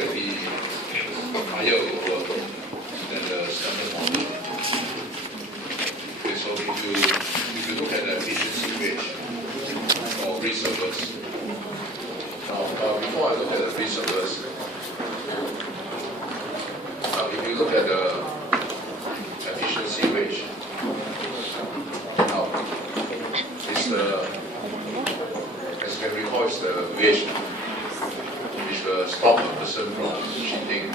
will it be higher or lower than the standard model? Okay, so if you look at the efficiency wage or risk averse, now before I look at the risk averse, if you look at the efficiency wage, now it's as you can recall, it's the wage which will stop a person from cheating.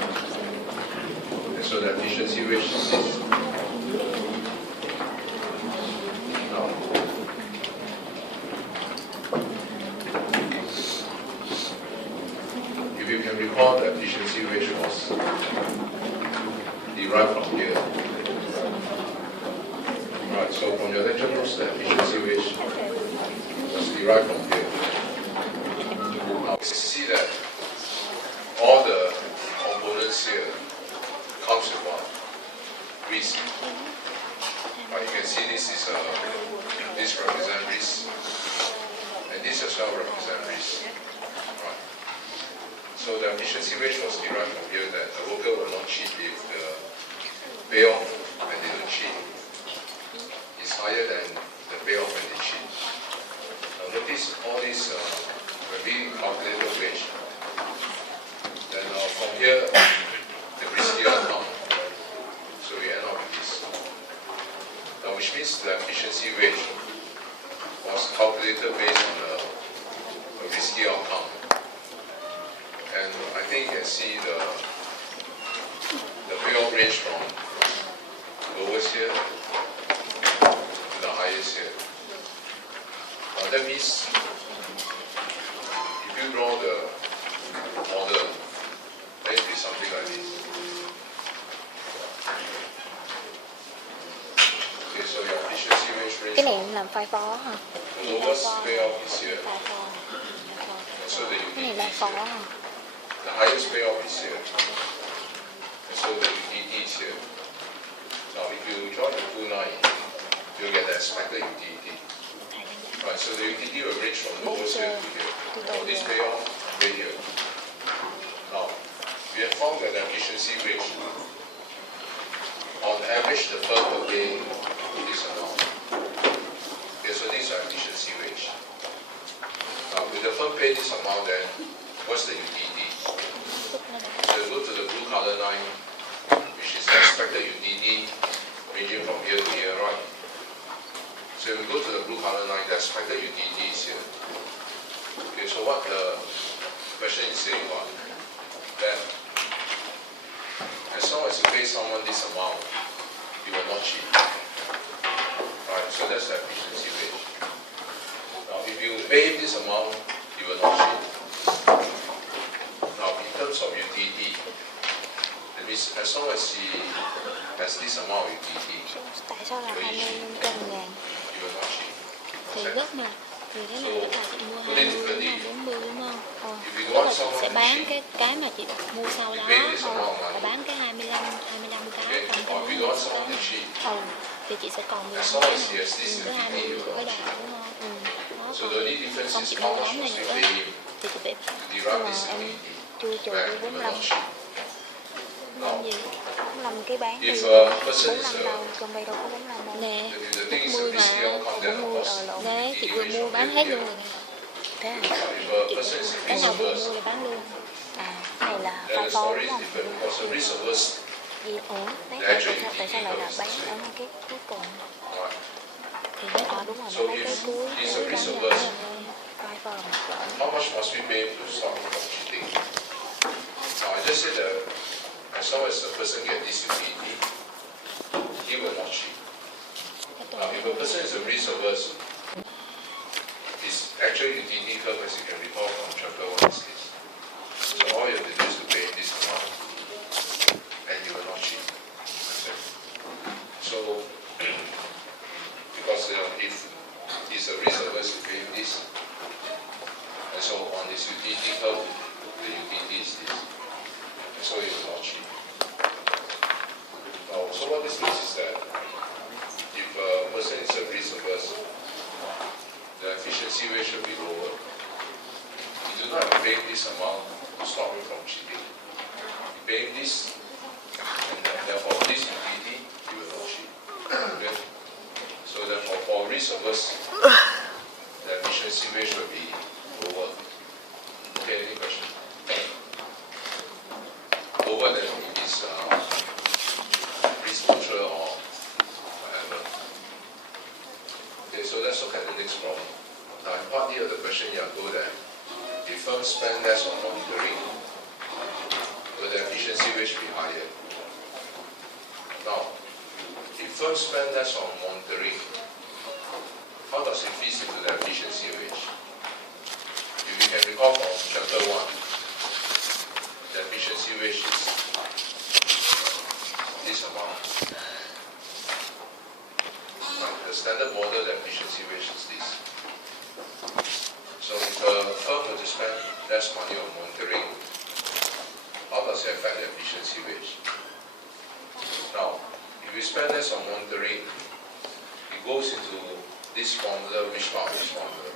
And so the efficiency wage is this. Now, if you can recall, the efficiency wage was derived from here. Right, so from your lecture notes, the efficiency wage was derived from here. Now we see that all the components here comes with what? Risk. You can see this is this represents risk, and this as well represents risk. Right. So the efficiency wage was derived from here that the worker will not cheat if the payoff when they don't cheat is higher than the payoff when they cheat. Now notice all these when we calculate the wage, then from here the riskier account. So we end up with this. Now which means the efficiency wage was calculated based on a riskier account. And I think you can see the payoff range from lowest here to the highest here. Now that means if you draw the model, then it will be something like this. Okay, so your efficiency wage range. Cái này làm file phó hả? The lowest payoff is here. File phó. And so the Cái này utility là is phó here. hả? The highest payoff is here. And so the utility is here. Now if you draw the blue line, you'll get the expected utility. Right, so the utility will range from lowest here to here. Now this payoff right here. Now, we have found that the efficiency wage, on average the firm will pay this amount. Okay, so this is our efficiency wage. Now, if the firm pay this amount, then what's the utility? So you go to the blue color line, which is the expected utility ranging from here to here, right? So if we go to the blue color line, the expected utility is here. Okay, so what the question is saying what? That as long as you pay someone this amount, you will not cheat. Right, so that's the efficiency wage. Now if you pay this amount, you will not cheat. Now in terms of utility, that means as long as he has this amount of utility, Tại sao là 25.000? you will not cheat. Thì rất mà. Vì cái này rất là chị mua 20 40 đúng không? If you Tức là want chị someone sẽ to bán cheat, cái mà chị mua sau đó thôi. Và bán cái 25 cái okay, còn or if cái you want someone to cheat, thì chị sẽ còn 15 as long as he has cái this cái 20 utility, you của will cái not đà cheat. đúng không? Đó, So the only difference còn is chị how mua much bán này must you nữa pay him thì chị phải to tức derive là this em utility. chưa trừ Where you will 45 not cheat. Now, gì 45 cái bán đi if a person is 45 đâu trong đây đâu có 45 đâu nè the thing is 40 a mà riskier account, then of 40 course lộn the nè chị utility vừa range mua from bán here hết to luôn here. rồi nè thế à If a person is cái risk nào vừa averse, mua thì bán luôn cái này là then file the phó story đúng is không different because the risk averse, gì ủa đấy Actually, tại sao lại là bán it's- ở cái cuối cùng right? thì nó đúng rồi So nó lấy cái if cuối it's a cuối risk bán averse, file phó một loại How much must we pay to stop him from cheating? Now I just said that as long as the person gets this utility, he will not cheat. Now if a person is a risk averse, his actual utility curve, as you can recall from chapter 1, is this. So all you have to do is to pay this amount, and you will not cheat. That's it. So because if he's a risk averse, you pay him this. And so on this utility curve, the utility is this. And so it will not cheat. Now, so what this means is that if a person is a risk averse, the efficiency rate should be lower. You do not have to pay this amount to stop him from cheating. paying this, and therefore this utility you will not achieve. Okay? So therefore, for risk averse, the efficiency ratio will be lower. Okay, any question? Lower than if it's risk neutral or whatever. Okay, so let's look at the next problem. Now, in part D of the question, you are told that if firms spend less on monitoring, will the efficiency ratio be higher? Now, if firms spend less on monitoring, how does it fit into the efficiency ratio? If you can recall from chapter 1, the efficiency ratio is this amount. Right, the standard model, the efficiency ratio is this. So if a firm were to spend less money on monitoring, how does it affect the efficiency ratio? Now, if we spend less on monitoring, it goes into this formula, which part of this formula?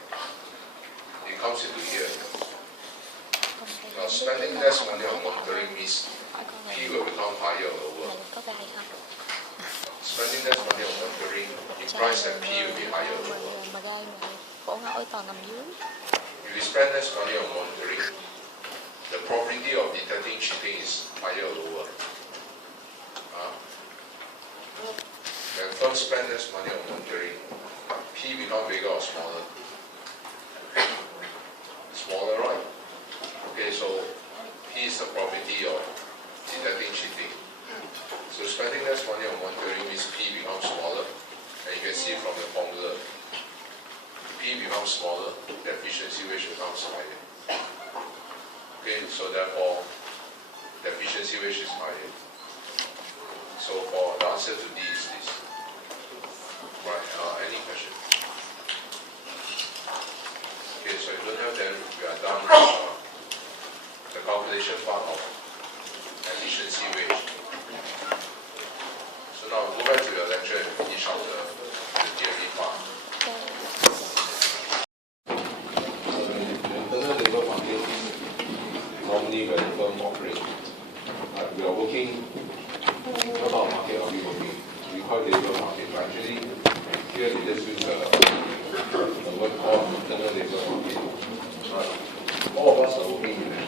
It comes into here. Now, spending less money on monitoring means P will become higher or lower. Spending less money on monitoring implies that P will be higher or lower. If you spend less money on monitoring, the probability of detecting cheating is higher or lower. When firms spend less money on monitoring, P becomes bigger or smaller? Smaller, right? Okay, so P is the probability of detecting cheating. So spending less money on monitoring means P becomes smaller, and you can see from the formula, P becomes smaller, the efficiency ratio becomes higher. Okay, so therefore, the efficiency ratio is higher. So for the answer to D is this. Right, any question? Okay, so if you don't have them, we are done with the calculation part of efficiency ratio. So now go back to your lecture and finish out the theory part. Normally when the firm operates, we are working, what about market are we working? We call it labor market, but actually here they just use the word called internal labor market. Right. All of us are working in the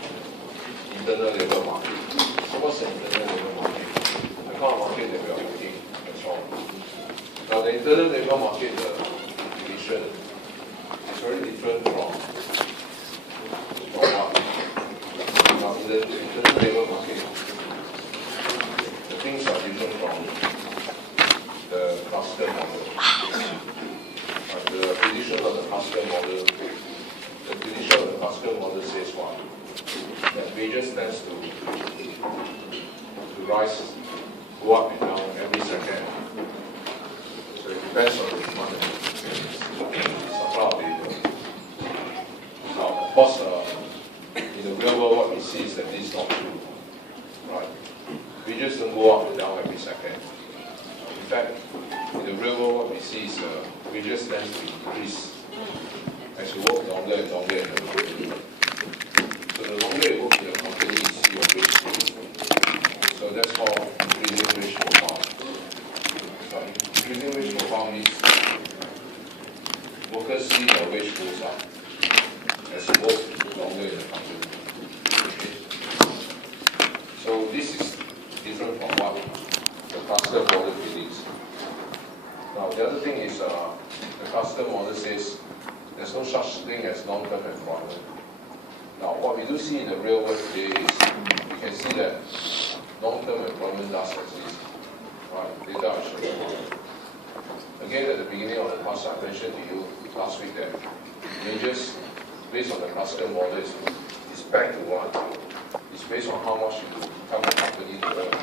internal labor market. So what's the internal labor market? The kind of market that we are working, that's all. Now the internal labor market, the division, is very different from what? Now, in the internal labor market, the things are different from the cluster model. The prediction of the cluster model, says what? That wages tends to rise, go up and down every second. So it depends on the demand and supply of labor. Now, of course, in the real world, what we see is that this is not true, right? Wages don't go up and down every second. In fact, in the real world, what we see is wages tend to increase as you work longer and longer in the company. So the longer you work in the company, you see your wage growth. So that's called increasing wage profile. So increasing wage profile means workers see their wage goes up as you work longer in the company. So this is different from what the cluster model predicts. Now the other thing is the cluster model says there's no such thing as long-term employment. Now what we do see in the real world today is we can see that long-term employment does exist. Right, data I showed you. Again, at the beginning of the class, I mentioned to you last week that wages based on the cluster model is back to what? It's based on how much you help the company to earn.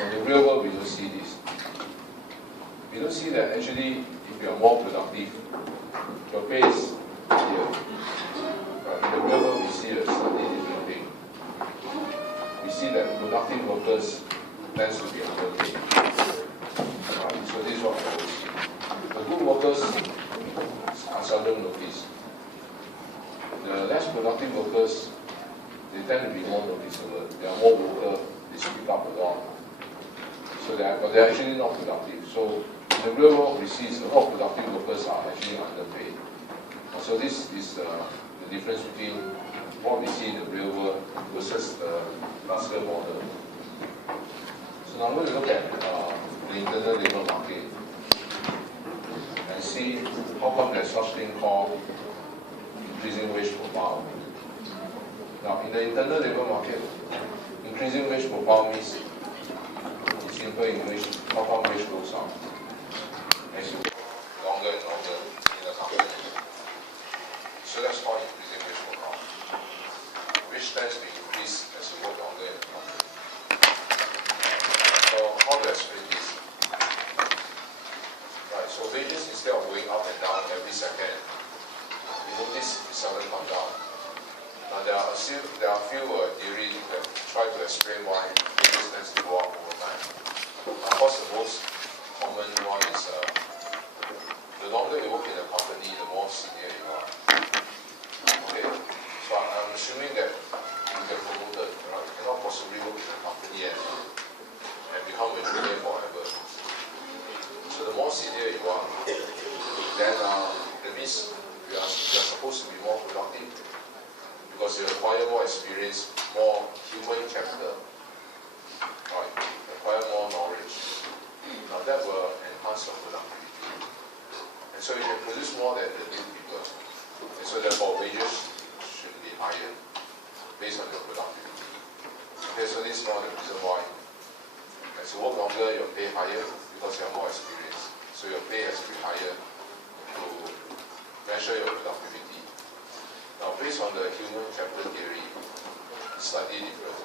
In the real world, we don't see this. We don't see that actually, if you are more productive, your pay is here. But in the real world, we see a slightly different thing. We see that productive workers tends to be underpaid. So this is what we always see. The good workers are seldom noticed. The less productive workers, they they tend to be more noticeable. They are more vocal, they speak up a lot. So but they're actually not productive. So in the real world, we see a lot of productive workers are actually underpaid. So this is the difference between what we see in the real world versus the classical model. So now I'm going to look at the internal labor market and see how come there's such thing called increasing wage profile. Now, in the internal labor market, increasing wage profile means, in simple English, how come wage goes up as you work longer and longer in a company. So that's called increasing wage profile, which tends to increase as you work longer in the company. So how to explain this? Right, so wages, instead of going up and down every second, you notice it seldom come down. Now there are a few theories that try to explain why wages tends to go up over time. Of course, the most common one is the longer you work in a company, the more senior you are. Okay, so I'm assuming that you get promoted, right? You cannot possibly work in a company and become a junior forever. So the more senior you are, then that means you are supposed to be more productive because you acquire more experience, more human capital, right? Acquire more knowledge. Now that will enhance your productivity. And so you can produce more than the new people. And so therefore wages should be higher based on your productivity. Okay, so this is one of the reasons why as you work longer, your pay higher because you have more experience. So your pay has to be higher to measure your productivity. Now, based on the human capital theory, it's slightly different.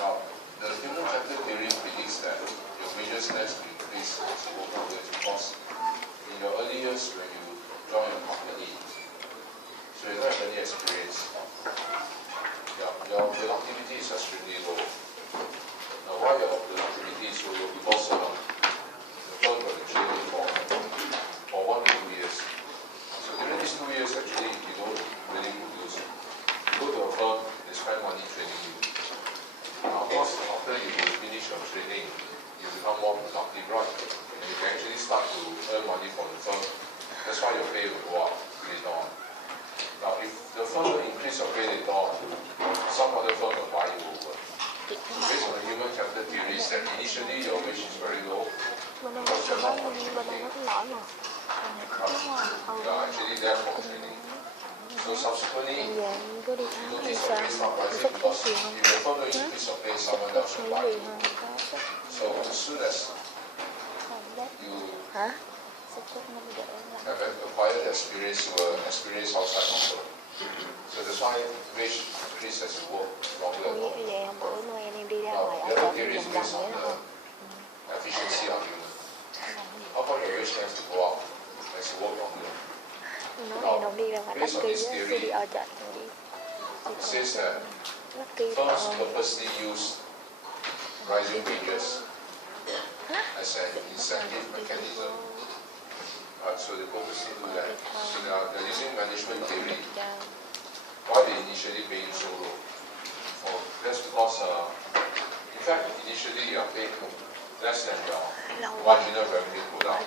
Now, the human capital theory predicts that your wages tends to increase as you work longer because in your early years when you join a company, so you don't have any experience, your productivity is extremely low. Now, why your productivity is so low? Because the firm got to train you for 1 to 2 years. So during these 2 years, actually, you don't really produce. You go to a firm, they spend money training you. Now, of course, after you finish your training, you become more productive, right? And you can actually start to earn money from the firm. That's why your pay will go up later on. Now, if the firm will increase your pay later on, some other firm will buy you over. Based on the human capital theories, that initially your wage is very low. Actually, they're for training. So subsequently, you notice your pay start rising because if your firm will increase your pay, someone else will buy you. So as soon as you have acquired the experience, you will experience outside offer. So that's why wage increase as you work longer and longer. Now, the other theory is based on the efficiency argument. How come your wage tends to go up as you work longer? Now, based on this theory, it says that firms purposely use rising wages as an incentive mechanism. So they purposely do that. So they're using management theory. Why they initially pay you so low? Oh, that's because, in fact, initially you are paid less than your marginal revenue product.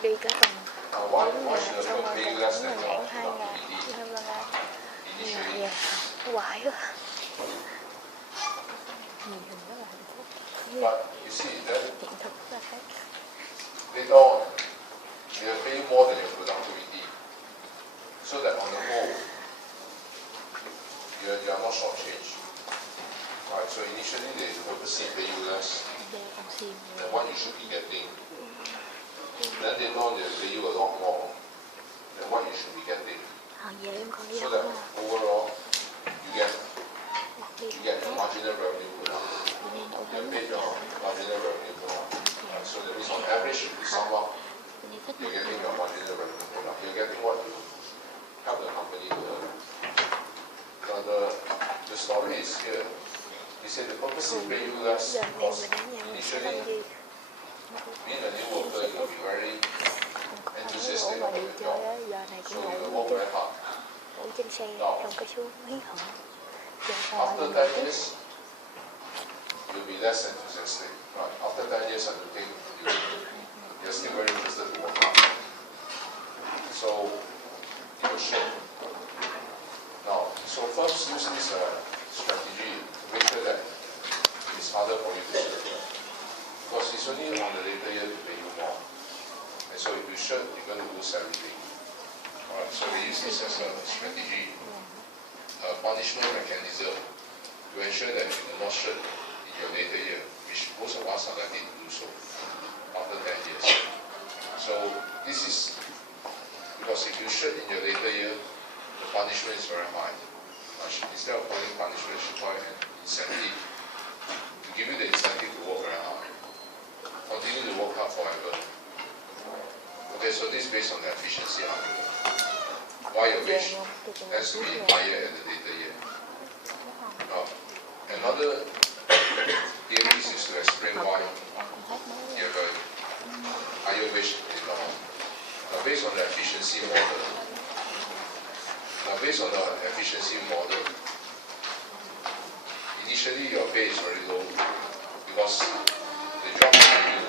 Why should a firm pay less than your productivity initially? But you see, then later on, they are paying more than your productivity. So that on the whole, you are not shortchanged. Right, so initially they purposely pay you less than what you should be getting. Then later on they pay you a lot more than what you should be getting. So that overall you get the marginal revenue product. You pay your marginal revenue product. Right, so that means on average if you sum up, you're getting your marginal revenue product. You're getting what you help the company to earn. Now the story is here. He said the purposely pay you less because initially being a new worker you'll be very enthusiastic about your job. So you will work very hard. Now, after 10 years, you'll be less enthusiastic. Right? After 10 years, I don't think you're still very interested to work hard. So, you should. Now, so firms use this strategy to make sure that it's harder for you to shoot. Because it's only on the later year to pay you more. And so if you shoot, you're going to lose everything. Alright, so we use this as a strategy, a punishment mechanism to ensure that you do not shoot in your later year, which most of us are likely to do so after 10 years. So this is because if you shoot in your later year, the punishment is very high. Instead of calling punishment, you should call it an incentive to give you the incentive to work very hard. Continue to work hard forever. Okay, so this is based on the efficiency argument. Why your wage has to be higher at the later year. Now, another theory is to explain why you have a higher wage later on. Now, based on the efficiency model, initially your pay is very low because the job you do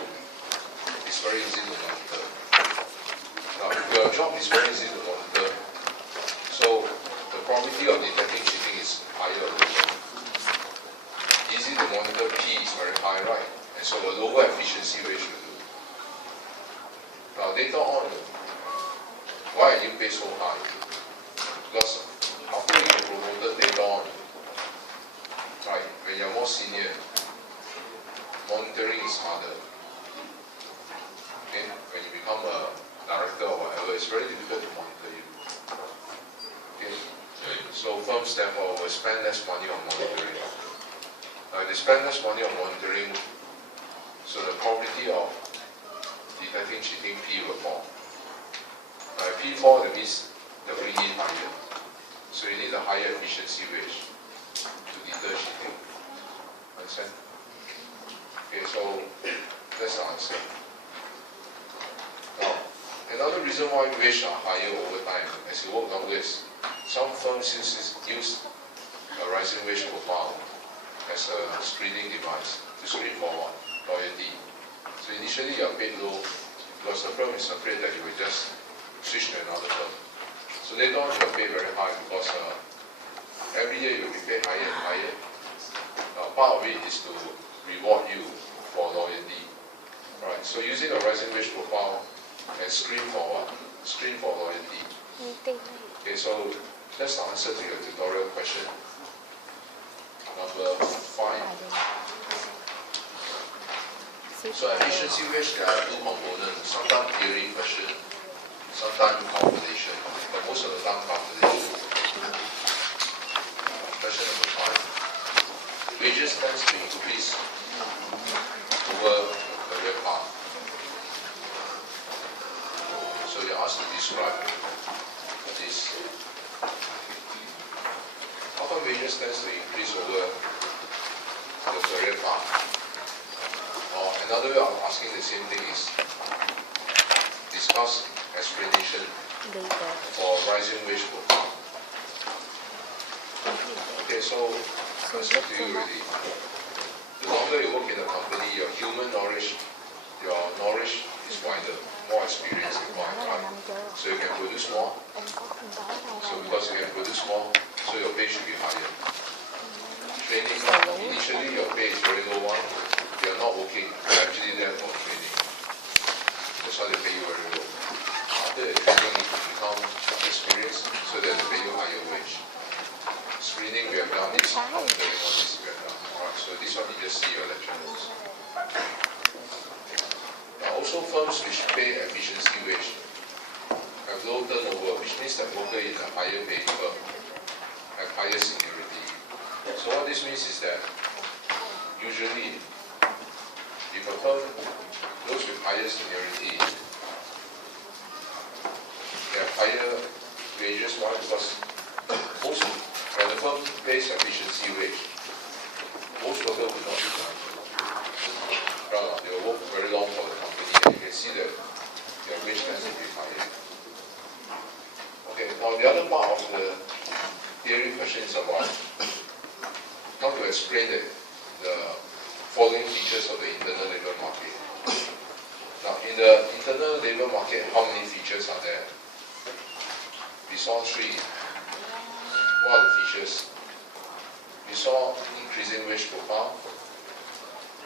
is very easy to monitor. Now, if your job is very easy to monitor, so the probability of detecting cheating is higher or lower. Easy to monitor P is very high, right? And so the lower efficiency wage will do. Now, later on, why are you paid so high? Because after you get promoted later on, right, when you're more senior, monitoring is harder. Okay? When you become a director or whatever, it's very difficult to monitor you. Okay? So firms therefore will spend less money on monitoring. Now if they spend less money on monitoring, so the probability of detecting cheating P will fall. Now if P fall, that means the WE higher. So you need a higher efficiency wage to deter cheating. Understand? Okay, so that's the answer. Now, another reason why wages are higher over time as you work longer is some firms use a rising wage profile as a screening device to screen for what? Loyalty. So initially you are paid low because the firm is afraid that you will just switch to another firm. So later on you are paid very high because every year you will be paid higher and higher. Now part of it is to reward you for loyalty. Right, so using a rising wage profile and screen for what? Screen for loyalty. Okay, so that's the answer to your tutorial question. Number 5. So efficiency wage, there are two components. Sometimes theory question, sometimes calculation, but most of the time calculation. Question number 5. Wages tends to increase over the career path. So you're asked to describe this. How come wages tends to increase over the career path? Or another way of asking the same thing is discuss explanation for rising wage profile. Okay, so I said to you already, the longer you work in a company, your human knowledge, your knowledge is wider, more experience required, right? So you can produce more. So because you can produce more, so your pay should be higher. Training, initially your pay is very low one. You're not working, you're actually there for training. That's why they pay you very low. After the training, you become experienced, so that they pay you higher wage. Screening we have done this, monitoring all this we have done. Alright, so this one you just see your lecture notes. Now also firms which pay efficiency wage have low turnover, which means that workers in a higher paying firm have higher seniority. So what this means is that usually if a firm goes with higher seniority, they have higher wages. Why? Because when the firm pays efficiency wage, most workers will not resign. They will work very long for the company, and you can see that their wage tends to be higher. Okay, now the other part of the theory question is about explain the following features of the internal labor market. Now, in the internal labor market, how many features are there? We saw 3. What are the features? We saw increasing wage profile,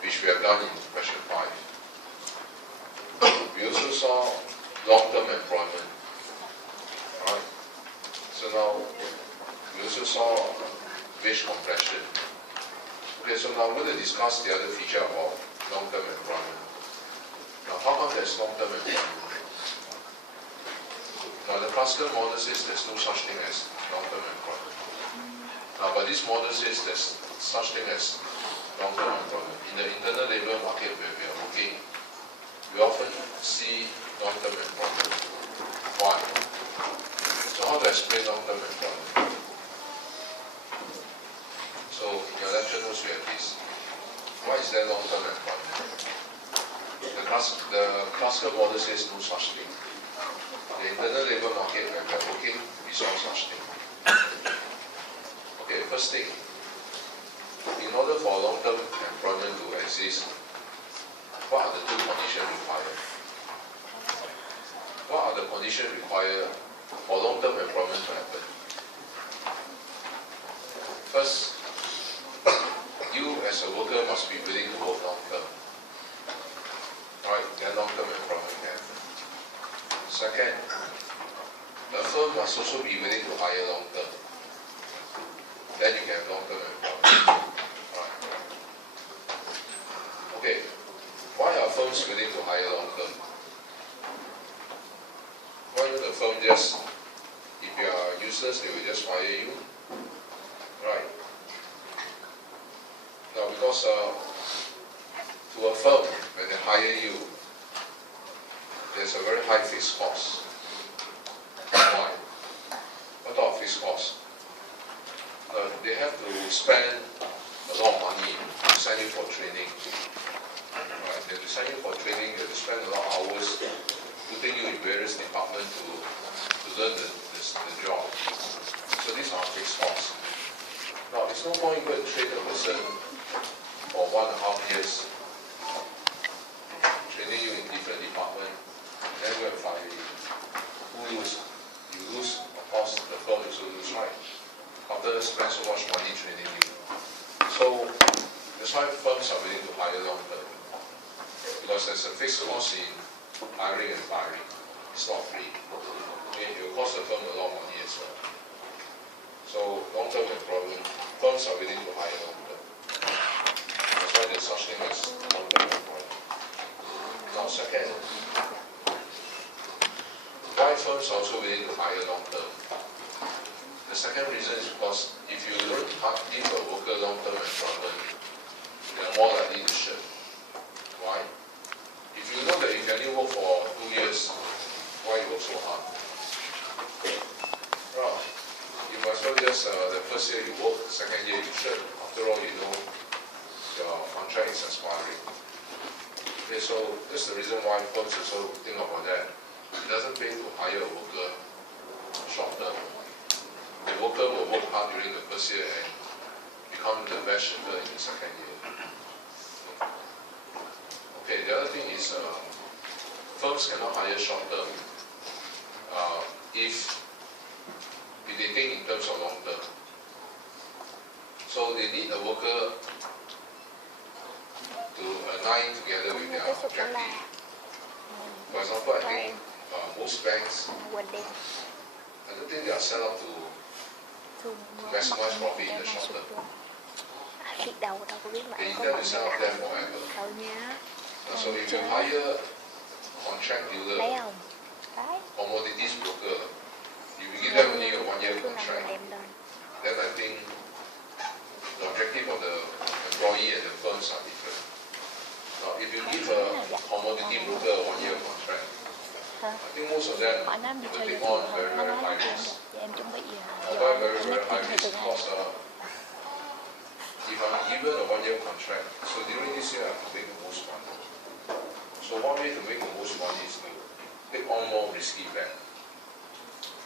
which we have done in question 5. We also saw long-term employment. Right? So now, we also saw wage compression. Okay, so now I'm going to discuss the other feature about long-term employment. Now, how come there's long-term employment? Now, the classical model says there's no such thing as long-term employment. Now, but this model says there's such thing as long-term employment. In the internal labor market where we are working, we often see long-term employment. Why? So how to explain long-term employment? So in your lecture notes we have this. Why is there long-term employment? The classical model says no such thing. The internal labor market where we are working, we saw such thing. Okay, first thing, in order for long-term employment to exist, what are the 2 conditions required? What are the conditions required for long-term employment to happen? First, you as a worker must be willing to work long-term. Right, then long-term employment can happen. Second, the firm must also be willing to hire long-term. Then you can have long-term employment. Right. Okay, why are firms willing to hire long-term? Why don't the firm just, if you are useless, they will just fire you? Right. Now, because to a firm, when they hire you, there's a very high fixed cost. Why? What type of fixed cost? They have to spend a lot of money to send you for training. Right. They have to send you for training, they have to spend a lot of hours putting you in various departments to learn the job. So these are fixed costs. Now, there's no point going to train a person for 1.5 years, training you in different departments, then go and fire you. Who lose? You lose, of course, the firm also lose, right? After spend so much money training you. So, that's why firms are willing to hire long-term. Because there's a fixed cost in hiring and firing. It's not free. Okay, it will cost the firm a lot of money as well. So, long-term employment, firms are willing to hire long-term. That's why there's such thing as long-term employment. Now, second, why firms are also willing to hire long-term? The second reason is because if you don't give a worker long-term employment, they are more likely to shirk. Why? If you know that you can only work for 2 years, why you work so hard? Well, you might as well just, the first year you work, the second year you shirk. After all, you know your contract is expiring. Okay, so that's the reason why firms also think about that. It doesn't pay to hire a worker short term. The worker will work hard during the first year and become the best shipper in the second year. Okay, the other thing is firms cannot hire short term if they think in terms of long term. So they need a worker to align together with their objective. For example, I think most banks, I don't think they are set up to maximize profit in the short term. They intend to set up them forever. So if you hire contract dealer, commodities broker, if you give them only a 1-year contract, then I think the objective of the employee and the firms are different. Now, if you give a commodity broker a 1-year contract, I think most of them will take on very, very high risk. Why very, very high risk? Because if I'm given a 1-year contract, so during this year I have to make the most money. So one way to make the most money is to take on more risky bet.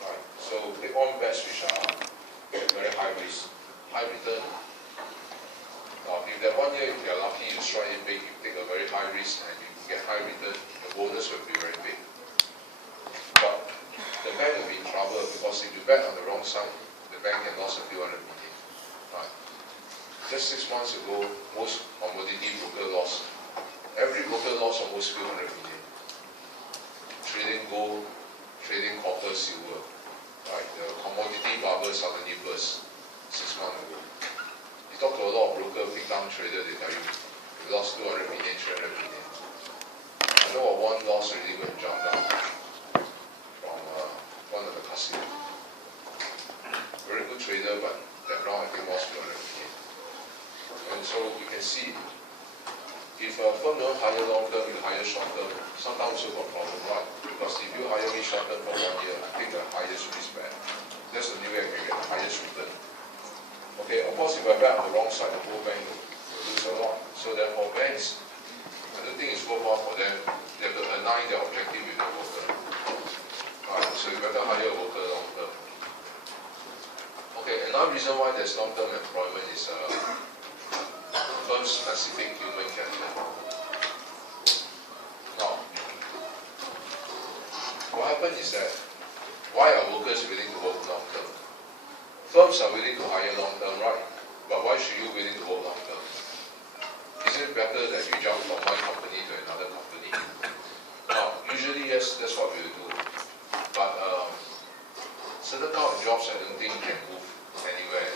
Right. So take on bets which are very high risk, high return. that 1 year, if you're lucky, you strike it big, you take a very high risk and you get high return, the bonus will be very big. But the bank will be in trouble because if you bet on the wrong side, the bank can lose a few hundred million. Right? Just 6 months ago, most commodity broker lost. Every broker lost almost few hundred million. Trading gold, trading copper, silver. Right? The commodity bubble suddenly burst 6 months ago. You talk to a lot of broker, big time trader, they tell you, we lost 200 million, 300 million. I know of one loss already going to jump down from one of the casinos. Very good trader, but that round I think lost 200 million. And so you can see, if a firm don't hire long term, you hire short term, sometimes you got problem, right? Because if you hire me short term for 1 year, I take the highest risk bet. That's the new way I can get the highest return. Okay, of course, if I bet on the wrong side, the whole bank will lose a lot. So therefore, banks, I don't think it's worthwhile for them. They have to align their objective with their worker. Right, so you better hire a worker long term. Okay, another reason why there's long term employment is firm-specific human capital. Now, what happens is that why are workers willing to work long term? Firms are willing to hire long term, right? But why should you willing to work long term? Isn't it better that you jump from one company to another company? Now, usually yes, that's what we will do. But certain kind of jobs I don't think you can move anywhere.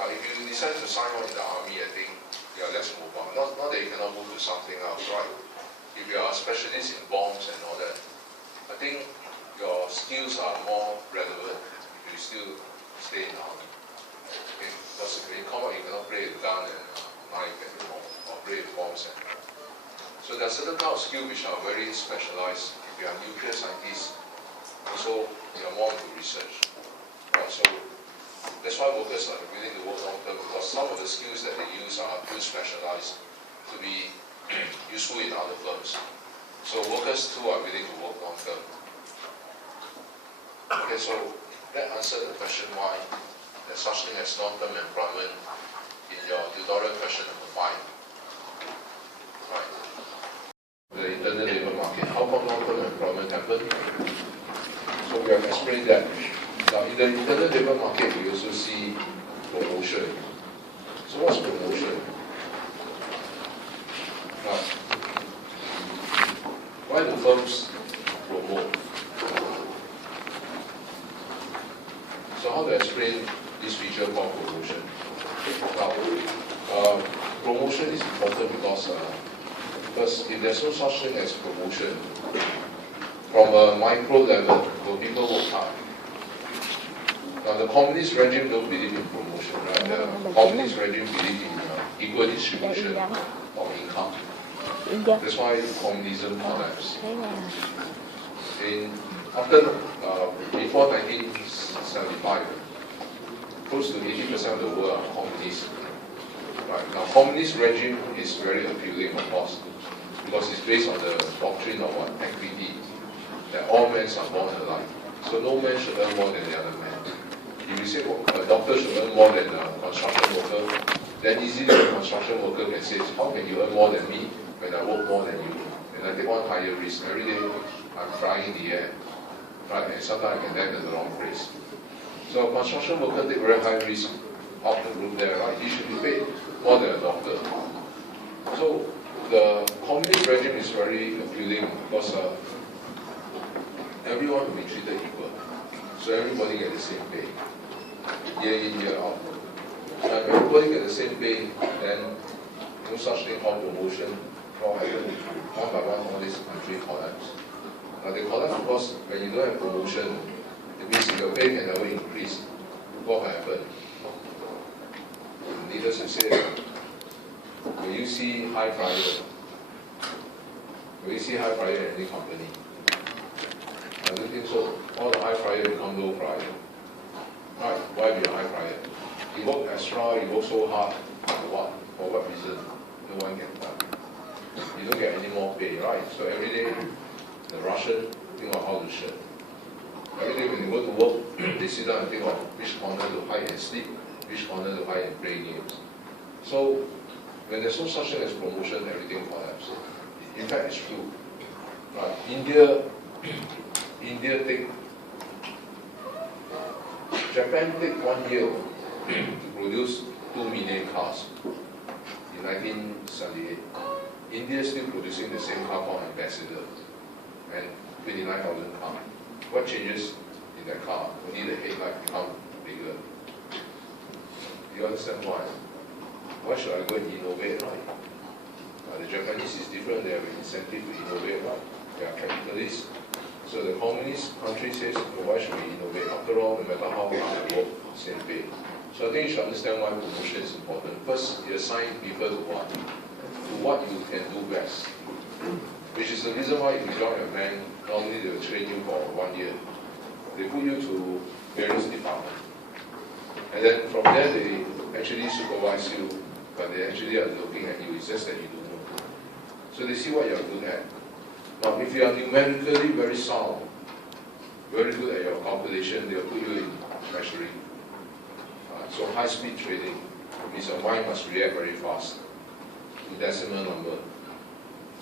Now, if you decide to sign on in the army, I think you are less mobile. Not that you cannot move to something else, right? If you are a specialist in bombs and all that, I think your skills are more relevant if you still stay in the army. Okay? Because when you come out, you cannot play with gun and knife and or play with bombs. So there are certain kind of skills which are very specialized. If you are a nuclear scientist, also you are more into research. Right? So that's why workers are willing to work long term, because some of the skills that they use are too specialized to be useful in other firms. So workers too are willing to work long term. Okay, so that answered the question why there's such thing as long term employment in your tutorial question number 5. Right. The internal labor market. How come long term employment happen? So we have explained that. Now, in the internal labor market, we also see promotion. So what's promotion? Now, why do firms promote? So how to explain this feature called promotion? Now, promotion is important because if there's no such thing as promotion, from a micro level, will people work hard? Now, the communist regime don't believe in promotion, right? The communist regime believe in equal distribution of income. That's why communism collapsed. Before 1975, close to 80% of the world are communist. Right. Now, communist regime is very appealing, of course, because it's based on the doctrine of equity, that all men are born alike. So no man should earn more than the other man. If you say a doctor should earn more than a construction worker, then easily the construction worker can say, how can you earn more than me when I work more than you? And I take one higher risk. Every day I'm flying in the air, right? And sometimes I can land in the wrong place. So a construction worker take very high risk up the roof there, right? He should be paid more than a doctor. So the communist regime is very appealing because everyone will be treated equal. So everybody get the same pay, year in, year out. And if everybody get the same pay, then no such thing called promotion. What happens? One by one, all this country collapse. Now they collapse because when you don't have promotion, it means your pay can never increase. What will happen? Leaders will say, will you see high flyer? Will you see high flyer in any company? I don't think so. All the high flyer become low flyer. Right? Why be a high flyer? You work extra, you work so hard, for what? For what reason? No one can tell. You don't get any more pay, right? So every day, the Russian think of how to share. Every day when they go to work, they sit down and think of which corner to hide and sleep, which corner to hide and play games. So when there's no such thing as promotion, everything collapses. In fact, it's true. Right? India take, Japan take 1 year to produce 2 million cars in 1978. India is still producing the same car called Ambassador and 29,000 cars. What changes in that car? Only the headlight become bigger. You understand why? Why should I go and innovate, right? The Japanese is different, they have an incentive to innovate, right? They are capitalists. So the communist country says, well, why should we innovate? After all, no matter how hard we work, same pay. So I think you should understand why promotion is important. First, you assign people to what? To what you can do best. Which is the reason why if you join a bank, normally they will train you for 1 year. They put you to various departments. And then from there, they actually supervise you, but they actually are looking at you. It's just that you don't know. So they see what you're good at. Now, if you are numerically very sound, very good at your calculation, they'll put you in treasury. So high-speed trading means your mind must react very fast to decimal number.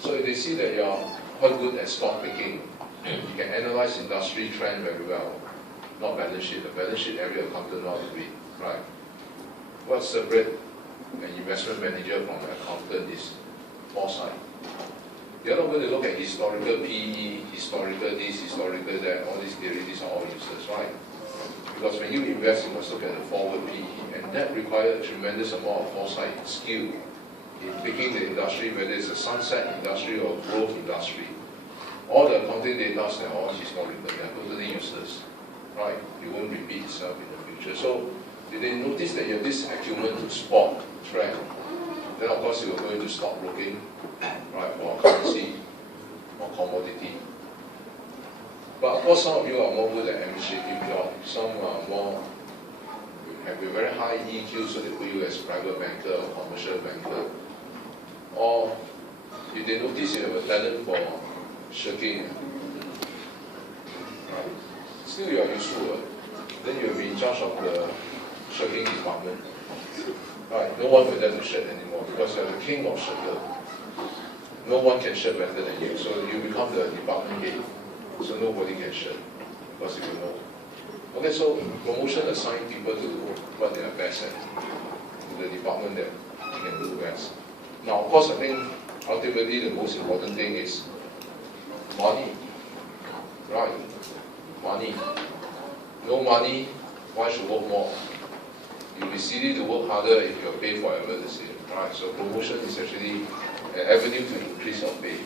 So if they see that you are quite good at stock picking, you can analyze industry trend very well. Not balance sheet. The balance sheet every accountant knows to read, right? What separates an investment manager from an accountant is foresight. They're not going to look at historical PE, historical this, historical that, all these theories, these are all useless, right? Because when you invest, you must look at the forward PE, and that requires a tremendous amount of foresight and skill in picking the industry, whether it's a sunset industry or growth industry. All the accounting data are all historical, they're totally useless, right? It won't repeat itself in the future. So if they notice that you have this acumen to spot trend, then of course you are going to stop looking, right, for currency or commodity. But of course some of you are more good at administrative job, some are more, have a very high EQ, so they put you as private banker or commercial banker. Or if they notice you have a talent for shirking, right, still you are useful, then you will be in charge of the shirking department. Right, no one will dare to shirk anymore because you are the king of shirker. No one can shirk better than you, so you become the department head. So nobody can shirk because you know. Okay, so promotion assign people to what they are best at, to the department that they can do best. Now, of course, I think ultimately the most important thing is money. Right? Money. No money, why should work more? You'll be silly to work harder if your pay forever the same. Right? So promotion is actually an avenue to increase your pay.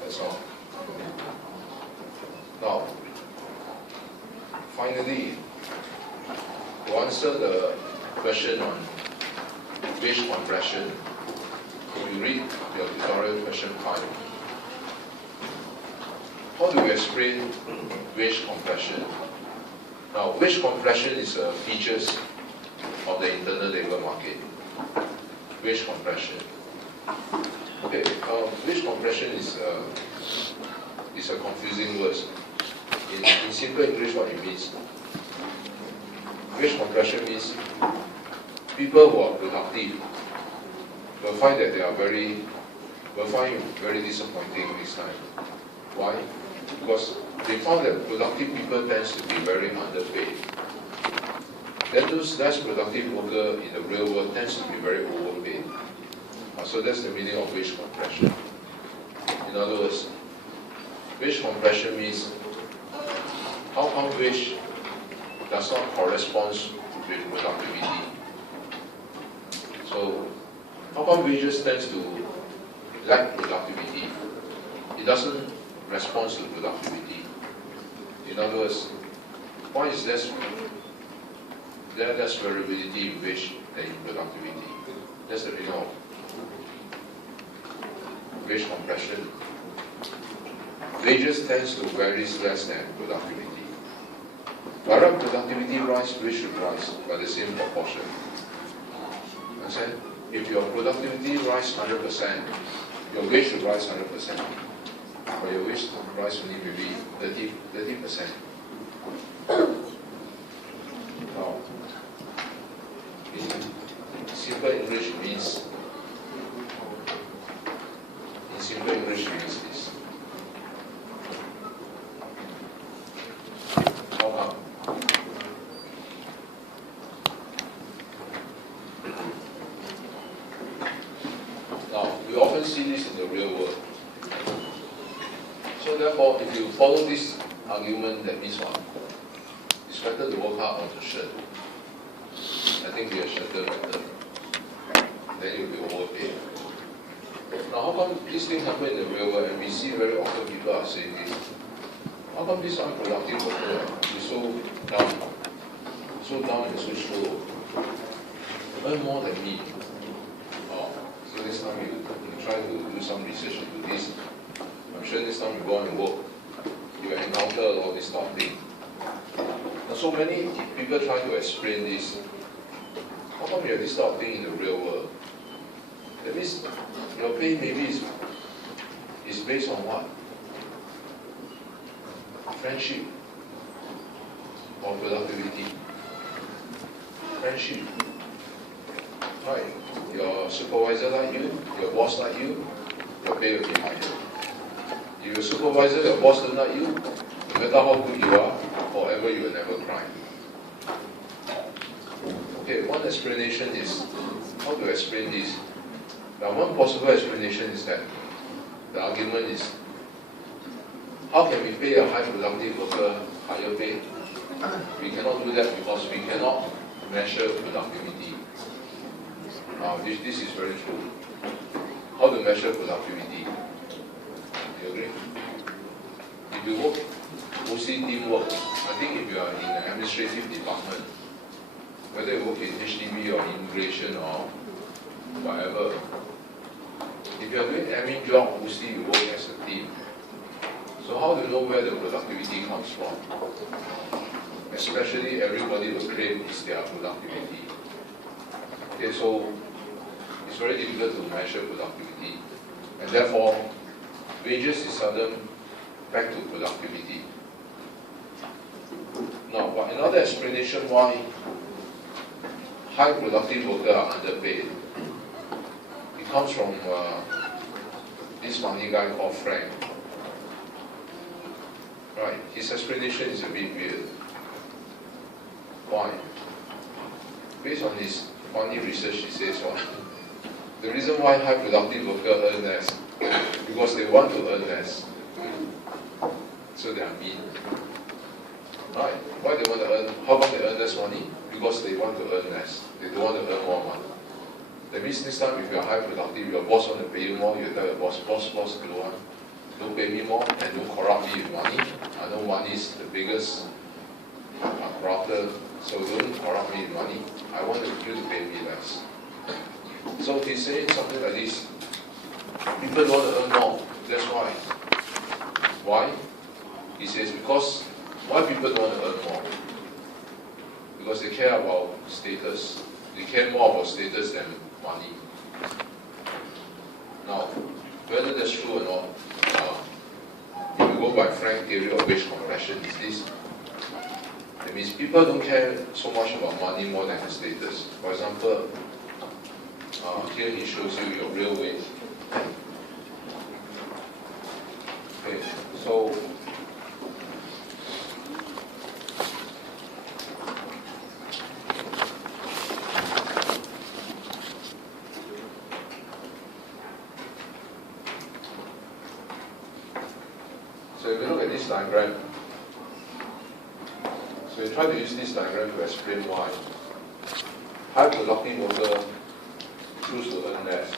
That's all. Now, finally, to answer the question on wage compression, you read your tutorial question 5. How do we explain wage compression? Now, wage compression is a features of the internal labor market. Wage compression. Okay, wage compression is a confusing word. In simple English, what it means? Wage compression means people who are productive will find that will find it very disappointing this time. Why? Because they found that productive people tends to be very underpaid. Then those less productive workers in the real world tends to be very overpaid. So that's the meaning of wage compression. In other words, wage compression means how come wage does not correspond with productivity. So how come wages tends to lack productivity? It doesn't respond to productivity. In other words, why is there less variability in wage than in productivity? That's the reason of wage compression. Wages tends to vary less than productivity. Whereas productivity rise, wage should rise by the same proportion. Understand? If your productivity rise 100%, your wage should rise 100%. But your wage rise only maybe 30%. Now, in simple English means this. How come? Now, we often see this in the real world. So therefore, if you follow this argument, that means what? It's better to work hard on the shirt. I think be a shirter better. Then you'll be overpaid. Now, how come these things happen in the real world, and we see very often people are saying this? How come this unproductive worker is so down and so slow? Earn more than me. Oh, so this time you try to do some research into this. I'm sure this time you go on and work, you will encounter a lot of this sort of thing. Now, so many people try to explain this. How come you have this sort of thing in the real world? That means your pay maybe is based on what? Friendship or productivity? Friendship. Right. Your supervisor like you, your boss like you, your pay will be higher. If your supervisor, your boss don't like you, no matter how good you are, forever you will never cry. Okay, one explanation is, how to explain this? Now, one possible explanation is that the argument is, how can we pay a high productive worker higher pay? We cannot do that because we cannot measure productivity. Now, this is very true. How to measure productivity? You agree? If you work, mostly teamwork, I think if you are in an administrative department, whether you work in HDB or immigration or whatever, if you are doing admin job, mostly you work as a team. So how do you know where the productivity comes from? Especially everybody will claim it's their productivity. Okay, so it's very difficult to measure productivity. And therefore, wages is seldom back to productivity. Now, but another explanation why high productive workers are underpaid, it comes from this funny guy called Frank. Right, his explanation is a bit weird. Why? Based on his funny research, he says, well, the reason why high productive workers earn less, because they want to earn less. So they are mean. Right, why they want to earn, how come they earn less money? Because they want to earn less. They don't want to earn more money. That means next time if you are high productive, your boss want to pay you more, you tell your boss, don't pay me more and don't corrupt me with money. I know money is the biggest corrupter, so don't corrupt me with money. I want you to pay me less. So he's saying something like this. People want to earn more. That's why. Why? He says because why people don't want to earn more? Because they care about status. They care more about status than money. Now, whether that's true or not, if you go by Frank's theory of wage compression, is this. That means people don't care so much about money more than the status. For example, here he shows you your real wage. Okay, so if you look at this diagram, so you try to use this diagram to explain why high productive worker choose to earn less.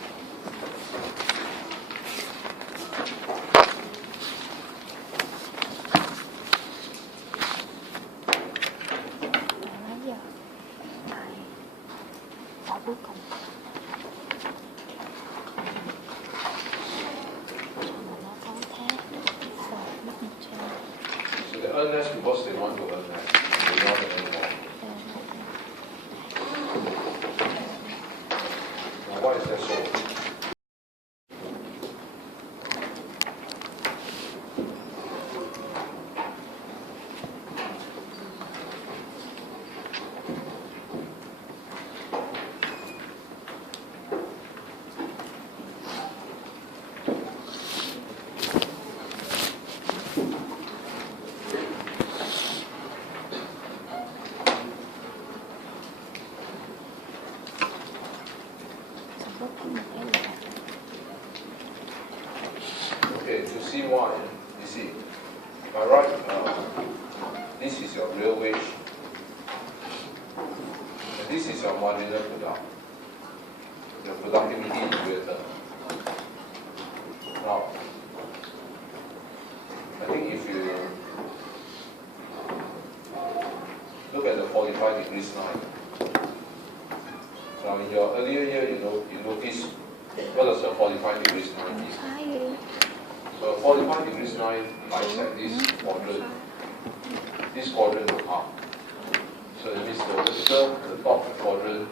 So they earn less because they want to earn less. They want to earn more. Now, why is that so? bốc cái một cái là Okay, to see why, you see, by right, this is your real wage, and this is your marginal product. Your productivity is greater. Now, I think if you look at the 45 degrees line, now in your earlier year, you notice what does the 45 degrees line mean? phá ghê. So 45 degrees line bisect this quadrant in half. So that means the top quadrant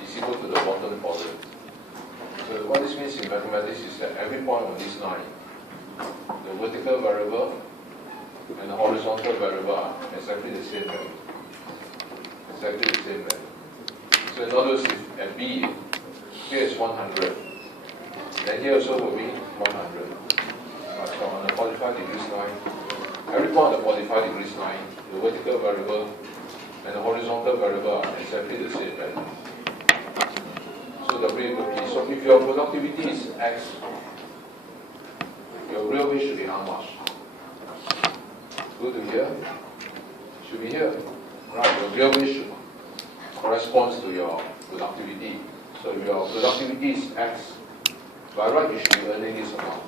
is equal to the bottom quadrant. So what this means in mathematics is that every point on this line, the vertical variable and the horizontal variable are exactly the same value. Exactly the same value. So in other words, if at B, here is 100, then here also will be 100. So on the 45 degrees line, every point on the 45 degrees line, the vertical variable and the horizontal variable are exactly the same value. So W equal P. So if your productivity is X, your real wage should be how much? Go to here. Should be here. Right, your real wage corresponds to your productivity. So if your productivity is X, by right you should be earning this amount.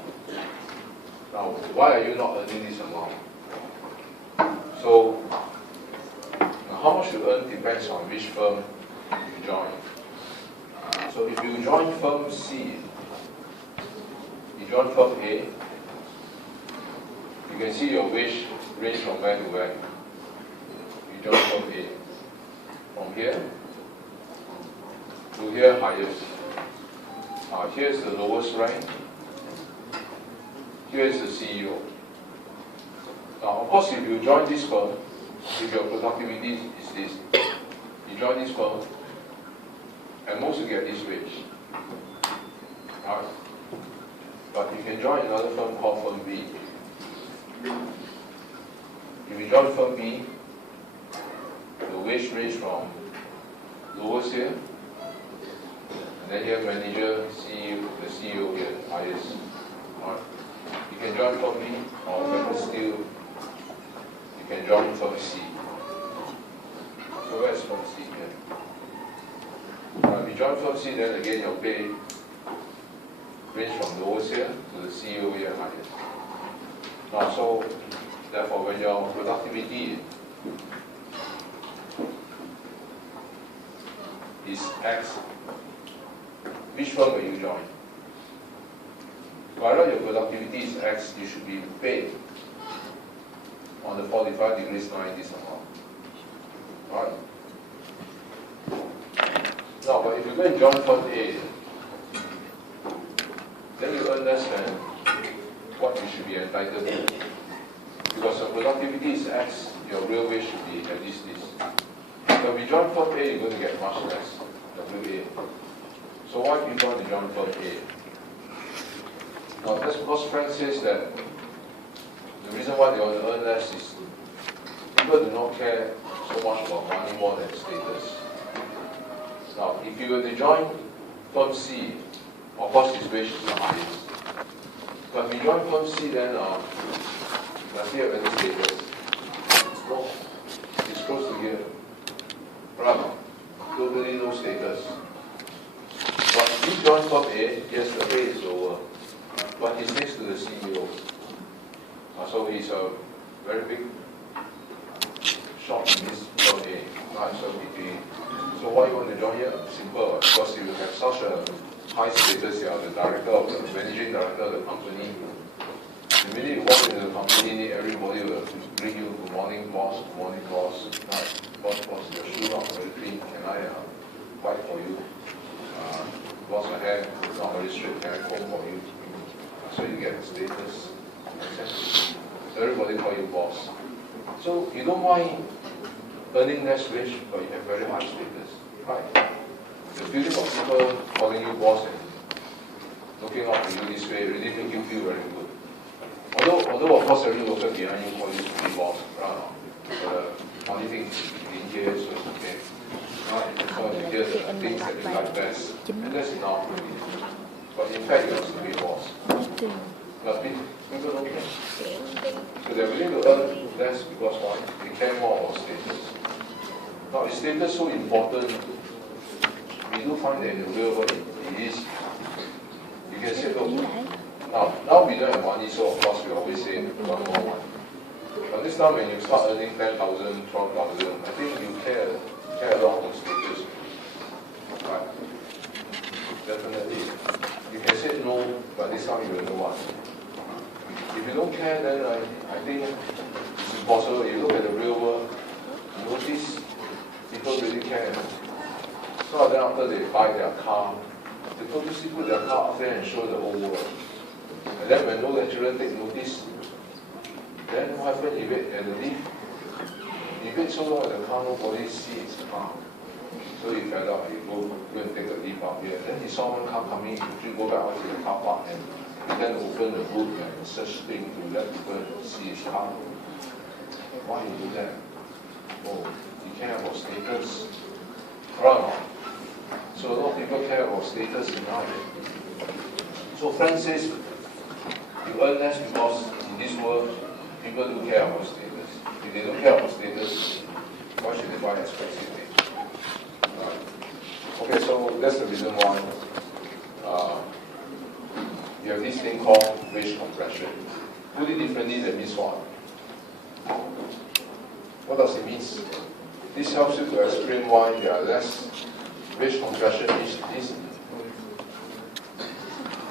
Now, why are you not earning this amount? So, how much you earn depends on which firm you join. So if you join firm C, you join firm A, you can see your wage range from where to where. You join firm A. From here to here highest. Here's the lowest rank. Here is the CEO. Now, of course, if you join this firm, if your productivity is this, you join this firm, and most will get this wage. Right? But you can join another firm called firm B. If you join firm B, the wage range from lowest here, and then here manager, CEO, the CEO here, highest. Right? You can join firm B, or better still, you can join firm C. So where's firm C here? If you join firm C, then again your pay range from lowest here to the CEO here highest. Now, so therefore, when your productivity is X, which firm will you join? While your productivity is X, you should be paid on the 45 degrees line this amount. Right? Now, but if you go and join firm A, then you earn less than what you should be entitled to. Because your productivity is X, your real wage should be at least this. But if you join firm A, you're going to get much less, WA. So why people want to join firm A? Now, that's because Frank says that the reason why they want to earn less is people do not care so much about money more than status. Now, if you were to join firm C, of course his wage is the highest. But if you join firm C, then does he have any status? No. It's close to here. Right? Totally no status. But if you join firm A, yes, the pay is lower. But he's next to the CEO. So he's a very big shot in this firm A. Right? So why you want to join here? Simple. Because you have such a high status, you are the director of the managing director of the company. The minute you walk into the company, everybody will greet you, good morning boss, good morning boss. Right? Boss, your shoe not very clean. Can I wipe for you? Boss, my hair is not very straight. Can I comb for you? So you get status. Everybody call you boss. So you don't mind earning less wage, but you have very high status. Right? The feeling of people calling you boss and looking up to you this way really make you feel very good. Although of course every worker behind you call you to be boss, right? The funny thing is in here, so it's okay. Right? So Không, you vậy là hear khi the anh mình things đọc that you bài like best, chính and that's enough. But in fact, you have to be boss. thường But people don't care. kiểu So they're willing to earn less because why? They care more about status. Now, is status so important? We do find that in the real world it is. You can say, look, ý lại now we don't have money, so of course we always say we want more money. But this time when you start earning 10,000, 12,000, I think you care a lot about status. Right? Definitely. You can say no, but this time you will know what. If you don't care, then I think it's impossible. You look at the real world, you notice people really care. So then after they buy their car, they purposely put their car up there and show the whole world. And then when no lecturer take notice, then what happens? You wait at the lift. You wait so long at the car, nobody sees the car. So you fed up, you go and take the lift out here. Then you saw one car coming, you go back out to the car park and then open the boot and search thing to let people see his car. Why you do that? Oh, you care about status. Right? So a lot of people care about status in life. So Frank says, you earn less because in this world, people do care about status. If they don't care about status, why should they buy expensive things? Right. Okay, so that's the reason why you have this thing called wage compression. Put it differently, that means what? What does it mean? This helps you to explain why there are less wage compression is.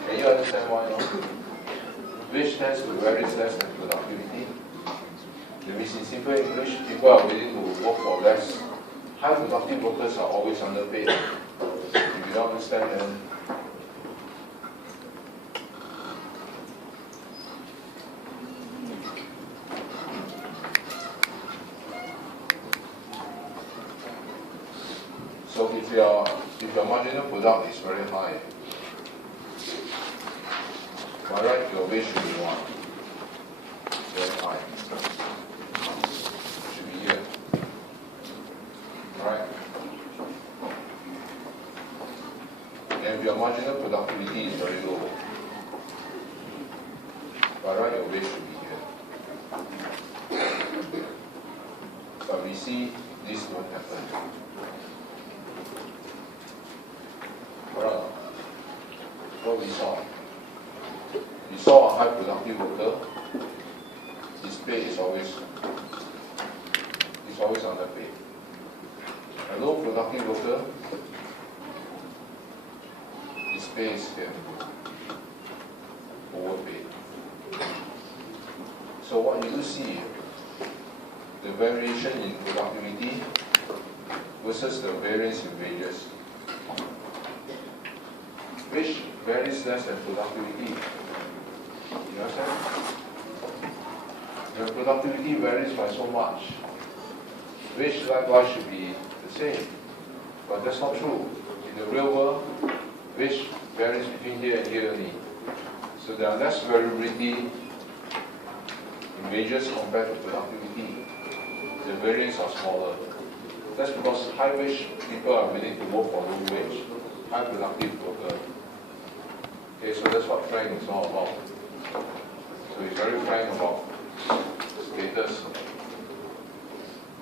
Can you understand why not? Wage tends to vary less than productivity. That means in simple English, people are willing to work for less. High productive workers are always underpaid. If you don't understand them, so if your marginal product is very high, by right your wage should be what? Very high. Should be here. Right? And if your marginal productivity is very low, by right your wage should be here. But we see this won't happen. Alright. What we saw? We saw a high productive worker, his pay is always underpaid. A low productive worker, his pay is here, overpaid. So what you do see, the variation in productivity versus the variance in wages. Which varies less than productivity. You understand? The productivity varies by so much. Which likewise should be the same. But that's not true. In the real world, which varies between here and here only. So there are less variability in wages compared to productivity. The variance are smaller. That's because high wage people are willing to work for low wage. High productive worker. Okay, so that's what Frank is all about. So he's very frank about status.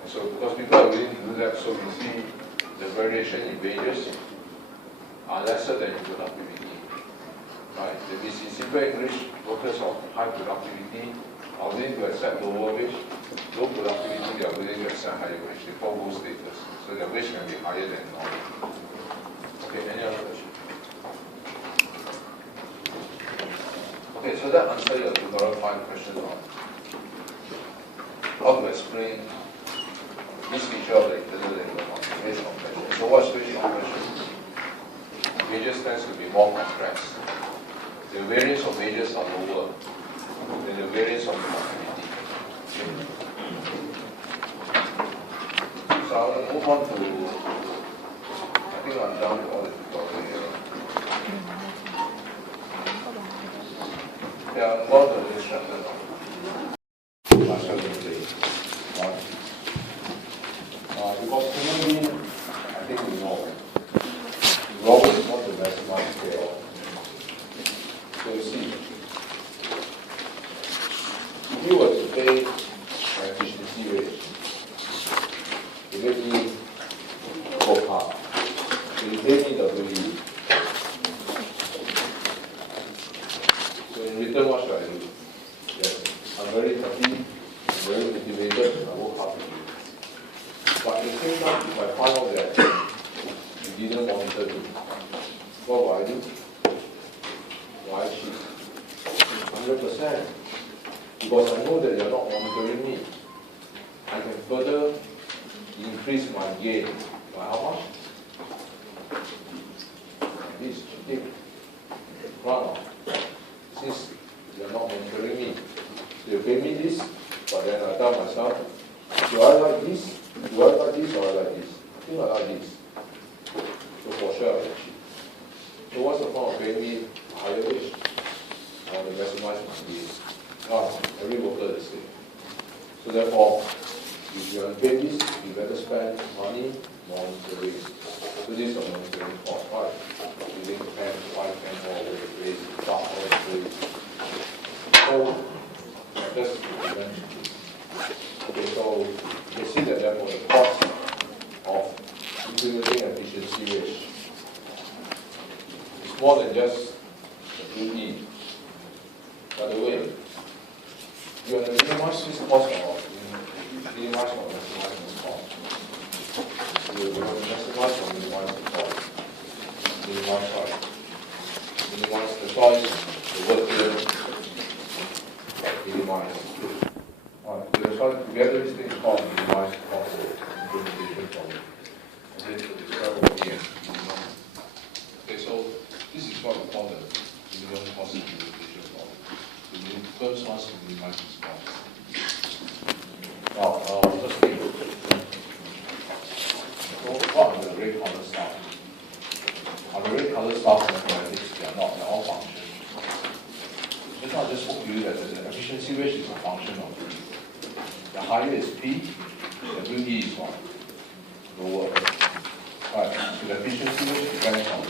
And so because people are willing to do that, so we see the variation in wages are lesser than in productivity. Right? That means in simple English, workers of high productivity are willing to accept lower wage. Low productivity, they are willing to accept higher wage. They call both status. So their wage can be higher than normal. Okay, any other question? Okay, so that answers your tutorial 5 questions on how to explain this feature of the internal labor market, wage compression. So what's wage compression? Wages tends to be more compressed. The variance of wages are lower than the variance of productivity. So I'll move on to, I think I'm done with all the tutorial here. There are a lot of instructors on because human being, I think So you pay me WE. So in return, what should I do? Yes, I'm very happy, I'm very motivated, I work hard to do. But at the same time, if I find out that you didn't monitor me, what will I do? Will I cheat? 100%. Because I know that you're not monitoring me. I can further increase my gain by how much? This cheating. Right. Since you're not monitoring me, so you pay me this, but then I tell myself, do I like this? Do I like this or I like this? I think I like this. So for sure I will cheat. So what's the point of paying me a higher wage? I want to maximize my gain. Every worker is the same. So therefore, if you want to pay this, you better spend money monitoring. So this is a monitoring cost, right? Using pen, white pen, all over the place, dark all the place. So that's the prevention. Okay, so you can see that therefore the cost of implementing efficiency wage is more than just the duty. By the way, you want to minimize this cost or minimize or maximize this cost? You want to maximize or minimize the cost? Minimize what? Minimize the choice, the work here, minimize. Alright, so that's why together this thing is called minimize cost implementation problem. Okay, so describe over here. Okay, so this is what we call the minimum cost implementation problem. The first one is to minimize this cost. Now, first thing, so what are the red color stuff? Are the red color stuff mathematics? They are not, they are all functions. Just now I just told you that the efficiency wage is a function of P. The higher is P, the WE is what? Lower. Right, so the efficiency wage depends on P.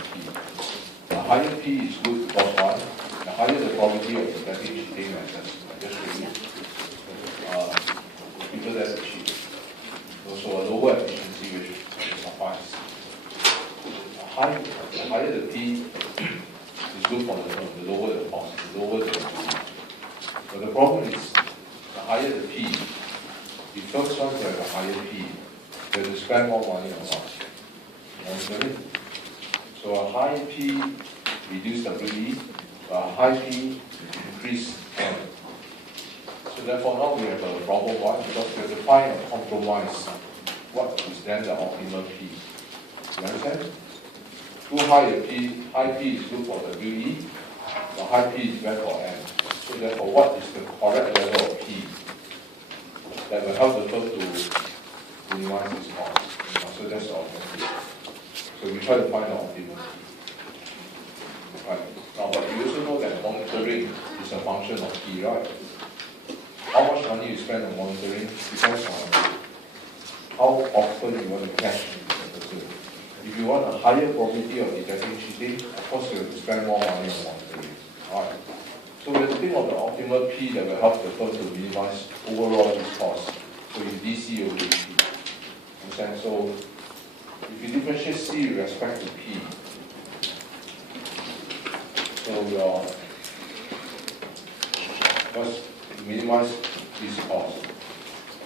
The higher P is good because one, the higher the probability of detecting cheating methods. I just show you. People that cheat. So a lower efficiency wage will suffice. The higher the P is good for the firm, the lower the cost, the lower the P. But the problem is, the higher the P, the first one to have a higher P, they have to spend more money on what? Monitoring. So a high P reduce WE, a high P increase M. So therefore now we have a problem one because we have to find a compromise. What is then the optimal P? You understand? Too high a P, high P is good for WE, the high P is bad for M. So therefore what is the correct level of P that will help the firm to minimize this cost? So that's the objective. So we try to find the optimal P. Right. Now, but you also know that monitoring is a function of P, right? How much money you spend on monitoring depends on how often you want to catch the person. If you want a higher probability of detecting cheating, of course you have to spend more money on monitoring. Alright. So we have to think of the optimal P that will help the firm to minimize overall this cost. So you DC over P. Understand? So if you differentiate C with respect to P, so your first minimize this cost.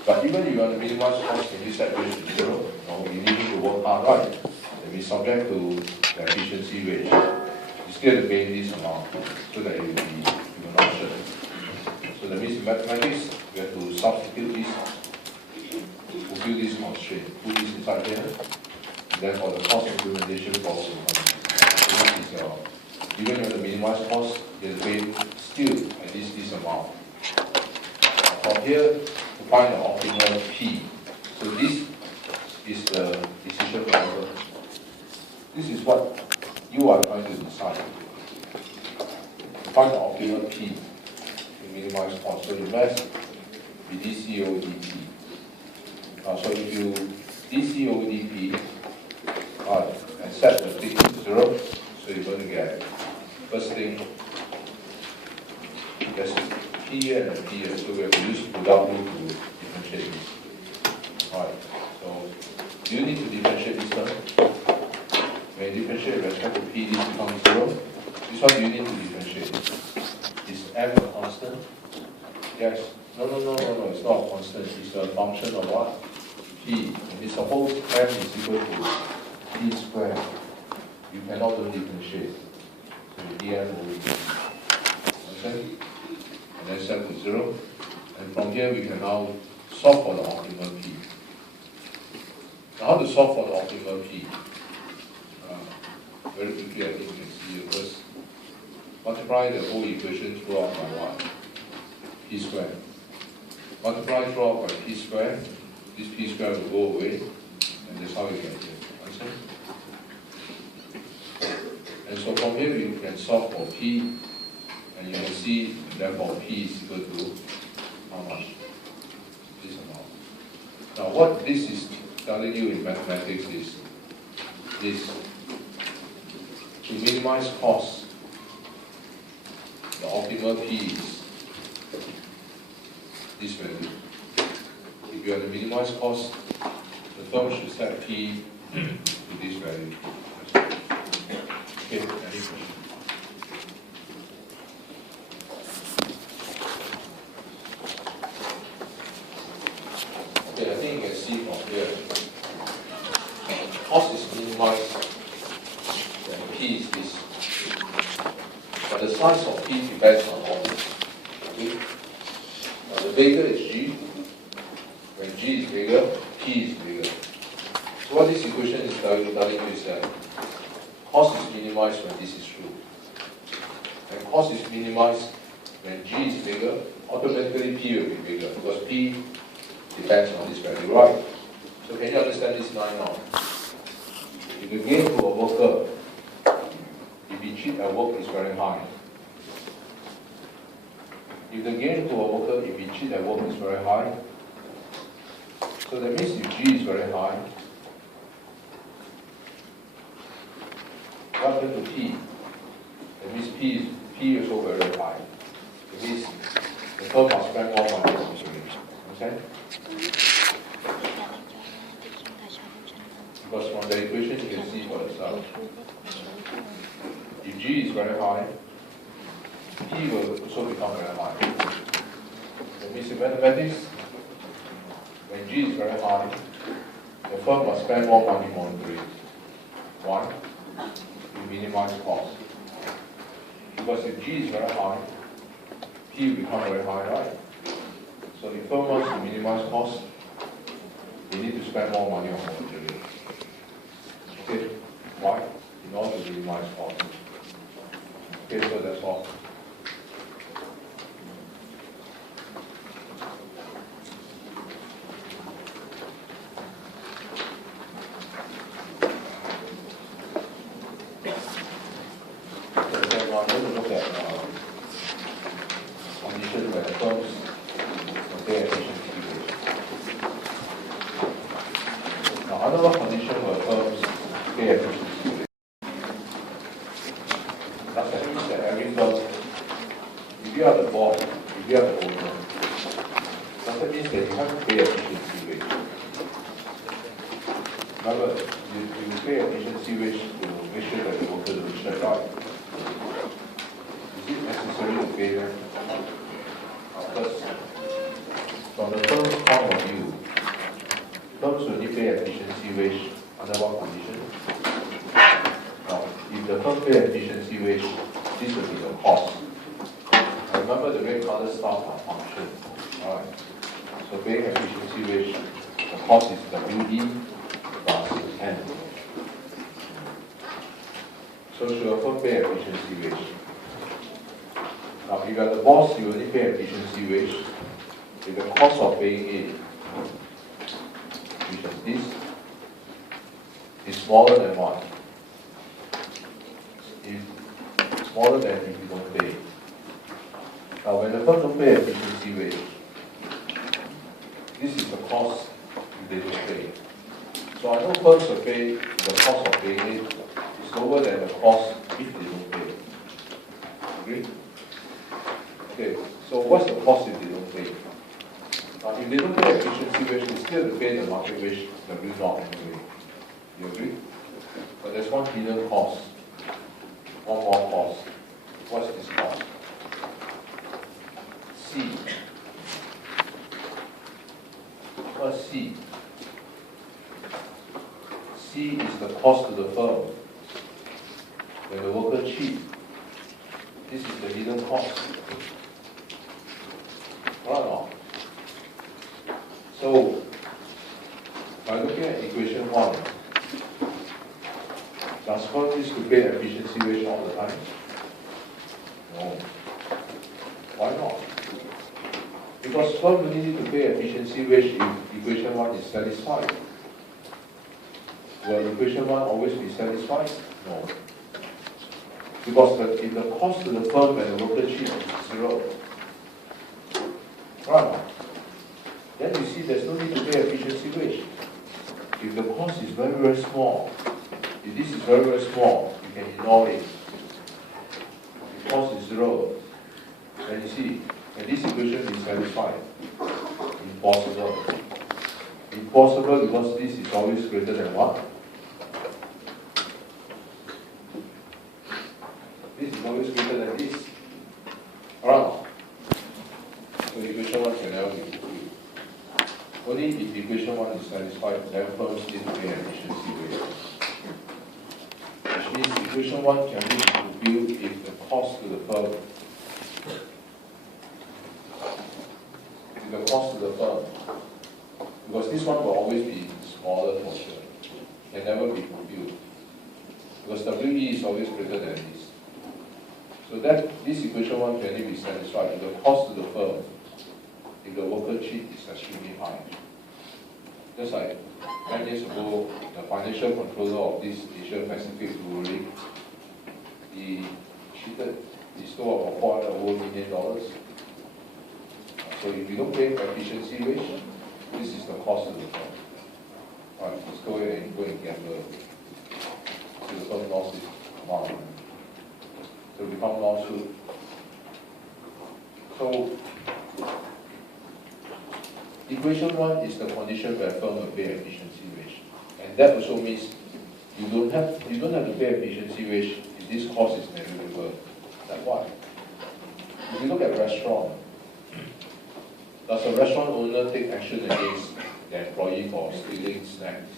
But even if you want to minimize cost, can you set wage to 0? No, you need to work hard, right? And be subject to the efficiency wage. You still have to pay this amount so that you will not shut. So that means in mathematics, we have to substitute this, fulfill this constraint, put this inside here, and then for the cost implementation problem, so this is your, even if you minimize cost, you have to pay still at least this amount. From here, to find the optimal P. So this is the decision problem. This is what you are trying to decide. To find the optimal P to minimize cost. So you must be DC over DP. So if you DC over DP and set the thing to 0, so you're going to get first thing, there's P here and P here, so we have to use W to differentiate this. Alright, so do you need to differentiate this term? When you differentiate with respect to P, this becomes 0. This one you need to differentiate. Is M a constant? Yes. No, it's not a constant. It's a function of what? P. And suppose M is equal to P squared. You cannot do differentiate. So you dm over dt. Okay? And then set to 0. And from here we can now solve for the optimal P. Now how to solve for the optimal P? Very quickly I think you can see it first. Multiply the whole equation throughout by what? P squared. Multiply throughout by P squared. This P squared will go away. And that's how you get here. Understand? And so from here you can solve for P. And you can see therefore P is equal to how much? This amount. Now what this is telling you in mathematics is to minimize cost, the optimal P is this value. If you have to minimize cost, the firm should set P to this value. Okay, any question? Okay, I think you can see from here, cost is minimized, then P is this. But the size of P depends on all this. Okay? Now the bigger is G. When G is bigger, P is bigger. So what this equation is telling you is that cost is minimized when this is true. And cost is minimized when G is bigger, automatically P will be bigger because P depends on this value, right? So can you understand this line now? If the gain to a worker, if he cheat at work is very high. If the gain to a worker, if he cheat at work is very high, so that means if G is very high, what happens to P? That means P is also very high. It means the firm must spend more money on this. Okay? Because from the equation you can see for yourself. If G is very high, P will also become very high. That means in mathematics, when G is very high, the firm must spend more money monitoring. Why? To minimize cost. Because if G is very high, P will become very high, right? So if firm wants to minimize cost, they need to spend more money on monitoring. Okay, why? In order to minimize cost. Okay, so that's all. So I'm going to look at condition where the firms pay efficiency ratio. Now, another condition where firms pay efficiency ratio. That means that every firm, if you are the boss, if you are the owner, that means that you have to pay efficiency ratio. Remember, you pay efficiency ratio to make sure that the worker does their job. Is it necessary to pay them? Because from the firm's point of view, firms only pay efficiency wage under what condition? Now, if the firm pay efficiency wage, this will be the cost. Now, remember the red color staff are function. Alright. So paying efficiency wage, the cost is WD plus N. So should a firm pay efficiency wage? Now, if you are the boss, you only pay efficiency wage if the cost of paying it, which is this, is smaller than what? If smaller than if you don't pay. Now, when the firm don't pay efficiency wage, this is the cost if they don't pay. So I know firms will pay the cost of paying it is lower than the cost if they don't pay. Agree? Okay, so what's the cost if they don't pay? Now, if they don't pay efficiency wage, they still have to pay the market wage W0 anyway. You agree? But there's one hidden cost. One more cost. What's this cost? C. What's C? C is the cost to the firm when the worker cheat. This is the hidden cost. Right or not? So, by looking at equation 1, does firm need to pay efficiency wage all the time? No. Why not? Because firm only need to pay efficiency wage if equation 1 is satisfied. Will equation 1 always be satisfied? No. Because if the cost to the firm and the worker cheat is 0, right? Then you see there's no need to pay efficiency wage. If the cost is very, very small, if this is very, very small, you can ignore it. If cost is 0, then you see, and this equation is satisfied. Impossible. Impossible because this is always greater than what? This is always greater than this. Alright. So equation 1 can never be fulfilled. Only if equation 1 is satisfied, then firms need to pay efficiency wage. Which means equation 1 can be fulfilled if the cost to the firm, because this one will always be smaller for sure, can never be fulfilled. Because WE is always greater than this. So that this equation 1 can only be satisfied if the cost to the firm, if the worker cheat, is extremely high. Just like 10 years ago, the financial controller of this Asia Pacific brewery, he cheated, he stole about $400 million. So if you don't pay efficiency wage, this is the cost of the firm. Right, let's go ahead and go and gamble. So the firm lost its amount. So it become lawsuit. So equation 1 is the condition where firm will pay efficiency wage. And that also means you don't have to pay efficiency wage if this cost is negligible. Like what? If you look at restaurant, does a restaurant owner take action against the employee for stealing snacks?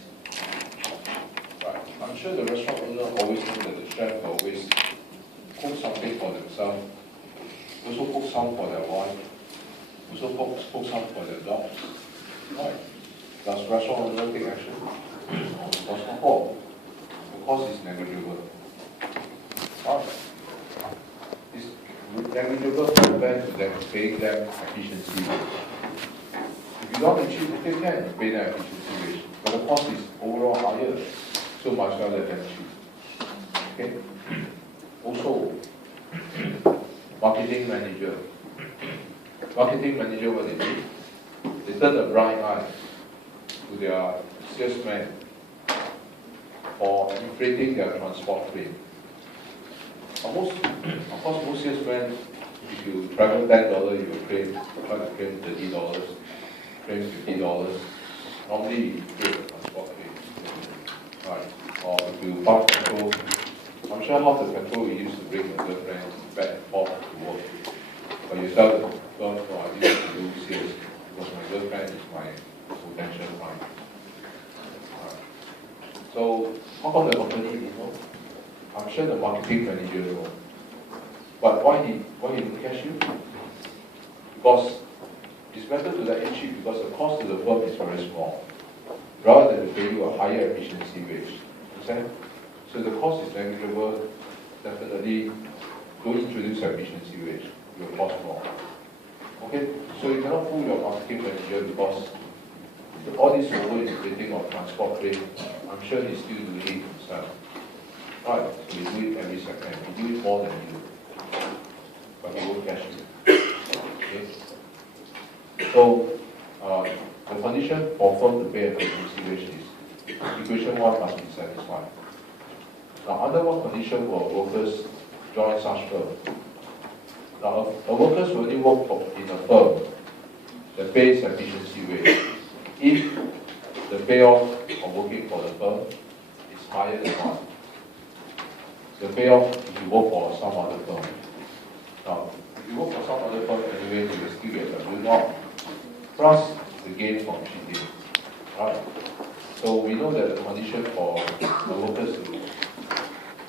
Right. I'm sure the restaurant owner always knows that the chef will always cook something for themselves, also cook some for their wife, also cook some for their dogs. Right. Does restaurant owner take action? Of course not. The cost is negligible. Right. It's negligible compared to them paying them efficiency wage. If you don't achieve, they can pay them efficiency wage, but the cost is overall higher, so much well let them cheat. Okay? Also, marketing manager. Marketing manager, what they do? They turn a blind eye to their salesmen for inflating their transport claim. Of course, most salesmen, if you travel $10, you will try to claim $30, claim $50. Normally, you claim the transport claim. Right. Or if you pass control, I'm sure half the petrol you used to bring your girlfriend back and forth to work. But you tell them, no, I need to do sales because my girlfriend is my potential client. Right. So, how come the company didn't know? I'm sure the marketing manager know. But why he didn't catch you? Because it's better to let you cheat because the cost to the firm is very small, rather than to pay you a higher efficiency wage. Understand? So the cost is negligible. Definitely, don't introduce efficiency wage. It will cost more. Okay? So you cannot fool your marketing manager because all this over-inflating of transport claim, I'm sure he's still doing it himself. Right? So he do it every second. He do it more than you. But he won't catch you. Okay? So, the condition for firm to pay efficiency wage is equation 1 must be satisfied. Now, under what condition will workers join such firm? Now, workers will only work in a firm that pays efficiency wage if the payoff of working for the firm is higher than 1. the payoff if you work for some other firm. Now, if you work for some other firm anyway, you will still get W0 plus the gain from cheating. Right? So we know that the condition for the workers to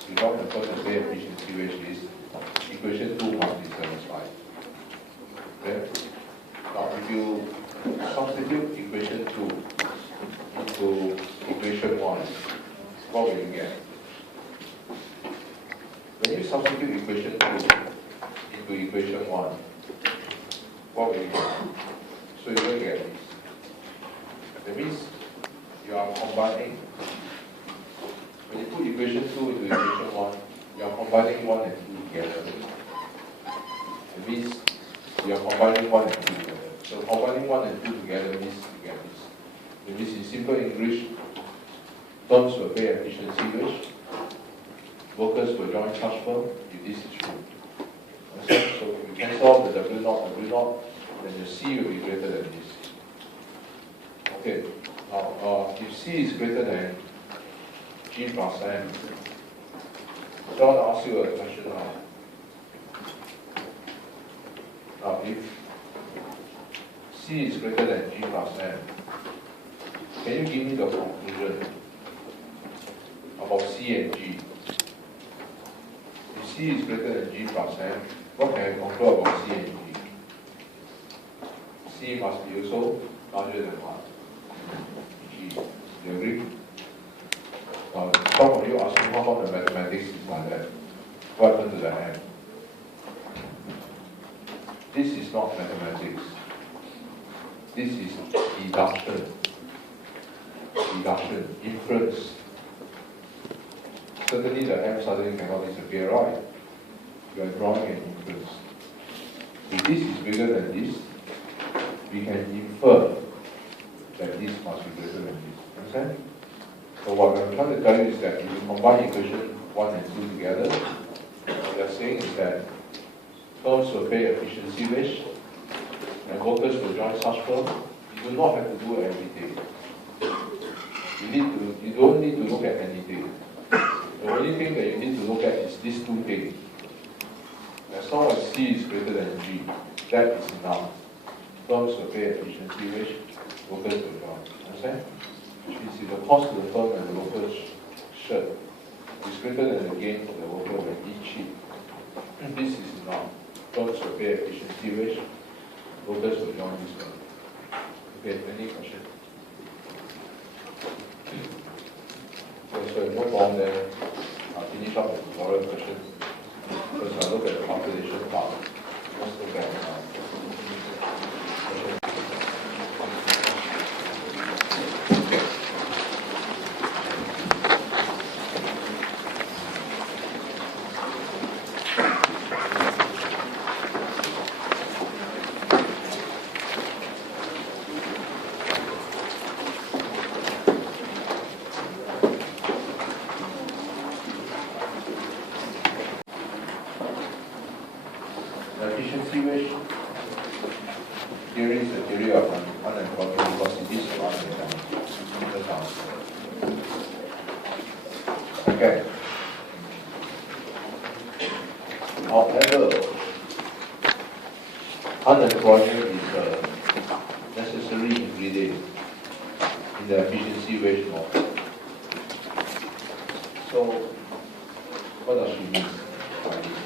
become the first and pay efficiency wage is equation 2 must be satisfied. Okay? Now, if you substitute equation 2 into equation 1, what will you get? When you substitute equation 2 into equation 1, what will you get? So you're going to get this. That means you are combining. When you put equation 2 into equation 1, you are combining 1 and 2 together. That means you are combining 1 and 2 together. So combining 1 and 2 together means you get this. That means in simple English, firms will pay efficiency wage, workers will join such firm if this is true. Okay? So if you cancel off the W0, then the C will be greater than this. Okay, now if C is greater than G plus M, so I want to ask you a question now. Now if C is greater than G plus M, can you give me the conclusion about C and G? If C is greater than G plus M, what can I conclude about C and G? C must be also larger than what? G. Do you agree? Now, some of you ask me how come the mathematics is like that. What happened to the M? This is not mathematics. This is deduction. Deduction, inference. Certainly the M suddenly cannot disappear, right? You are drawing an inference. If this is bigger than this, we can infer that this must be greater than this. Understand? So what I'm trying to tell you is that if you combine equation 1 and 2 together, what we are saying is that firms will pay efficiency wage and workers will join such firm. You do not have to do everything. You don't need to look at anything. The only thing that you need to look at is these two things. As long as C is greater than G, that is enough. Firms will pay efficiency wage, workers will join. Understand? Which means if the cost to the firm and the workers share is greater than the gain for the worker when he cheat, this is enough. Firms will pay efficiency wage, workers will join this firm. Okay, any question? Okay, so no problem then. I'll finish up with the tutorial question. First, I'll look at the calculation part. Let's look at question. Efficiency wage theory is the theory of unemployment because it is unemployment. Okay. However, unemployment is a necessary ingredient in the efficiency wage model. So, what does she mean by this?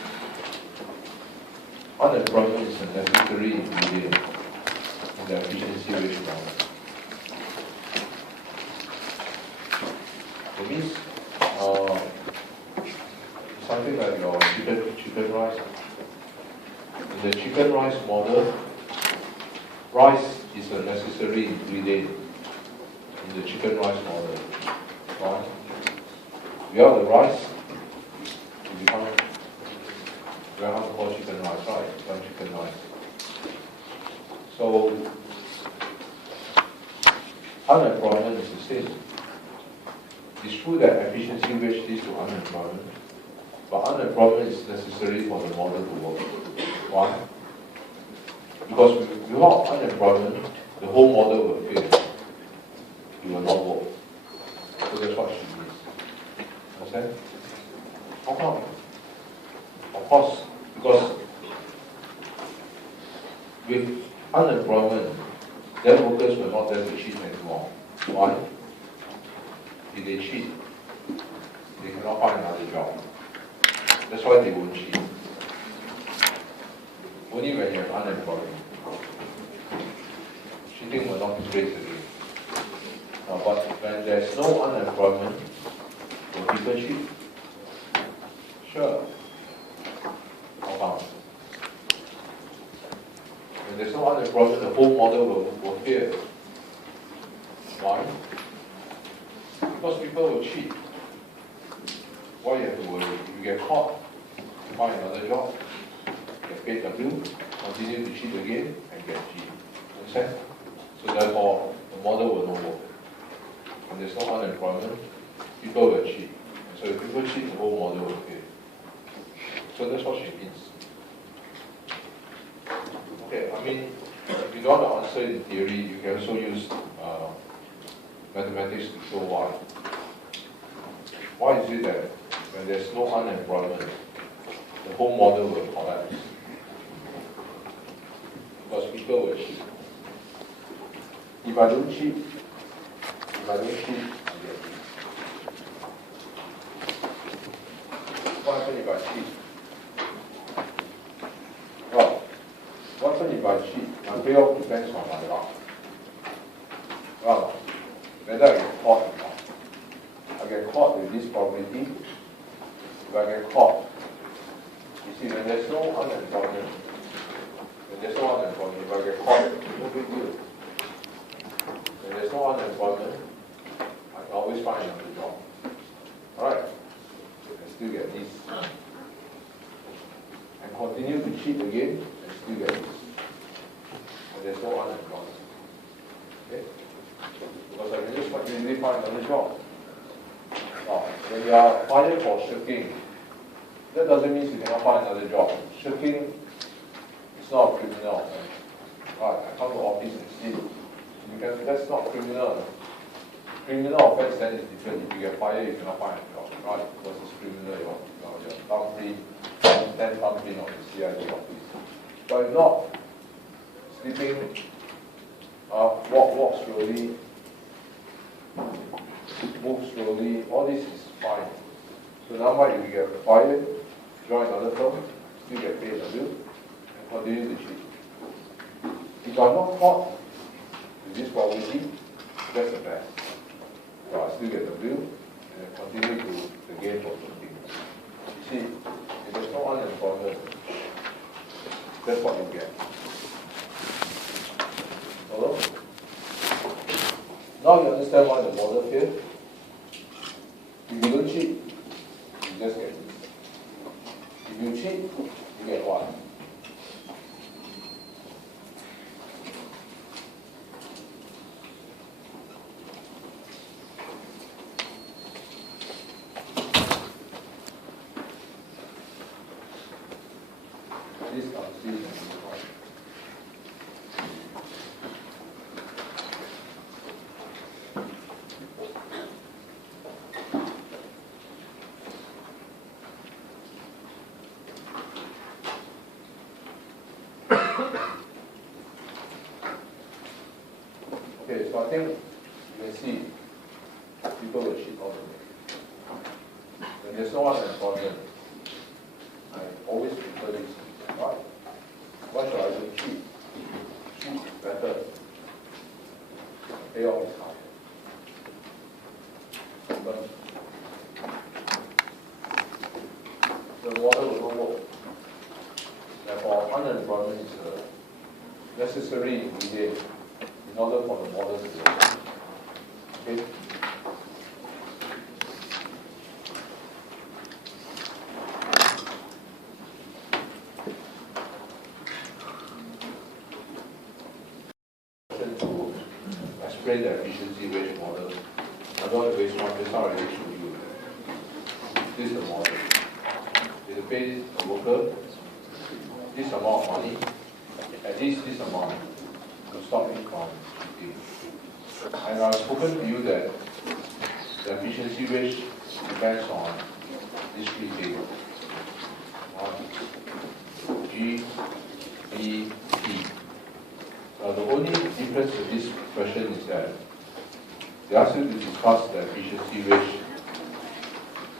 Unemployment is a necessary ingredient in the efficiency wage model. It means something like your chicken rice. In the chicken rice model, rice is a necessary ingredient in the chicken rice model. Right? Without the rice, you become how to call chicken rice, right? Become chicken rice. So unemployment is the same. It's true that efficiency wage leads to unemployment, but unemployment is necessary for the model to work. Why? Because without unemployment, the whole model will fail. It will not work. So that's what she means. Understand? How come? Of course, because with unemployment, then workers will not dare to cheat anymore. Why? If they cheat, they cannot find another job. That's why they won't cheat. Only when you have unemployment, cheating will not be raised again. But when there's no unemployment, will people cheat? Sure. How come? When there's no unemployment, the whole model will fail. Why? Because people will cheat. Why you have to worry? If you get caught, you find another job, get paid the bill, continue to cheat again, and get cheat. Understand? So therefore, the model will not work. When there's no unemployment, people will cheat. And so if people cheat, the whole model will fail. So that's what she means. Okay, I mean, if you don't want to answer in theory, you can also use mathematics to show why. Why is it that when there's no unemployment, the whole model will collapse? Because people will cheat. If I don't cheat, I get cheat. What happens if I cheat? Well, what happens if I cheat? My payoff depends on my luck. Well, whether I get caught or not. I get caught with this probability. If I get caught, you see, when there's no unemployment, if I get caught, no big deal. When there's no unemployment, I can always find another job. Alright? And still get this. And continue to cheat again, and still get this. And there's no unemployment. Okay? Because I can just easily find another job. Now, when you are fired for shirking, that doesn't mean you cannot find another job. Shirking is not a criminal offense. Right, I come to office and steal. That's not criminal. Criminal offense then is different. If you get fired, you cannot find a job. Right? Because it's criminal, your thumbprint, thumbprint of the CID office. But if not, sleeping, walk slowly, move slowly, all this is fine. So now if you get fired, join another firm, still get paid a bill, and continue to cheat. If you are not caught with this probability, that's the best. So I still get the bill, and continue to gain for cheating. You see, if there's no unemployment, that's what you get. Hello? Now you understand why the model failed? If you don't cheat, you just get this. If you cheat, you get what? This confusion is wrong. Okay, so I think you can see people will cheat all the way. When there's no unemployment, I always prefer this. Right? Why should I do? Cheat? Cheat is better. Payoff is higher. But the model will not work. Therefore, unemployment is a necessary ingredient in order for the model to work. Okay? To explain the efficiency wage model. I don't want to waste time, just already showed you. This is the model. You pay a worker this amount of money, at least this amount, to stop him from cheating. And I've spoken to you that the efficiency wage depends on these three things. G, E, P. The only difference in this question is that they ask you to discuss the efficiency ratio,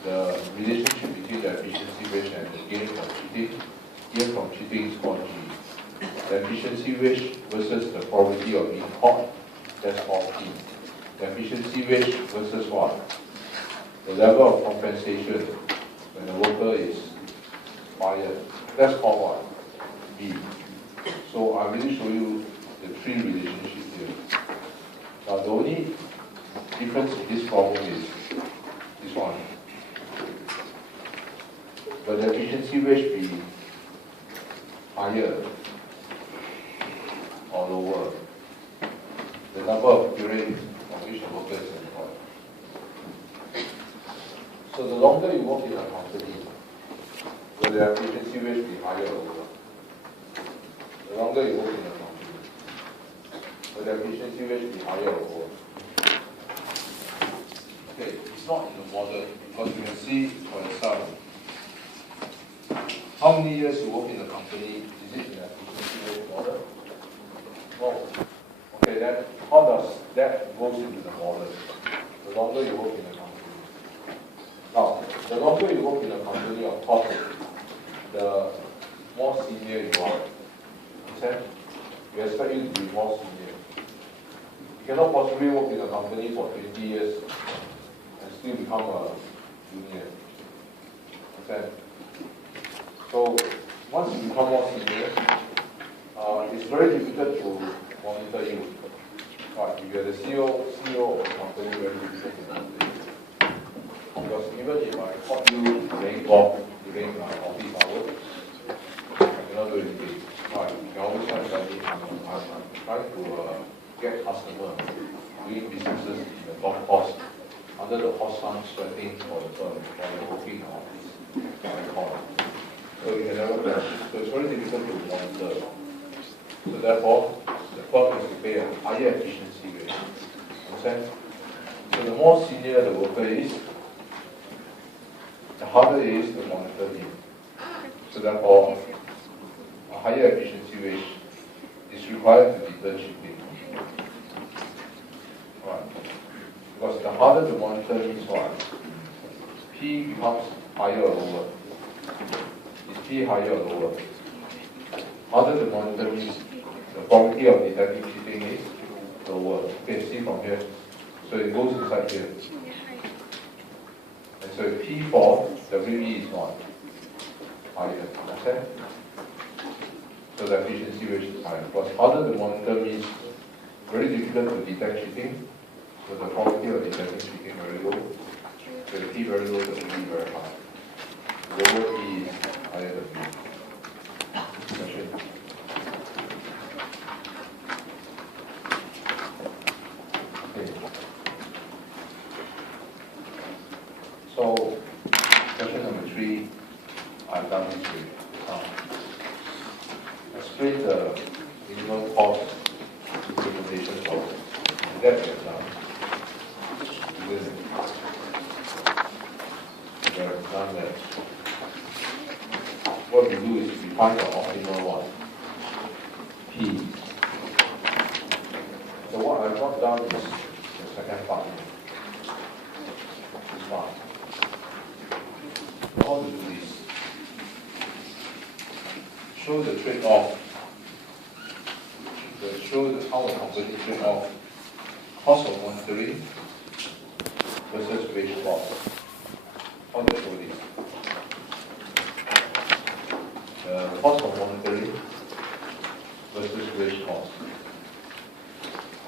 the relationship between the efficiency ratio and the gain from cheating. Gain from cheating is called G. The efficiency ratio versus the probability of being caught, that's called P. The efficiency ratio versus what? The level of compensation when the worker is fired, that's called what? B. So I really show you the three relationships here. Now the only difference in this problem is this one. But the efficiency ratio be higher or lower, the number of periods on which the worker is employed. So the longer you work in a company, will the efficiency ratio be higher or lower? The longer you work in a company, will the efficiency ratio be higher or lower? Okay, it's not in the model because you can see for yourself. How many years you work in the company, is it in the efficiency ratio model? No. Okay, then how does that goes into the model? The longer you work in the company. Now, the longer you work in a company, of course, the more senior you are. Understand? We expect you to be more senior. You cannot possibly work in a company for 20 years and still become a junior. Understand? So, once you become more senior, it's very difficult to monitor you. Right, if you're the CEO of the company, very difficult to monitor you. Because even if I caught you playing golf during my office hours, I cannot do anything. Right, you can always tell me I'm trying to get customers doing businesses in the golf course under the hot sun, sweating for the firm while you're working in the office. So you can never do. So it's very difficult to monitor. So therefore, the firm has to pay a higher efficiency rate. Understand? So the more senior the worker is, the harder it is to monitor him. So therefore, a higher efficiency rate is required to deter cheating. Right. Because the harder to monitor means what? P becomes higher or lower. Is P higher or lower? Harder to monitor means the probability of detecting cheating is lower. You can see from here. So it goes inside here. And so P4, WE is not higher. Understand? So the efficiency rate is higher. Because harder to monitor means very difficult to detect cheating. So the probability of detecting cheating very low. So the P very low, the WE very high. Lower P is higher than P. Question. Okay. So, question number 3, I've done this with explain the minimum cost implementation process. That we have done. We have done that. What we do is we find the optimal one, P. So what I've not done is the second part. This part. How to do this? Show the trade-off. Show how the company trade-off cost of monitoring versus wage cost. How to show this? Cost of monitoring versus wage cost.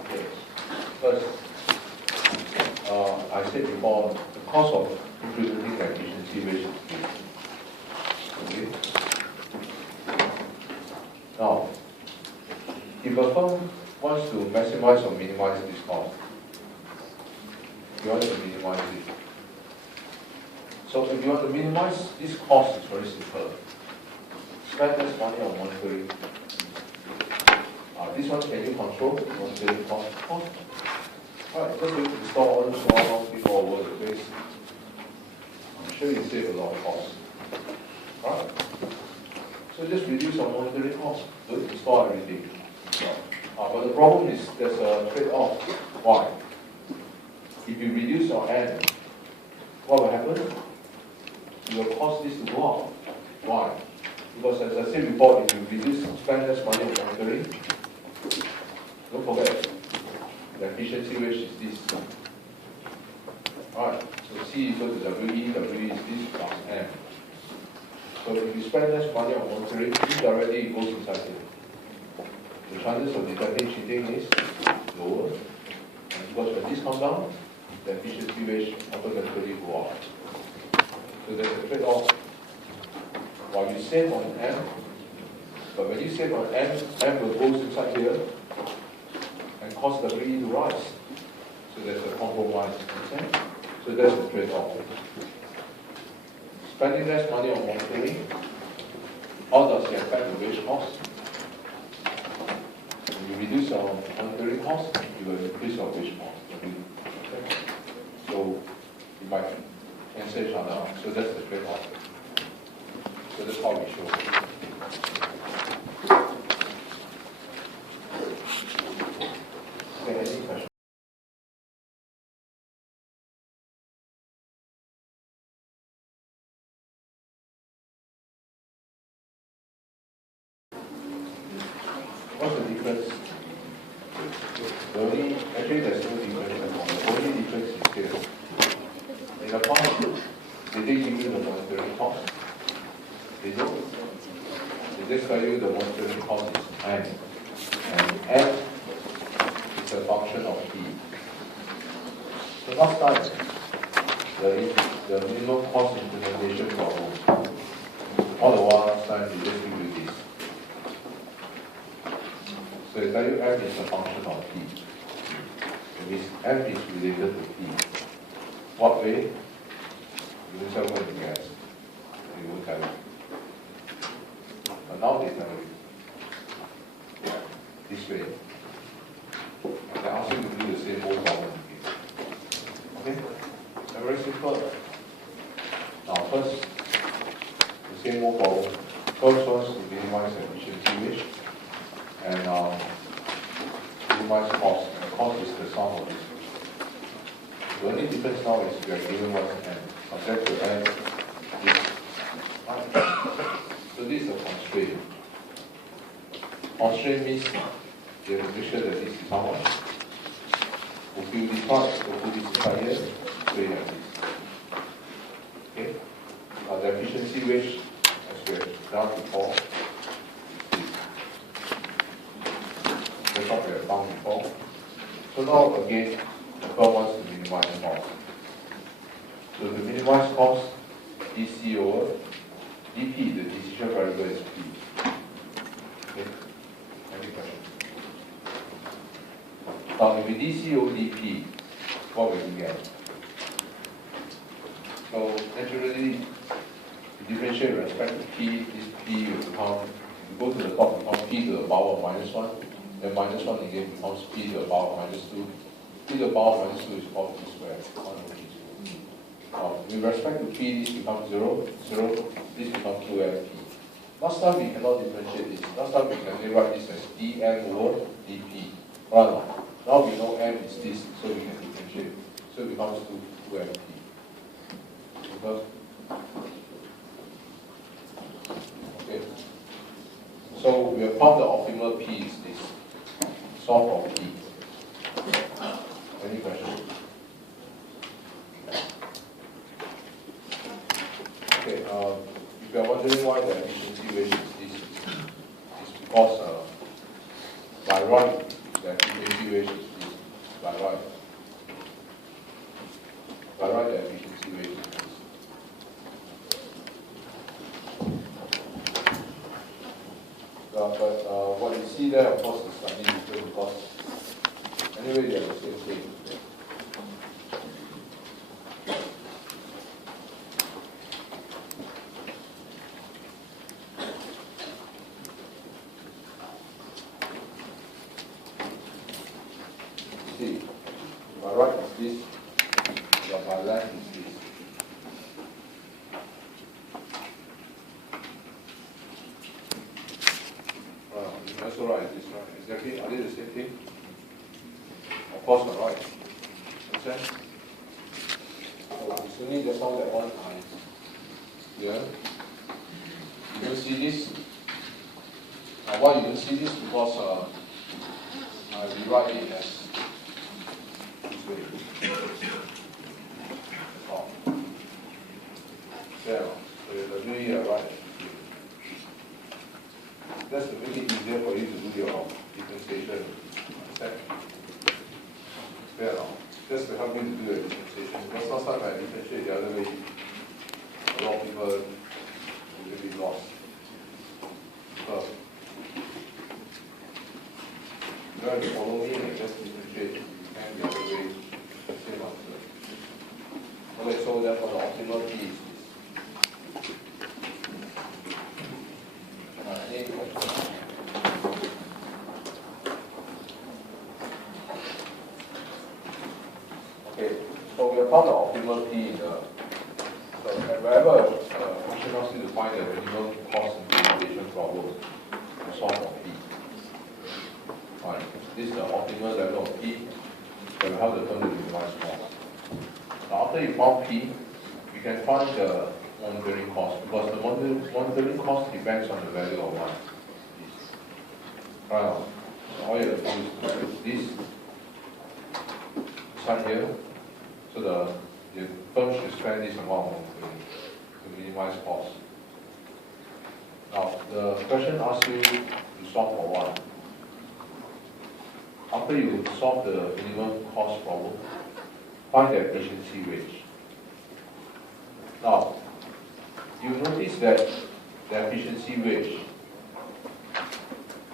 Okay. First, I said before, the cost of implementing the efficiency ratio. Okay. Now, if a firm wants to maximize or minimize this cost, you want to minimize it. So if you want to minimize this cost, it's very simple. Spend less money on monitoring. This one can you control? Monitoring cost. Alright, just going to install all the small house people all over the place. sure you save a lot of cost. Right? So just reduce your monitoring cost. Don't install everything. But the problem is there's a trade-off. Why? If you reduce your N, what will happen? Your cost needs to go up. Why? Because as I said before, if you spend less money on monitoring, don't forget, the efficiency ratio is this. Alright, so C equal to WE, WE is this plus M. So if you spend less money on monitoring, indirectly it goes inside here. The chances of detecting cheating is lower. And because when this comes down, the efficiency ratio automatically go up. So there's a trade-off. While you save on M, but when you save on M will go inside here and cause WE to rise. So there's a compromise. Okay? So that's the trade-off. Spending less money on monitoring, how does it affect the wage cost? When you reduce your monitoring cost, you will increase your wage cost. Okay? So you might cancel each other out. So that's the trade-off. So that's how we show it. Okay, any questions? What's the difference? Actually there's no difference at all. The only difference is here. In the past, did they give you the monitoring cost? They don't. They just tell you the monitoring cost is N. And N is a function of P. So last time, the minimum cost implementation problem, all the while last time they just give you this. So they tell you M is a function of P. It means M is related to P. What way? You don't tell what you guess. They won't tell you. But now they tell you. This way. And they ask you to do the same old problem again. Okay? They're very simple. Now first, the same old problem. First one is to minimize efficiency ratio. And minimize cost. And cost is the sum of this. The only difference now is we are given what's N. Subject to N is so this is a constraint. Constraint means you have to make sure that this is how much. Fulfill this part, fulfill this inside here, so you have this. Okay? The efficiency range, as we have done before, is that's what we have done before. So now again, the firm wants to minimize cost. So to minimize cost, DC over dP, the decision variable is P. Okay? Any question? Now if we DC over dP, what will we get? So naturally, if you differentiate with respect to P, this P will become, if you go to the top, become P to the power of -1, then -1 again becomes P to the power of -2. P to the power of -2 is called P squared, 1 over P squared. With respect to P, this becomes 0, 0, this becomes 2MP. Last time we cannot differentiate this. Last time we can only write this as dN over dP. Right? Now we know M is this, so we can differentiate. So it becomes 2MP. Okay. So we have found the optimal P is this. Solve for P. Any questions? Okay, if you are wondering why the efficiency ratio is this, it's because by right, the efficiency ratio is this. By right. By right, the efficiency ratio is this. But what you see there, of course, is slightly different because anyway, they are the same thing. See, my right is this, but my left is this. also right, this right. Exactly, are they the same thing? Of course not, right? Understand? So it's only just found that one time. Yeah? You don't see this? Why you don't see this? Because I rewrite it as this way. Oh. Yeah, so the WE are right. That's to make it easier for you to do your differentiation. Understand? Yeah, just to help you to do your differentiation. Because last time I differentiate the other way, a lot of people will be lost. So, you have to follow me and just differentiate and the other way, same answer. Okay, so therefore the optimal P is this. Any questions? Okay, so we have found the optimal P in the, so wherever function asks you to find the minimum cost implementation problem, you solve for P. Fine. This is the optimal level of P, so we have the term to minimize cost. Now after you found P, you can find the monitoring cost, because the monitoring cost depends on the value of one. Right. So all you have to do is put this side here, so the firm should spend this amount to minimize cost. Now the question asks you to solve for one. After you solve the minimum cost problem, find the efficiency wage. Now, you notice that the efficiency wage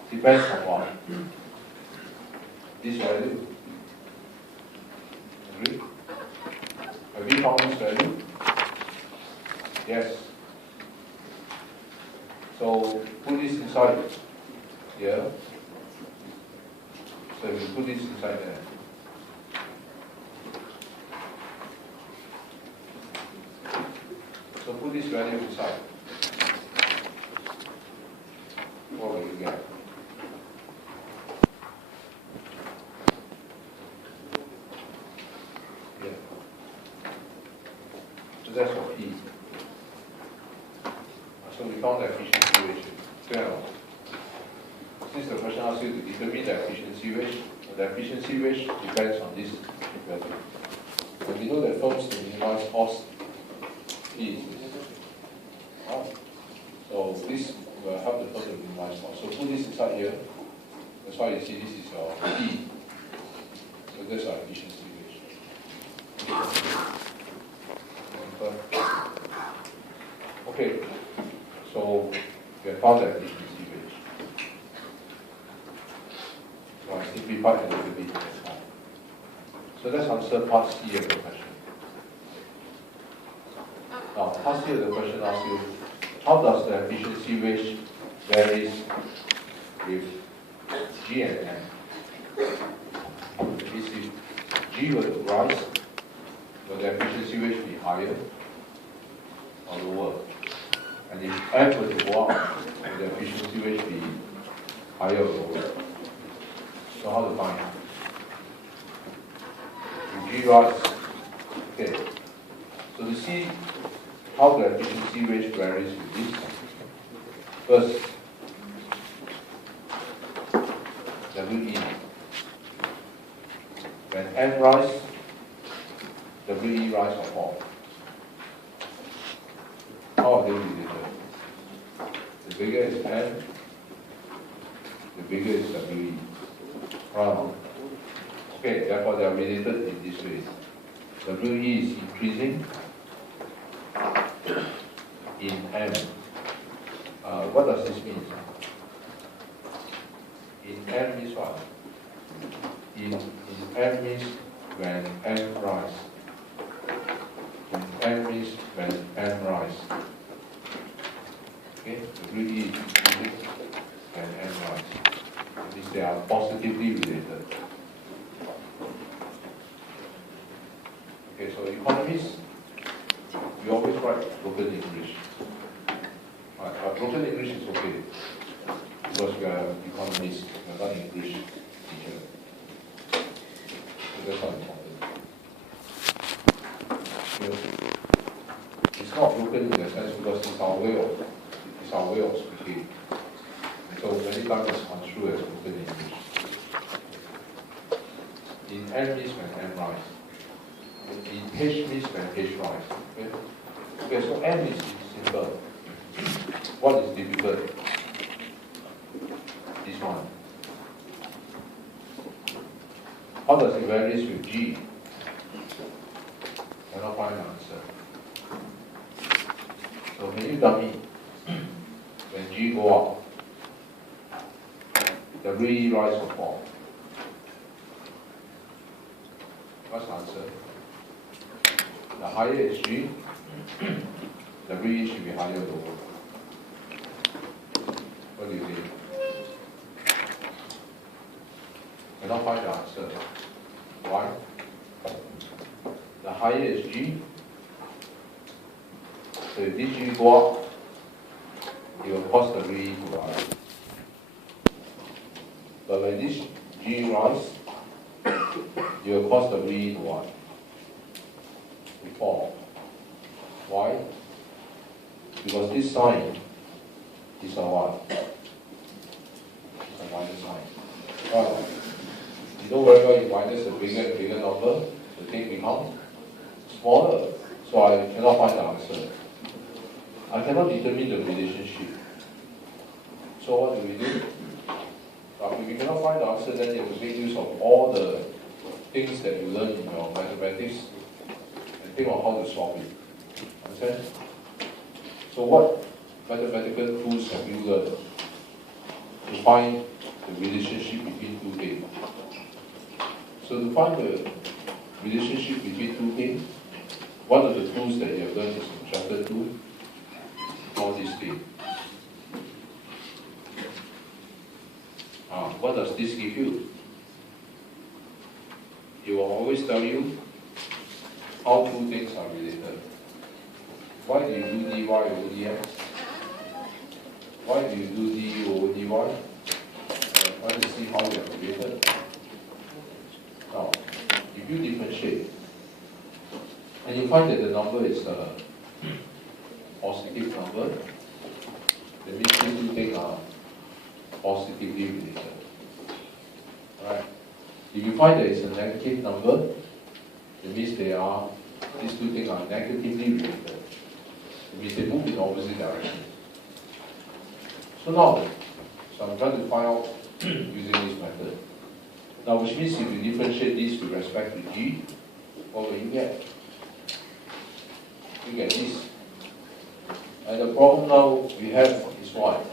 depends on what? This value. Agree? Have you found this value? Yes. So put this inside here. So we put this inside there. So put this value inside. What will you get? Yeah. So that's for P. So we found the efficiency ratio. Clear? Since the question asks you to determine the efficiency ratio, the efficiency ratio depends on this value. So we know that firms to minimize cost P is this. So this will help the firm to minimize cost. So put this inside here. That's why you see this is your P. So that's our efficiency ratio. Okay. So we have found the efficiency ratio. So I simplified a little bit. So let's answer part C of the question. Now, part C of the question asks you, how does the efficiency ratio varies with G and M? If G were to rise, will the efficiency ratio be higher or lower? And if M were to go up, will the efficiency ratio be higher or lower? So how to find? If G rise, okay. So to see how the efficiency ratio varies with this, first, WE. When M rise, WE rise or fall. How are they related? The bigger is M, the bigger is WE. Right. Okay, therefore they are related in this way. WE is increasing in M. What does this mean? In M means what? In M means when M rise. In M means when M rise. Okay, WE is increasing when M rise. That means they are positively related. Okay, so economists, we always write broken English. Broken English is okay. because you are economist, you are not English teacher. So that's not important. It's not broken in the sense because it's our way of speaking. So many times it's construed as broken English. In M means when M rise. In H means when H rise. Okay, so M is simple. What is difficult? This one. How does it vary with G? Cannot find an answer. So can you tell me, when G go up, WE rise or fall? What's the answer? The higher is G, WE should be higher or lower. What do you think? Cannot find the answer. Why? The higher is G. So if this G go up, it will cause the WE to rise. But when this G rise, it will cause the WE to what? To fall. Why? Because this sign is a what? It's a minus sign. You know very well, you minus a bigger and bigger number, the thing becomes smaller. So I cannot find the answer. I cannot determine the relationship. So what do we do? If we cannot find the answer, then you have to make use of all the things that you learn in your mathematics and think of how to solve it. Understand? So what mathematical tools have you learned to find the relationship between two things? So to find the relationship between two things, one of the tools that you have learned is subtractor tool, all these things. What does this give you? It will always tell you how two things are related. Why do you do dy over dx? Why do you do du over dy? I want to see how they are related. Now, if you differentiate, and you find that the number is a positive number, that means these two things are positively related. Right? If you find that it's a negative number, it means these two things are negatively related. It means they move in opposite directions. So now, I'm trying to find out using this method. Now, which means if you differentiate this with respect to G, what will you get? You get this. And the problem now we have is what?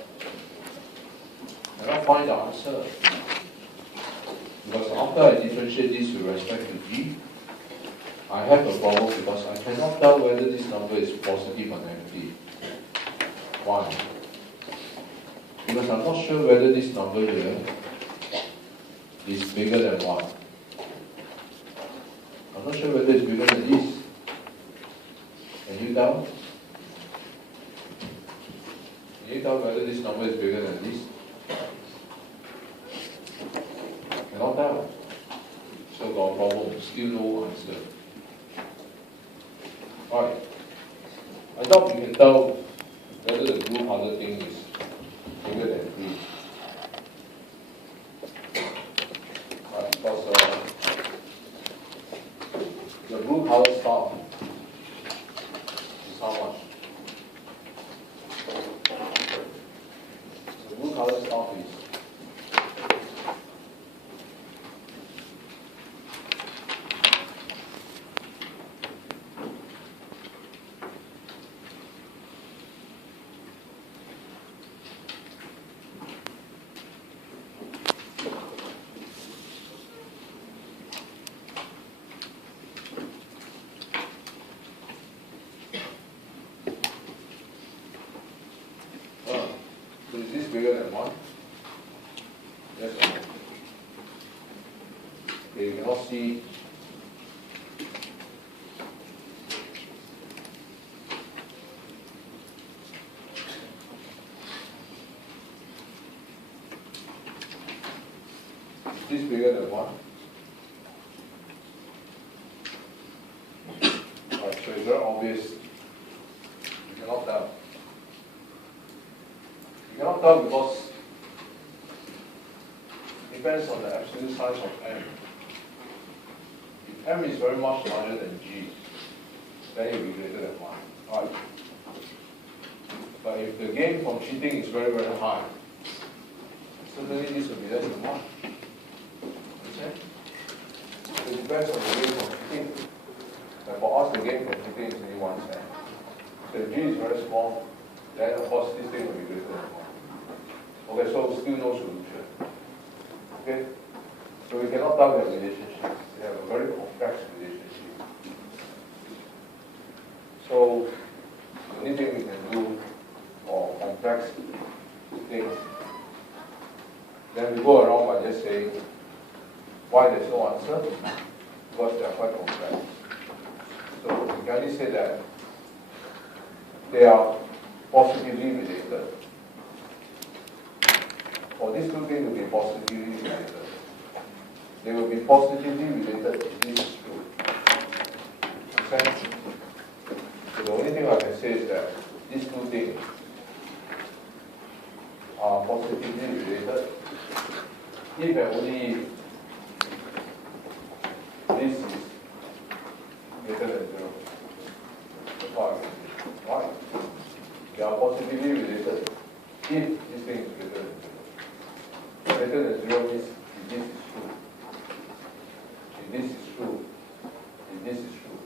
I cannot find the answer. Because after I differentiate this with respect to G, I have a problem because I cannot tell whether this number is positive or negative. Why? Because I'm not sure whether this number here is bigger than what? I'm not sure whether it's bigger than this. Can you tell? Can you tell whether this number is bigger than this? Cannot tell. So got a problem. Still no answer. Alright. I doubt you can tell whether the blue color thing is bigger than green. Right, because the blue color star is how much? The blue color star is bigger than 1? Yes or no? Okay, you cannot see. this bigger than 1? Alright, so it's very obvious. You cannot tell. You cannot tell because it depends on the absolute size of M. If M is very much larger than G, then it will be greater than 1. Right. But if the gain from cheating is very, very high, certainly this will be less than 1. Okay? So it depends on the gain from cheating. But for us, the gain from cheating is only 1 cent. So if G is very small, then of course this thing will be greater than 1. Okay, so still no solution. Okay? So we cannot tell the relationship. We have a very complex relationship. So the only thing we can do for complex things, then we go around by just saying why there's no answer, because they are quite complex. So we can only say that they are positively related. For these two things to be positively related, they will be positively related if this is true. Okay? So the only thing I can say is that these two things are positively related if and only this is greater than 0. That's what I can say. Right? They are positively related if this thing is greater than 0. Greater than 0 means if this is true. If this is true. If this is true.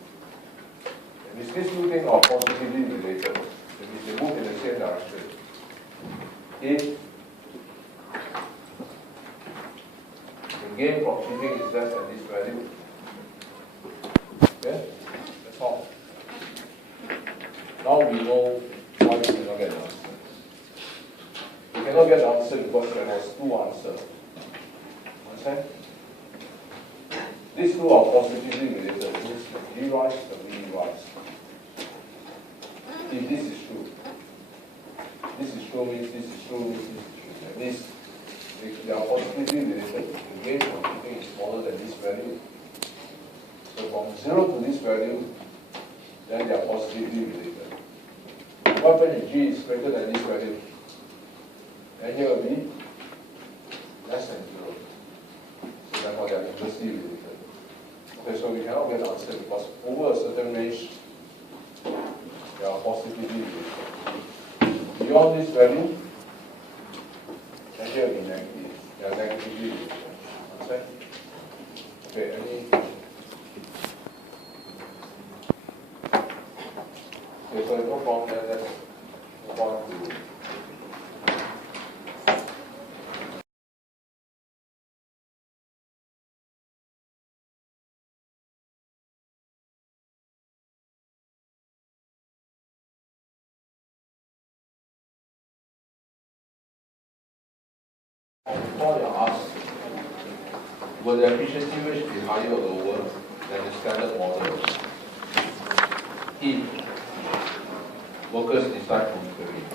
That means these two things are positively related. That means they move in the same direction. If the gain from cheating is less than this value, okay? That's all. Now we know why we cannot get the answer. We cannot get the answer because there was 2 answers. Understand? These two are positively related. It means the G rise, the V rise. If this is true. This is true means this is true means this is true. That means they are positively related. The gain from cheating is smaller than this value. So from 0 to this value, then they are positively related. What happens if G is greater than this value? Then here will be less than 0. So therefore they are inversely related. Okay, so we cannot get an answer because over a certain range, they are positively related. Beyond this value, then here will be negative. They are negatively related. Understand? Okay, any question? Okay, so no problem, then let's move on to before you ask, will the efficiency rate be higher or lower than the standard model if workers decide monitoring?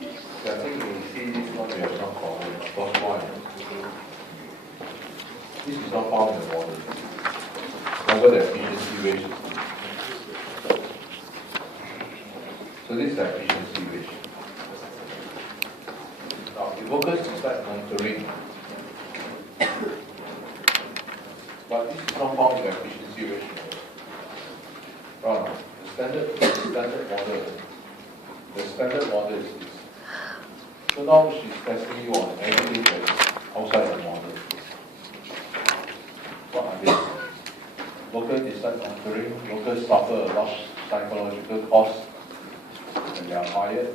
So I think you see this one we have not covered. First one. This is not found in the model. Remember the efficiency ratio. So this is the efficiency ratio. Now, if workers decide monitoring, but this is not found in the efficiency ratio. Right. The standard model is this. So now she's testing you on everything that is outside the model. What are they? Workers decide monitoring, workers suffer a lot of psychological costs when they are fired.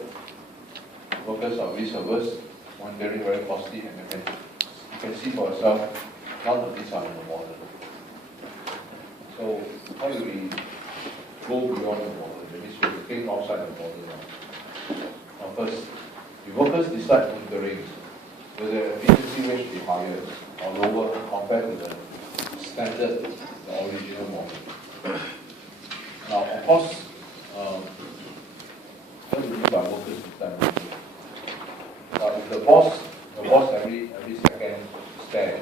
Workers are risk averse, monitoring very costly, and you can see for yourself, none of these are in the model. So how do we go beyond the model? That means we have to think outside the model now. Now first, if workers decide monitoring, will the efficiency rate be higher or lower compared to the standard, the original model? Now of course, what do you mean by workers decide monitoring? If the boss every second stare,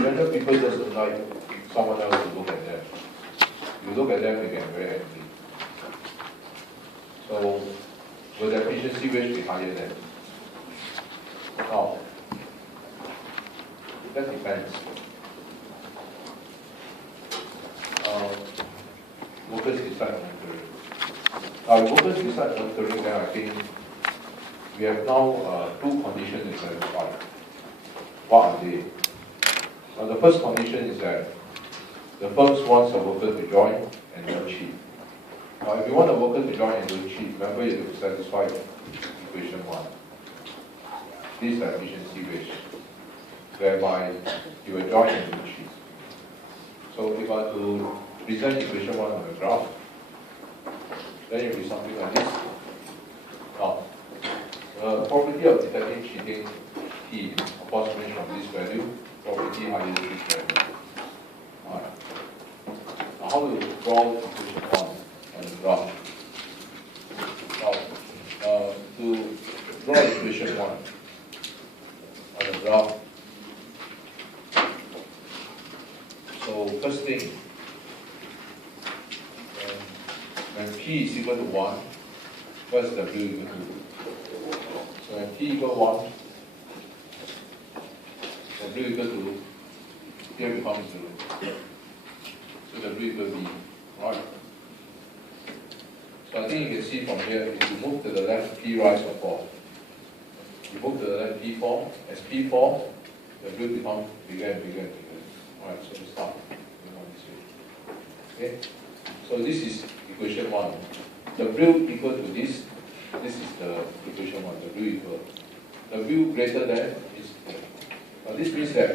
Whether people doesn't like someone else to look at them. You look at them, they get very angry. So, will the efficiency wage be higher then? No. That depends. Workers decide monitoring. If workers decide monitoring, then I think we have now two conditions to satisfy. What are they? The first condition is that the firms wants a worker to join and don't cheat. Now, if you want a worker to join and don't cheat, remember you have to satisfy equation 1. This is the efficiency wage, whereby you will join and don't cheat. So if I were to present equation 1 on the graph, then it will be something like this. Now, the probability of detecting cheating P, of course, range from this value, probability higher than this value. Alright. Now, how to draw equation 1 on the graph? Now, to draw equation 1 on the graph, so first thing, when P is equal to 1, what is W equal to? So when P equal 1, W equal to, here becomes 0. So W equal B, right? So I think you can see from here, if you move to the left, P rise or fall. You move to the left, P fall. As P fall, W becomes bigger and bigger and bigger. Alright, so we start. Okay? So this is equation 1. W equal to this. This is the equation 1. W equal. W greater than is equal. Now this means that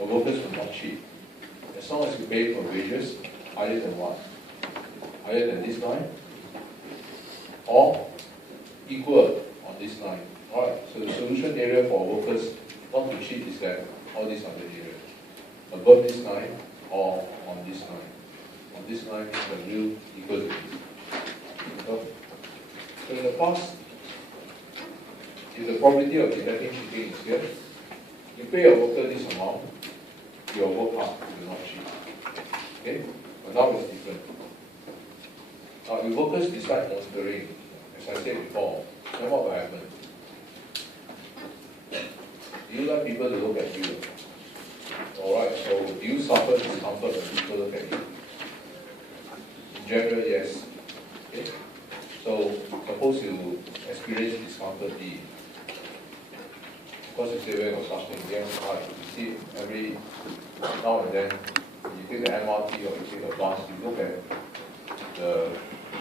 a workers will not cheat. As long as you pay for wages higher than what? Higher than this line, or equal on this line. Alright, so the solution area for workers not to cheat is that all these other areas. Above this line or on this line. On this line, W equal to this. So in the past, if the probability of detecting cheating is here, you pay a worker this amount, your work hard, you will not cheat. Okay? But now it's different. Now, if workers decide monitoring, as I said before, then what will happen? Do you like people to look at you? Alright, so do you suffer discomfort when people look at you? In general, yes. Okay? So, suppose you experience discomfort D. Of course, you say, where was such thing? Yes, right. You see, every now and then, you take the MRT or you take a bus, you look at the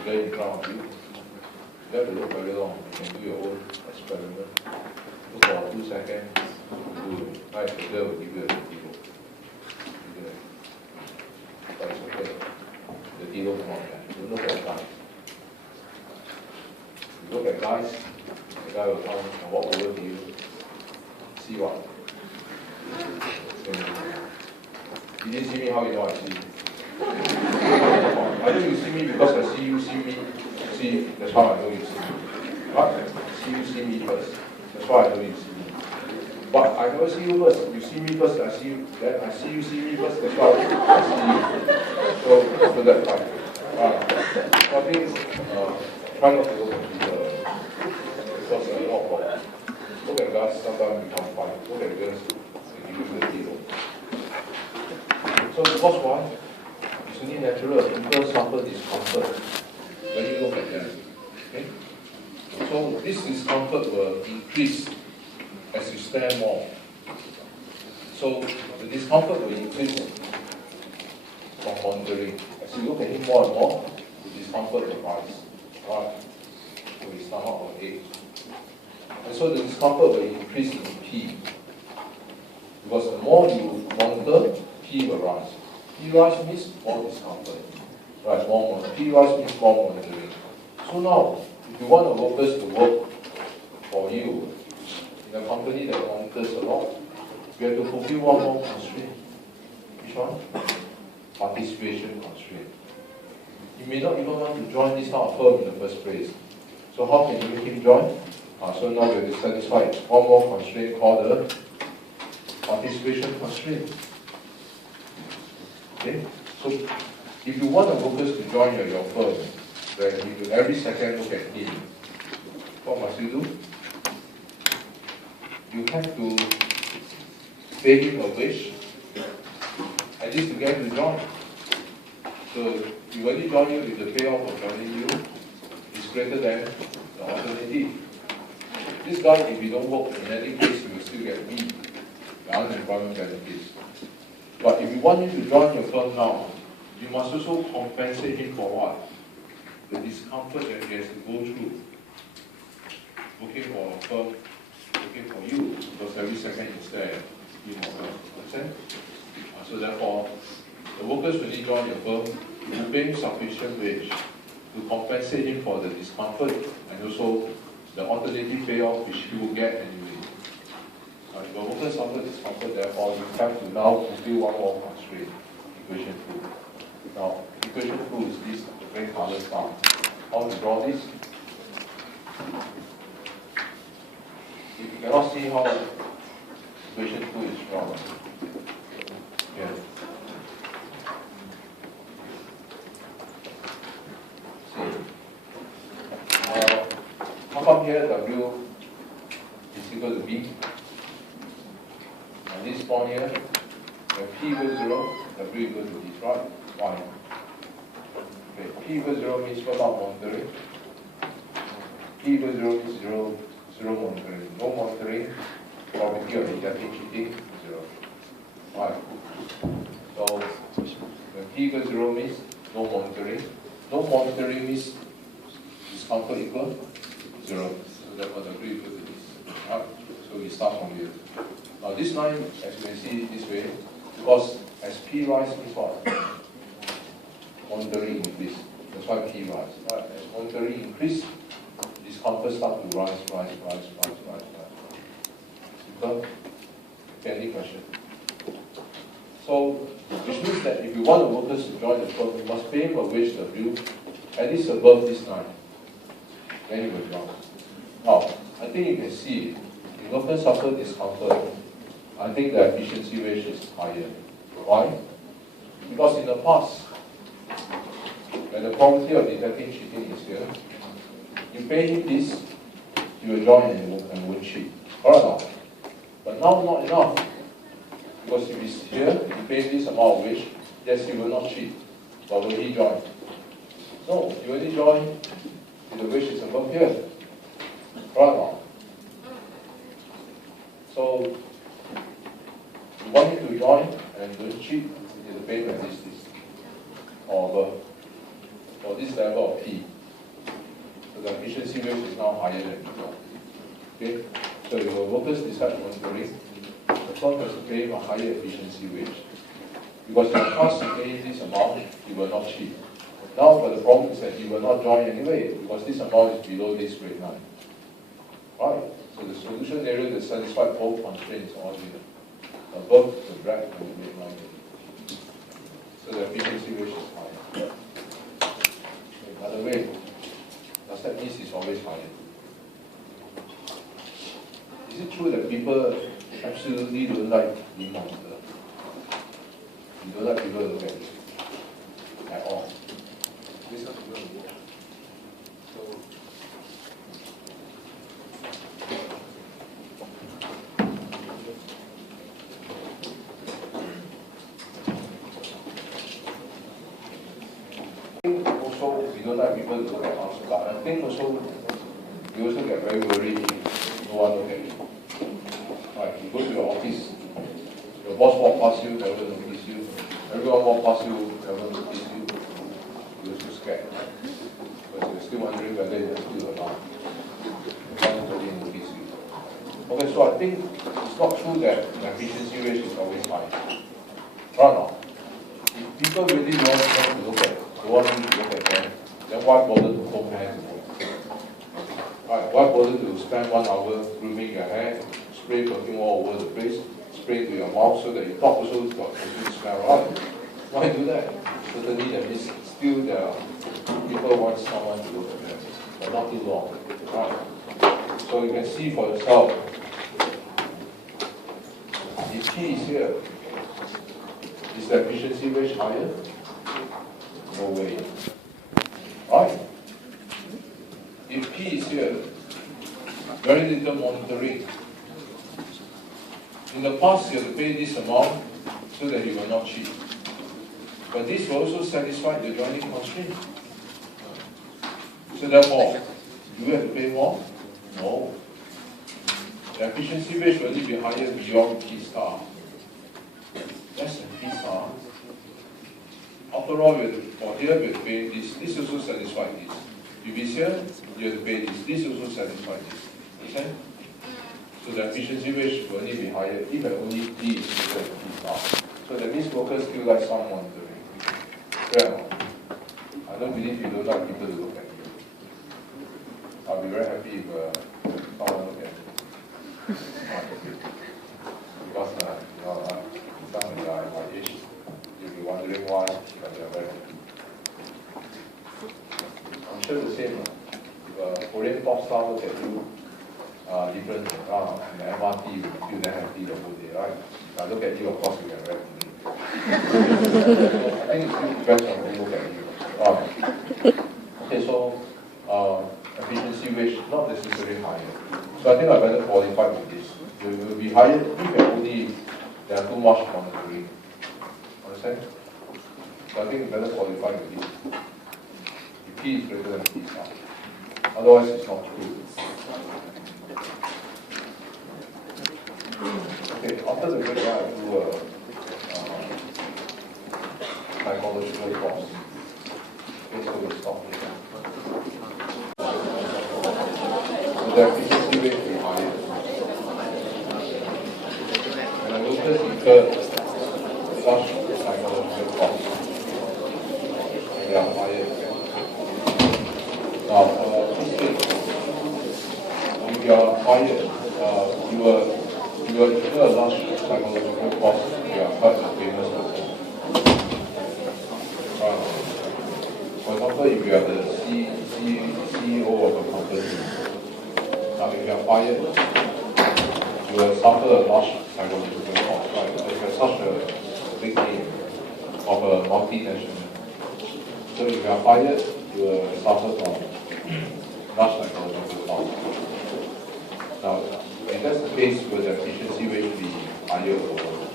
guy in front of you. You have to look very long. You can do your own experiment. Look for 2 seconds. Right, the girl will give you a kilo. But it's okay. The kilo is not there. You look at guys. You look at guys, the guy will come and walk over to you. See what? You didn't see me, how you know I see you? I know you see me because I see you see me. See, that's why I know you see me. Right? See you see me first. That's why I know you see me. But I never see you first. You see me first, I see you. Then I see you see me first. That's why I see you. So after that time, I think try not to look at people because a lot of problems. Look at guys, sometimes become fine. Look at girls, they give you the deal. So because why? It's only natural. People suffer discomfort when you look at them. Okay? So this discomfort will increase as you stare more. So the discomfort will increase from monitoring. As you look at him more and more, the discomfort will rise. Right? So his stomach will ache. And so the discomfort will increase in P. Because the more you monitor, P will rise. P rise means more discomfort. Right, more monitoring. P rise means more monitoring. So now, if you want the workers to work for you, in a company that monitors a lot, you have to fulfill one more constraint. Which one? Participation constraint. You may not even want to join this kind of firm in the first place. So how can you make him join? So now we have to satisfy one more constraint called the participation constraint. Okay? So if you want the workers to join your firm, then you every second look at him. What must you do? You have to pay him a wage, at least to get him to join. So you only join you if the payoff of joining you is greater than the alternative. This guy, if you don't work, in any case, you will still get B, the unemployment benefits. But if you want him to join your firm now, you must also compensate him for what? The discomfort that he has to go through working for a firm, working for you, because every second is there, you know, understand? So therefore, the workers when he join your firm, you pay him sufficient wage to compensate him for the discomfort and also the alternative payoff which he will get anyway. If the workers suffer discomfort, therefore you have to now fulfill one more constraint, equation 2. Now, equation 2 is this grey color stuff. How to draw this? If you cannot see how equation 2 is drawn, yeah. How come here W is equal to B? And this point here, when P equals 0, W equals to this, right? Why? Okay, P equals 0 means what about monitoring? P equals 0 means 0 monitoring. No monitoring, probability of detecting cheating, 0. Why? So, when P equals 0 means no monitoring. No monitoring means discomfort equal 0. So therefore W equal to this. Right? So we start from here. Now this line, as you can see this way, because as P rise means what? Monitoring increase. That's why P rise. Right? As monitoring increase, discomfort start to rise. Simple? Any question? So, which means that if you want the workers to join the firm, you must pay him a wage W at least above this line. Then you will join. Now, I think you can see, if workers suffer discomfort, I think the efficiency wage is higher. Why? Because in the past, when the probability of detecting cheating is here, you pay him this, you will join and won't cheat. Correct or not? But now not enough. Because if he's here, you pay this amount of wage, yes, he will not cheat. But will he join? No, he only join if the wage is above here. Correct or not? So, you want him to join and don't cheat, you have to pay at least this. Or above. For this level of P. So the efficiency wage is now higher than before. Okay? So if the workers decide monitoring, the firm has to pay him a higher efficiency wage. Because in the past you pay this amount, he will not cheat. Now, but the problem is that he will not join anyway, because this amount is below this rate line. Right? So the solution area that satisfies both constraints are here. Above the black and the red line. So the efficiency wage is higher. By the way, does that mean it's always higher? Is it true that people absolutely don't like being monitored? You don't like people to look at it at all. This is people. So, also, we don't like people to look at us, but I think also, we also get very worried if no one look at you. Right, you go to your office, your boss walk past you, never notice you. Everyone walk past you, never notice you. You're so scared. Because you're still wondering whether you're still around. Nobody notice you. Okay, so I think it's not true that the efficiency rate is always high. Right now, if people really don't want to look at, don't want you to look at them, then why bother to comb hair? Right, why bother to spend 1 hour grooming your hair, spray perfume all over the place, spray to your mouth so that your talk also got a good smell, right? Why do that? Certainly that means still there are people want someone to look at them, but not too long, right? So you can see for yourself, if P is here, is the efficiency rate higher? No way. Right? If P is here, very little monitoring. In the past, you have to pay this amount so that you will not cheat. But this will also satisfy the joining constraint. So therefore, do you have to pay more? No. The efficiency rate will only be higher beyond P star. Less than P star. After all, for here, we have to pay this. This also satisfies this. If it's here, you have to pay this. This also satisfies this. Understand? So the efficiency rate will only be higher if and only D is equal to P star. So that means workers still like some monitoring. Well, I don't believe you don't like people to look at you. I'll be very happy if someone look at me. Because some of my age, you'll be wondering why, but they're very happy. I'm sure the same. If a Korean pop star look at you, different in the MRT, you feel very happy the whole day, right? If I look at you, of course, you get very happy. I think it still depends on who look at you. Okay, so efficiency rate not necessarily higher. So I think I better qualify with this. It will be higher if and only there are too much monitoring. Understand? So I think it's better qualify with this. If P is greater than P star. Otherwise, it's not true. Okay, after the break, I do a psychological course. Okay, so we stop here. So the efficiency rate will be higher. And I noticed incurred such psychological costs. They are higher. Now, this thing, if you are hired, you will incur a large psychological cost if you are quite a famous person. For example, if you are the CEO of a company, now if you are fired, you will suffer a large psychological cost, right? If you are such a big name of a multinational. So if you are fired, you will suffer from large psychological cost. Now, if that's the case, will the efficiency rate be higher or lower?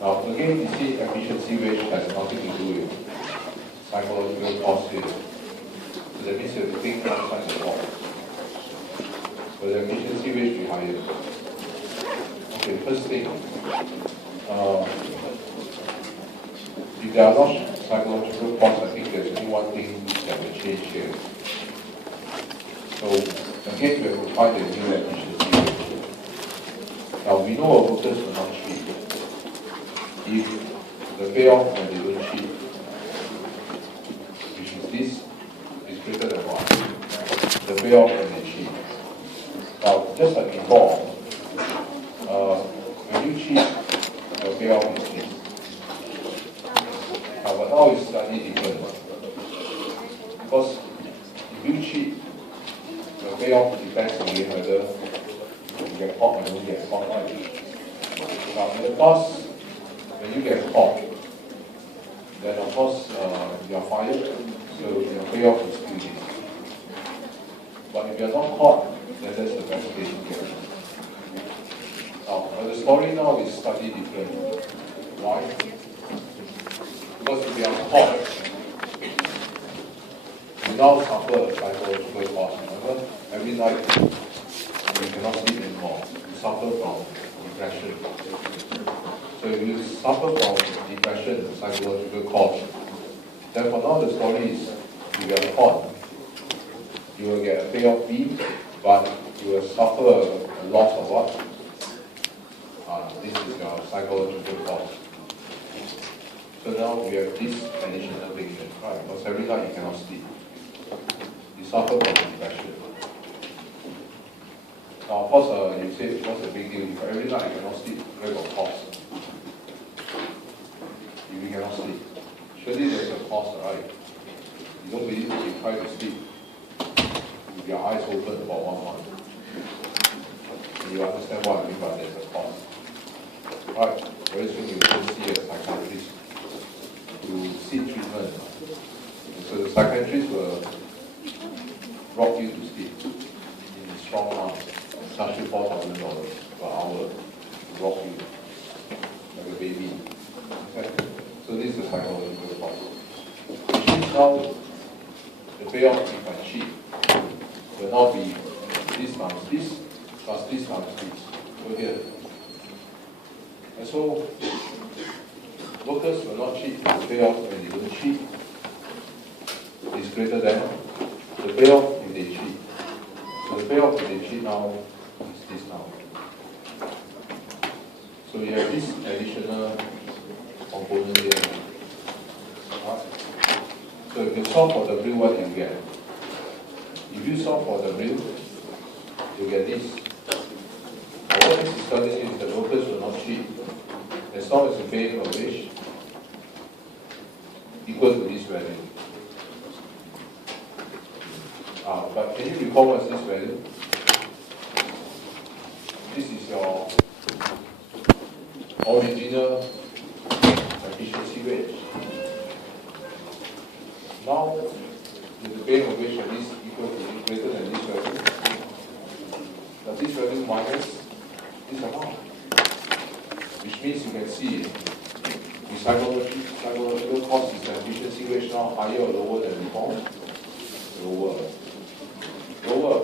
Now, again, you see efficiency rate has nothing to do with psychological cost here. So that means you have to think outside the box. Will the efficiency rate be higher? Okay, first thing, if there are not psychological costs, I think there's only one thing that will change here. So, again, we have to find a new efficiency rate. Now, we know our workers will not cheat. If the payoff when they don't cheat, which is this, is greater than 1, the payoff when they cheat. Now, just like before, when you cheat, the payoff is this. But now it's slightly different. Because if you cheat, the payoff depends on whether you get caught or don't get caught, right? Now, in the past, when you get caught, then of course you are fired, so your payoff is still this. But if you are not caught, then that's the best case you get. Now, but the story now is slightly different. Why? Because if you are caught, you now suffer a psychological cost. Remember, every night you cannot sleep anymore. You suffer from depression. So if you suffer from depression, psychological cost, then for now the story is if you are caught, you will get a payoff B, but you will suffer a loss of what? This is your psychological cost. So now we have this additional picture, right? Because every night you cannot sleep. You suffer from depression. Now, of course, you say, what's the big deal? If every night you cannot sleep, where got cost? If you cannot sleep, surely there's a cost, right? You don't believe that you try to sleep with your eyes open for 1 month. You understand what I mean by there's a cost. Right? Very soon you will see a psychiatrist. psychological cost. Which means now the payoff if I cheat will not be this times this plus this times this. So here. And so workers will not cheat the payoff when they don't cheat is greater than the payoff if they cheat. So the payoff if they cheat now is this now. So you have this additional component here. Right? So if you solve for W, what do you get? If you solve for W, you get this. Now what this is telling you is that workers will not cheat as long as the pay of wage equal to this value. But can you recall what's this value? This is your original efficiency wage. Now, if the pay of wage at least equal to greater than this value, but this value minus this amount, which means you can see the psychological cost is the efficiency wage now higher or lower than before? Lower. Lower.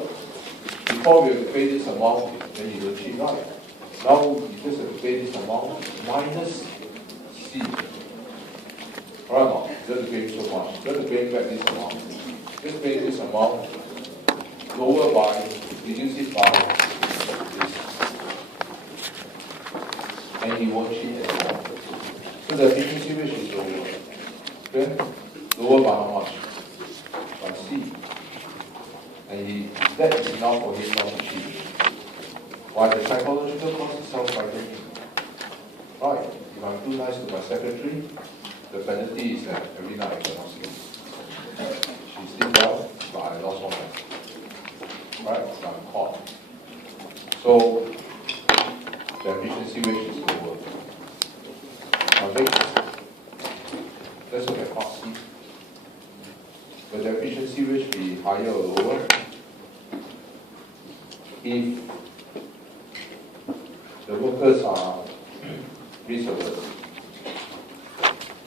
Before we have to pay this amount, then you don't cheat, right? Now you just have to pay this amount minus C. Right now, you don't have to pay so much. You don't have to pay back this amount. Just pay this amount, lower by, reduce it by this. And you won't cheat anymore. So the efficiency wage is lower. Okay? Lower by how much? By C. And that is enough for him not to cheat. Why? The psychological cost is self-frightening. Right, if I'm too nice to my secretary, the penalty is that every night I cannot sleep. She sleeps well, but I lost one night. Right, so I'm caught. So, the efficiency wage is lower. Now next, let's look at part C. Will the efficiency wage be higher or lower if the workers are risk averse?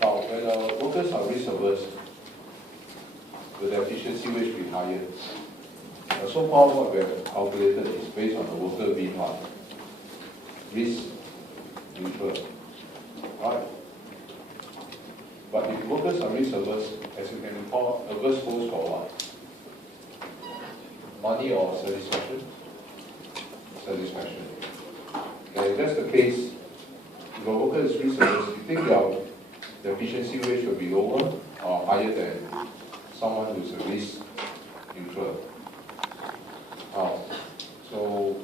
Now, when the workers are risk averse, will the efficiency wage be higher? Now, so far, what we have calculated is based on the worker being what? Risk neutral. Right? But if workers are risk averse, as you can recall, averse goes for what? Money or satisfaction? Satisfaction. Okay, if that's the case, if a worker is risk averse, you think the efficiency wage will be lower or higher than someone who's a risk neutral? So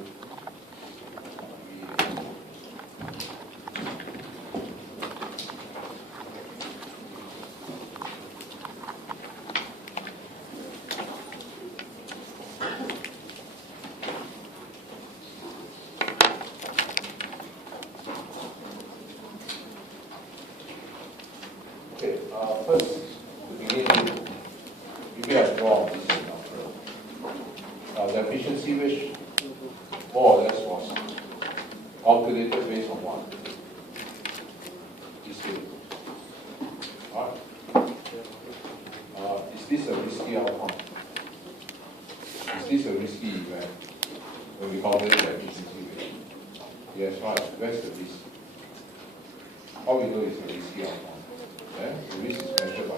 okay, first, to begin with, maybe I draw this example. The efficiency wage, more or less, was calculated based on what? This here. Alright? Is this a risky outcome? Is this a risky event when we calculate the efficiency wage? Yes, right. Where's the risk? All we know is a risky outcome. Yeah? The risk is measured by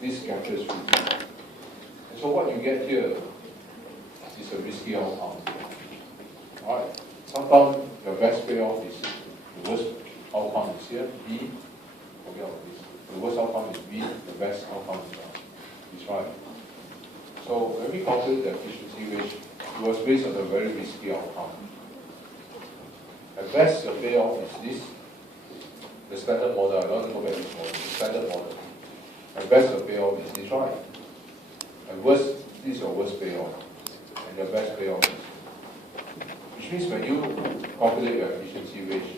this captures risk. And so what you get here is a risky outcome. Alright. Sometimes your best payoff is the worst outcome is here, B, forget about this. The worst outcome is B, the best outcome is right. So when we calculate the efficiency wage, it was based on a very risky outcome. At best, the payoff is this. The standard model, I don't want to go back to this model, the standard model. At best, the payoff is this, right? At worst, this is your worst payoff. And your best payoff is. Which means when you calculate your efficiency wage,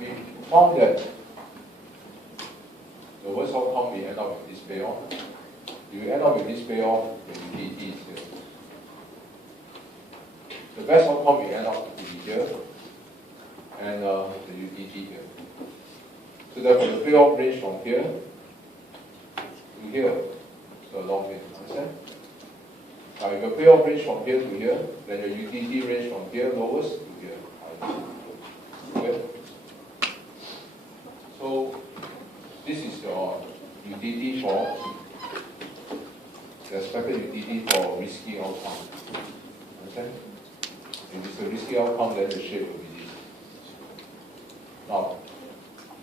we found that the worst outcome we end up with this payoff. You end up with this payoff, the utility is here. The best outcome we end up with here, and the utility here. So So therefore the payoff range from here to here, so long way, understand? Now if your payoff range from here to here, then your utility range from here lowest to here. Okay? So this is your utility for the expected utility for risky outcome. Understand? If it's a risky outcome, then the shape will be this. Now,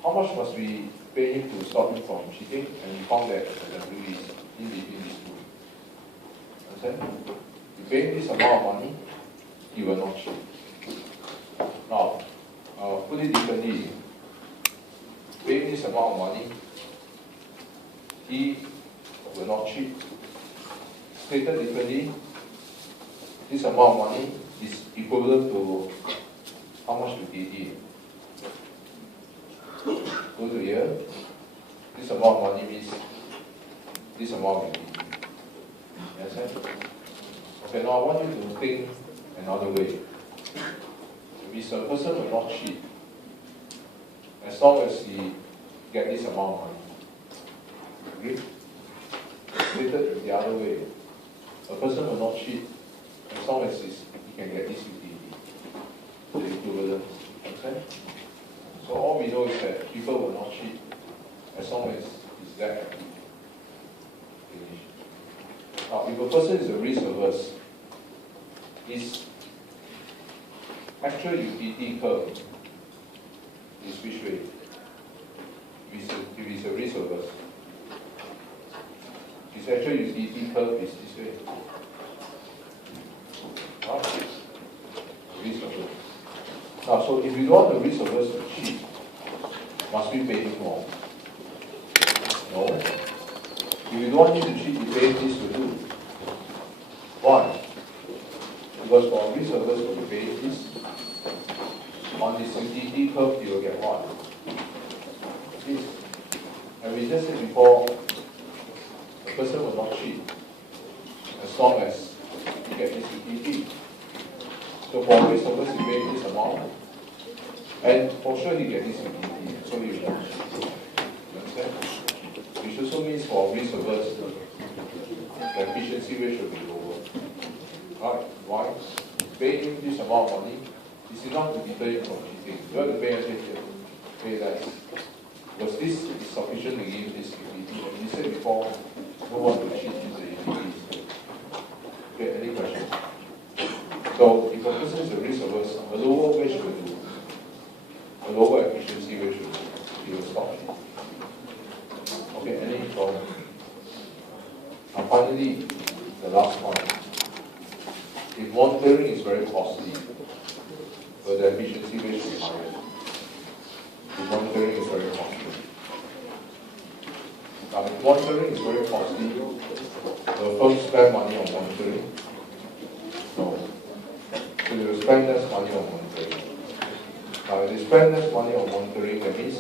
how much must we pay him to stop him from cheating? And we found that the W is in between these two. Understand? You pay him this amount of money, he will not cheat. Now, put it differently. Pay him this amount of money, he will not cheat. Stated differently, this amount of money is equivalent to how much utility? Go to here. This amount of money means this amount of utility. Yes, sir? Okay, now I want you to think another way. If a person will not cheat, as long as he get this amount of money. Agree? Stated the other way. A person will not cheat as long as he can get this utility, the equivalent. Okay? So all we know is that people will not cheat as long as it's that happy. Finish. Now, if a person is a risk averse, his actual utility curve is which way? If he's a risk averse, his actual utility curve is this way. Risk averse. Now, so if we want the risk averse to cheat, must we pay him more? No. If you don't want him to cheat, you pay him this to do. Why? Because for risk averse, when you pay him this, on this utility curve, you will get what? This. And we just said before, the person will not cheat as long as you get this utility. So for risk averse, you pay this amount, and for sure he get this utility, so you will not cheat. You understand? Which also means for risk averse, the efficiency rate should be lower. Right? Why? Paying this amount of money is enough to deter him from cheating. You have to pay attention here. Pay less. Because this is sufficient to give this utility. And we said before, no one will cheat with the utilities. Okay, any questions? So if a person is a risk averse, a lower wage will do. A lower efficiency rate should do. He will stop cheating. Okay, any problem? And finally, the last point. If monitoring is very costly, but the efficiency rate should be higher. If monitoring is very costly. Now, if monitoring is very costly, the firm spend money on monitoring? No. So they will spend less money on monitoring. Now, if they spend less money on monitoring, that means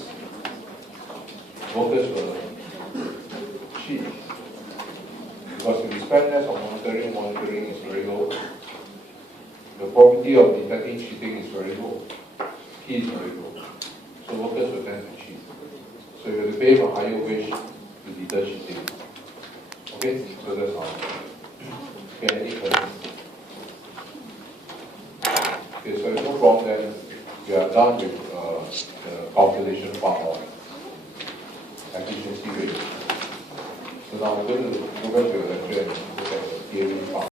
workers will cheat. Because if you spend less on monitoring is very low. The probability of detecting cheating is very low. P is very low. So workers will tend to cheat. So you have to pay a higher wage to deter cheating. Okay, so that's all. Okay, any questions? Okay, so if no problem, then we are done with the calculation part of efficiency rate. So now we're going to go back to the lecture and look at the theory part.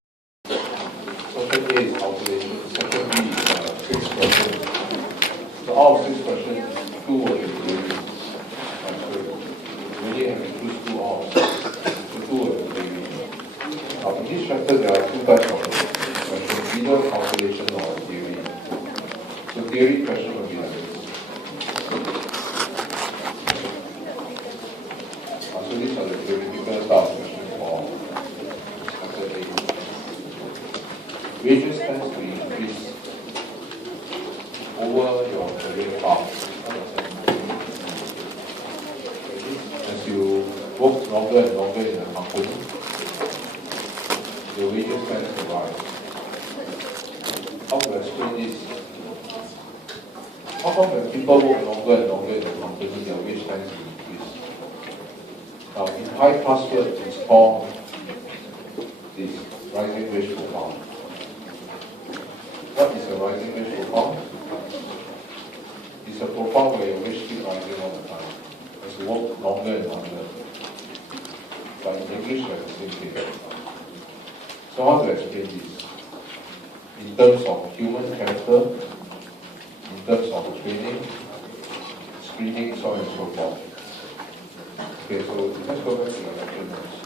Section A is calculation, section B is 6 questions. So out of 6 questions, 2 will be theory. We only have to choose 2 out. So 2 will be theory. Now in this chapter there are 2 types of questions, either calculation or theory. So theory question will be like this. So these are the theoretical type of questions for chapter A. Wages tends to increase over your career path. As you work longer and longer in the company, your wages tends to rise. How to explain this? How come when people work longer and longer in the company, their wage tends high class word is called this rising wage profile. What is a rising wage profile? It's a profile where your wage keeps rising all the time as you work longer and longer. But in English, we have the same thing. So how to explain this? In terms of human capital, in terms of training, screening, so on and so forth. Okay, so let's go back to the lecture notes.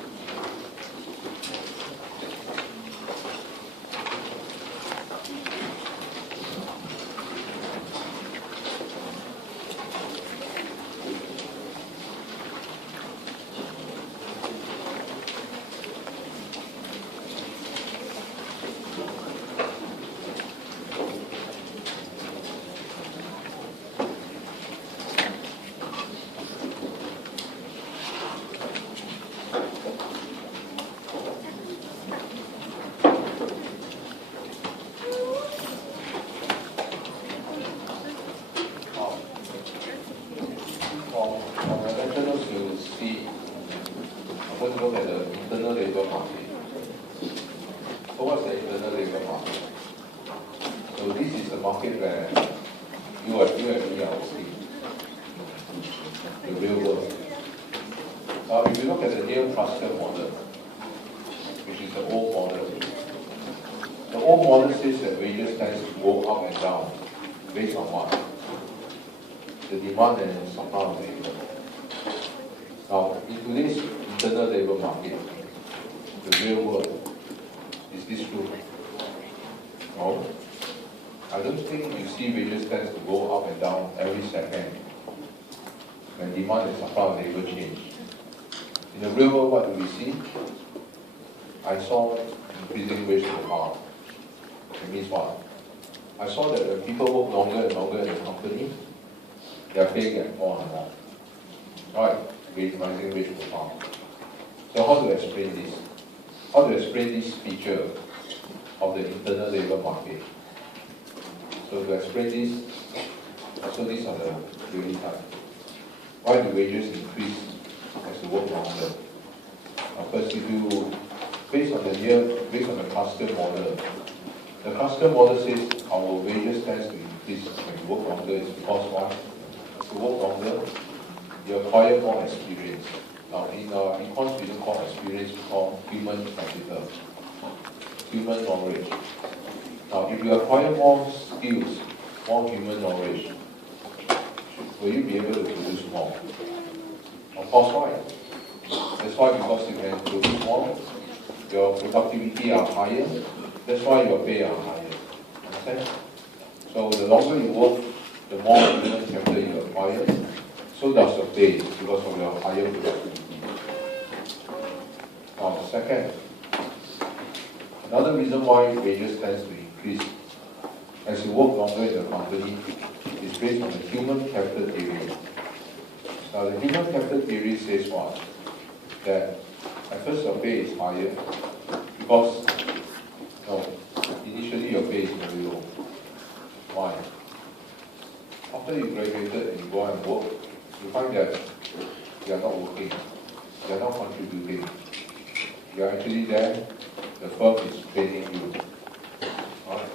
On the lecture notes, you will see, I'm going to look at the internal labor market. So what's the internal labor market? So this is the market where you and me are working, the real world. Now, if you look at the Neil cluster model, which is the old model, the old model says that wages tends to go up and down based on what? The demand and supply of labor. Now, in today's internal labor market, the real world, is this true? No. I don't think you see wages tends to go up and down every second when demand and supply of labor change. In the real world, what do we see? I saw increasing wage profile. It means what? I saw that when people work longer and longer in the company, their pay gets more and more. Right? Rising wage profile. So how to explain this? How to explain this feature of the internal labor market? So to explain this, so these are the daily type. Why do wages increase as you work longer? First, if you based on the cluster model, the cluster model says our wages tends to increase when you work longer is because why? As you work longer, you acquire more experience. Now in econs we don't call experience, we call human capital, human knowledge. Now if you acquire more skills, more human knowledge, will you be able to produce more? Of course, why? That's why, because you can produce more, your productivity are higher, that's why your pay are higher. Understand? So the longer you work, the more human capital you acquire, so does your pay because of your higher productivity. Now, second, another reason why wages tends to increase as you work longer in the company is based on the human capital theory. Now, the human capital theory says what? That at first your pay is higher because initially your pay is very low. Why? After you graduated and you go and work, you find that you are not working, you are not contributing. You are actually there, the firm is training you. Right?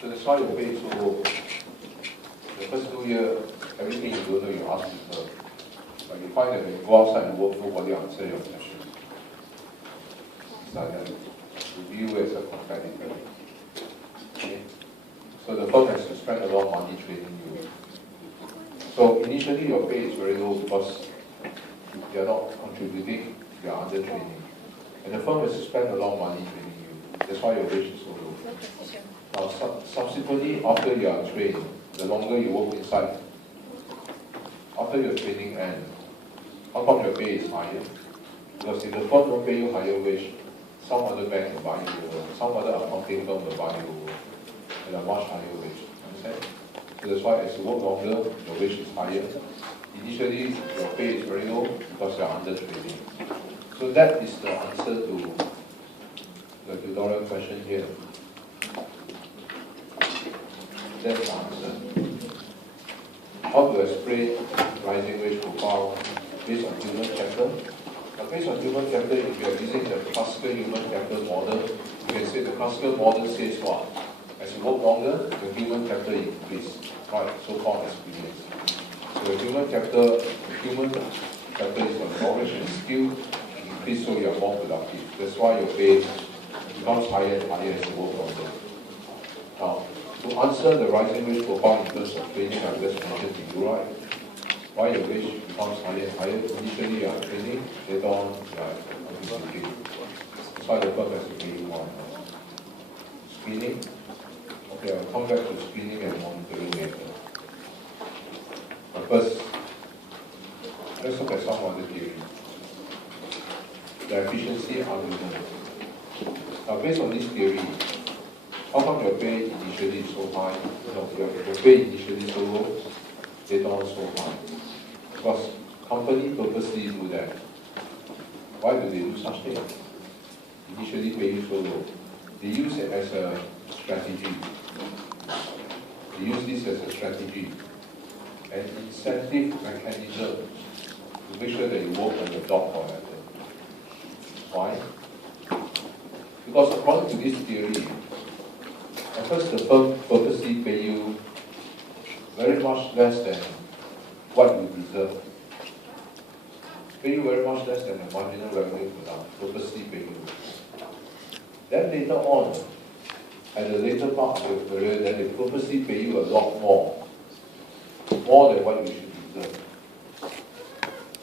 So that's why your pay is so low. The first 2 years, everything you don't know, you ask people. But you find that when you go outside and work, nobody answer your questions. It's like that. You view as a competitor. Okay? So the firm has to spend a lot of money training you. So initially your pay is very low because you are not contributing, you are under training. And the firm has to spend a lot of money training you. That's why your wage is so low. Now subsequently, after you are trained, the longer you work inside, after your training ends, how come your pay is higher? Because if the firm don't pay you higher wage, some other bank will buy you over, some other accounting firm will buy you over at a much higher wage. Understand? So that's why as you work longer, your wage is higher. Initially, your pay is very low because you are under training. So that is the answer to the tutorial question here. That's the answer. How to explain rising wage profile based on human capital? based on human capital, if you are using the classical human capital model, you can say the classical model says what? As you work longer, the human capital increase, right? So-called experience. So the human capital is your knowledge and skill increase, so you are more productive. That's why your pay becomes higher and higher as you work longer. Now, to answer the rising wage profile in terms of training, I just mentioned to you, right? Why your wage becomes higher and higher? Initially you are training, later on you are participating. That's why the firm has to pay you more. Screening. Okay, I'll come back to screening and monitoring later. But first, let's look at some other theory. The efficiency argument. Now, based on this theory, how come your pay initially is so high? No, your pay initially so low, later on so high. Because company purposely do that. Why do they do such things? Initially pay you so low. They use it as a strategy. They use this as a strategy. An incentive mechanism to make sure that you work on the dot forever. Why? Because according to this theory, at first the firm purposely pay you very much less than what you deserve. Pay you very much less than the marginal revenue product, purposely pay you. Then later on, at the later part of your career, then they purposely pay you a lot more than what you should deserve.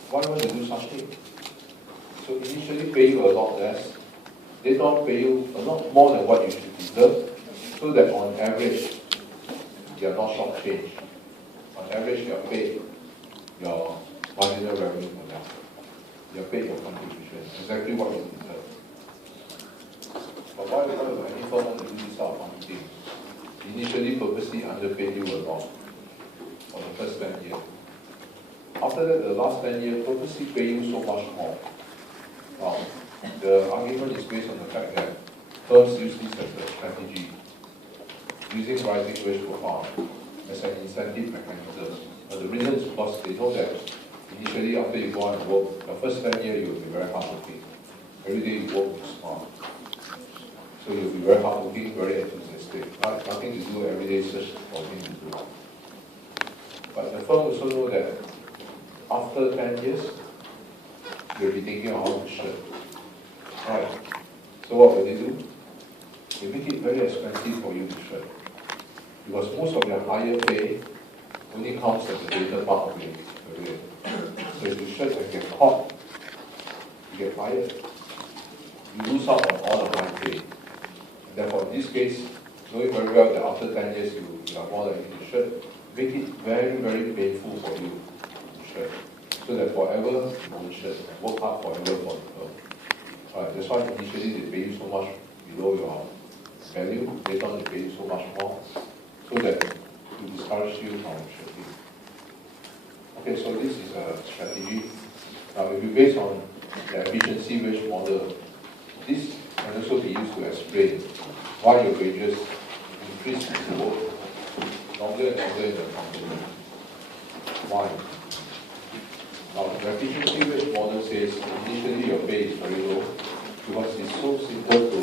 Why would they do such thing? So initially pay you a lot less, later on pay you a lot more than what you should deserve, so that on average, you are not shortchanged. On average, you are paid your marginal revenue product. You are paid your contribution, exactly what you deserve. But why would any firm want to do this sort of funny thing? Initially, purposely underpaid you a lot for the first 10 years. After that, the last 10 years, purposely pay you so much more. Now, the argument is based on the fact that firms use this as a strategy, using rising wage profile as an incentive mechanism. But the reason is because they know that initially after you go on and work, the first 10 years you will be very hardworking. Every day you work smart. So you'll be very hardworking, very enthusiastic. Nothing to do every day, search for things to do. But the firm also know that after 10 years, you'll be thinking of how to shirt. Right. So what will they do? They make it very expensive for you to shirt. Because most of your higher pay only comes at the later part of your career. So if you shirt and get caught, you get fired. You lose out on all the high pay. And therefore, in this case, knowing very well that after 10 years you are more likely to shirt, make it very, very painful for you to shirt. So that forever you won't shirt and work hard forever for the firm. Right, that's why initially they pay you so much below your value, later on they pay you so much more, so that to discourage you from shirting. Okay, so this is a strategy. Now, if you base on the efficiency wage model, this can also be used to explain why your wages increase as you work longer and longer in the company. Why? Now, the efficiency wage model says initially your pay is very low because it's so simple to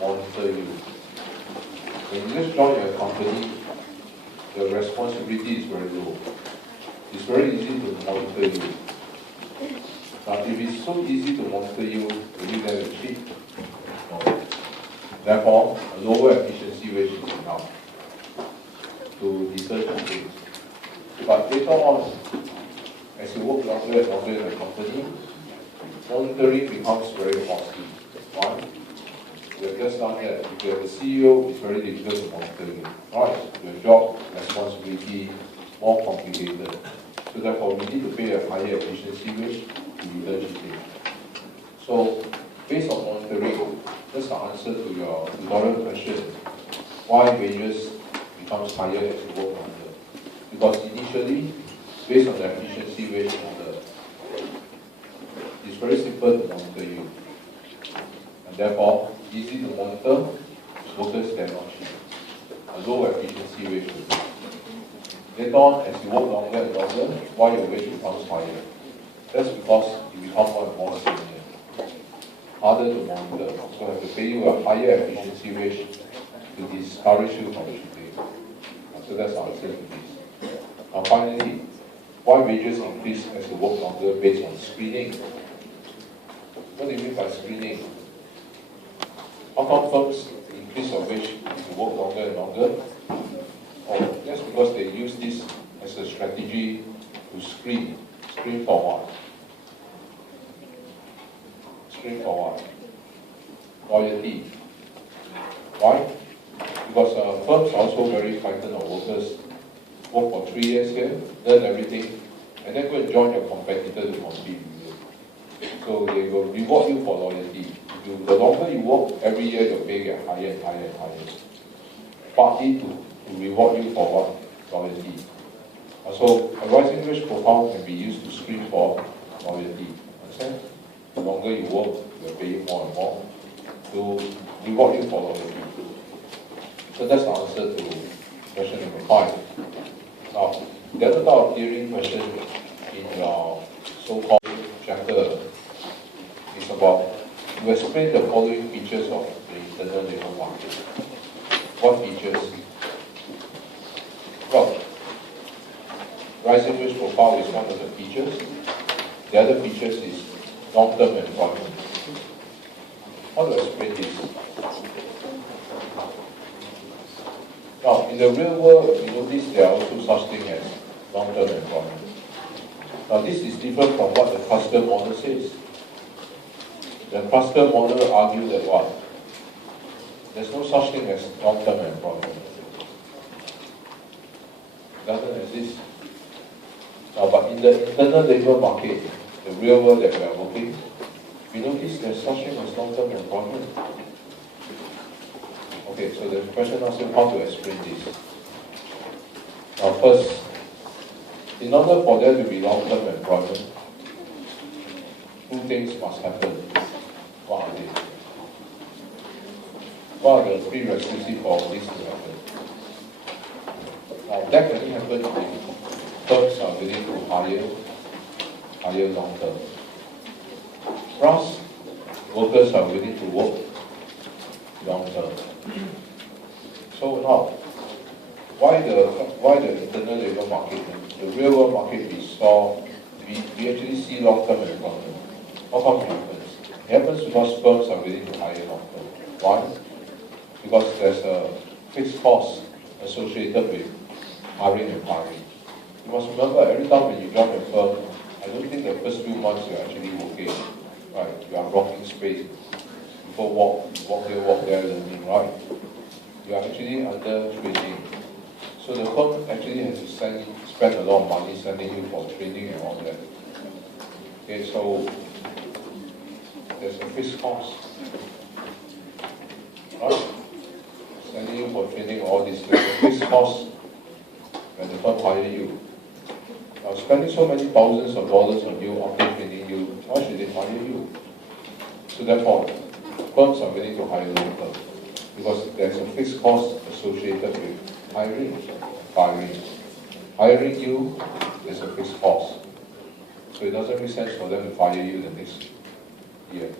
monitor you. When you just join your company, the responsibility is very low. It's very easy to monitor you. Now, if it's so easy to monitor you, will you then be cheap? No. Therefore, a lower efficiency wage is enough to deter cheating. But later on, as you work longer and longer in the company, monitoring becomes very costly. Why? We have just done that. If you have a CEO, it's very difficult to monitor you. Right? Your job, responsibility, more complicated. So therefore, we need to pay a higher efficiency wage to deter cheating. So, based on monitoring, that's the answer to your tutorial question. Why wages becomes higher as you work longer? Because initially, based on the efficiency wage model, it's very simple to monitor you. And therefore, easy to monitor, workers cannot cheat. A low efficiency wage will be. Later on, as you work longer and longer, why your wage becomes higher? That's because you become more and more senior. harder to monitor, so have to pay you a higher efficiency wage to discourage you from cheating. So that's the answer to this. Now finally, why wages increase as you work longer based on screening? What do you mean by screening? How come firms increase your wage if you work longer and longer? Oh, that's because they use this as a strategy to screen. Screen for what? Screen for what? Loyalty. Why? Because firms are also very frightened of workers. Work for 3 years here, learn everything, and then go and join your competitor to compete with you. So they will reward you for loyalty. The longer you work, every year your pay get higher and higher and higher. Partly to reward you for what? Loyalty. So a rising wage profile can be used to screen for loyalty. Understand? The longer you work, you're paying more and more to reward you for loyalty. So that's the answer to question number 5. Now, the other type of theory question in your so-called chapter is about to explain the following features of the internal labor market. What features? Well, rising wage profile is one of the features. The other features is long-term employment. How to explain this? Now, in the real world, you notice there are also such things as long-term employment. Now, this is different from what the cluster model says. The cluster model argues that what? There's no such thing as long-term employment. It doesn't exist. Now, but in the internal labor market, the real world that we are working, we notice there's such thing as long-term employment. Okay, so the question asks you how to explain this. Now first, in order for there to be long-term employment, 2 things must happen. What are they? What are the prerequisites for this to happen? Now that can only happen if firms are willing to hire long-term. Plus, workers are willing to work long-term. So now, why the internal labor market? The real world market we actually see long-term employment. How come it happens? It happens because firms are willing to hire long-term. Why? Because there's a fixed cost associated with hiring and firing. You must remember, every time when you join a firm, I don't think the first few months you're actually working. Right? You are blocking space. People walk here, walk there, learning, right? You are actually under training. So the firm actually has to spend a lot of money sending you for training and all that. Okay, so there's a fixed cost. Right? Sending you for training, all this, there's a fixed cost when the firm hire you. Now spending so many thousands of dollars on you after training you, why should they hire you? So therefore, firms are willing to hire long-term because there's a fixed cost associated with hiring, firing. Hiring you is a fixed cost. So it doesn't make sense for them to fire you the next year.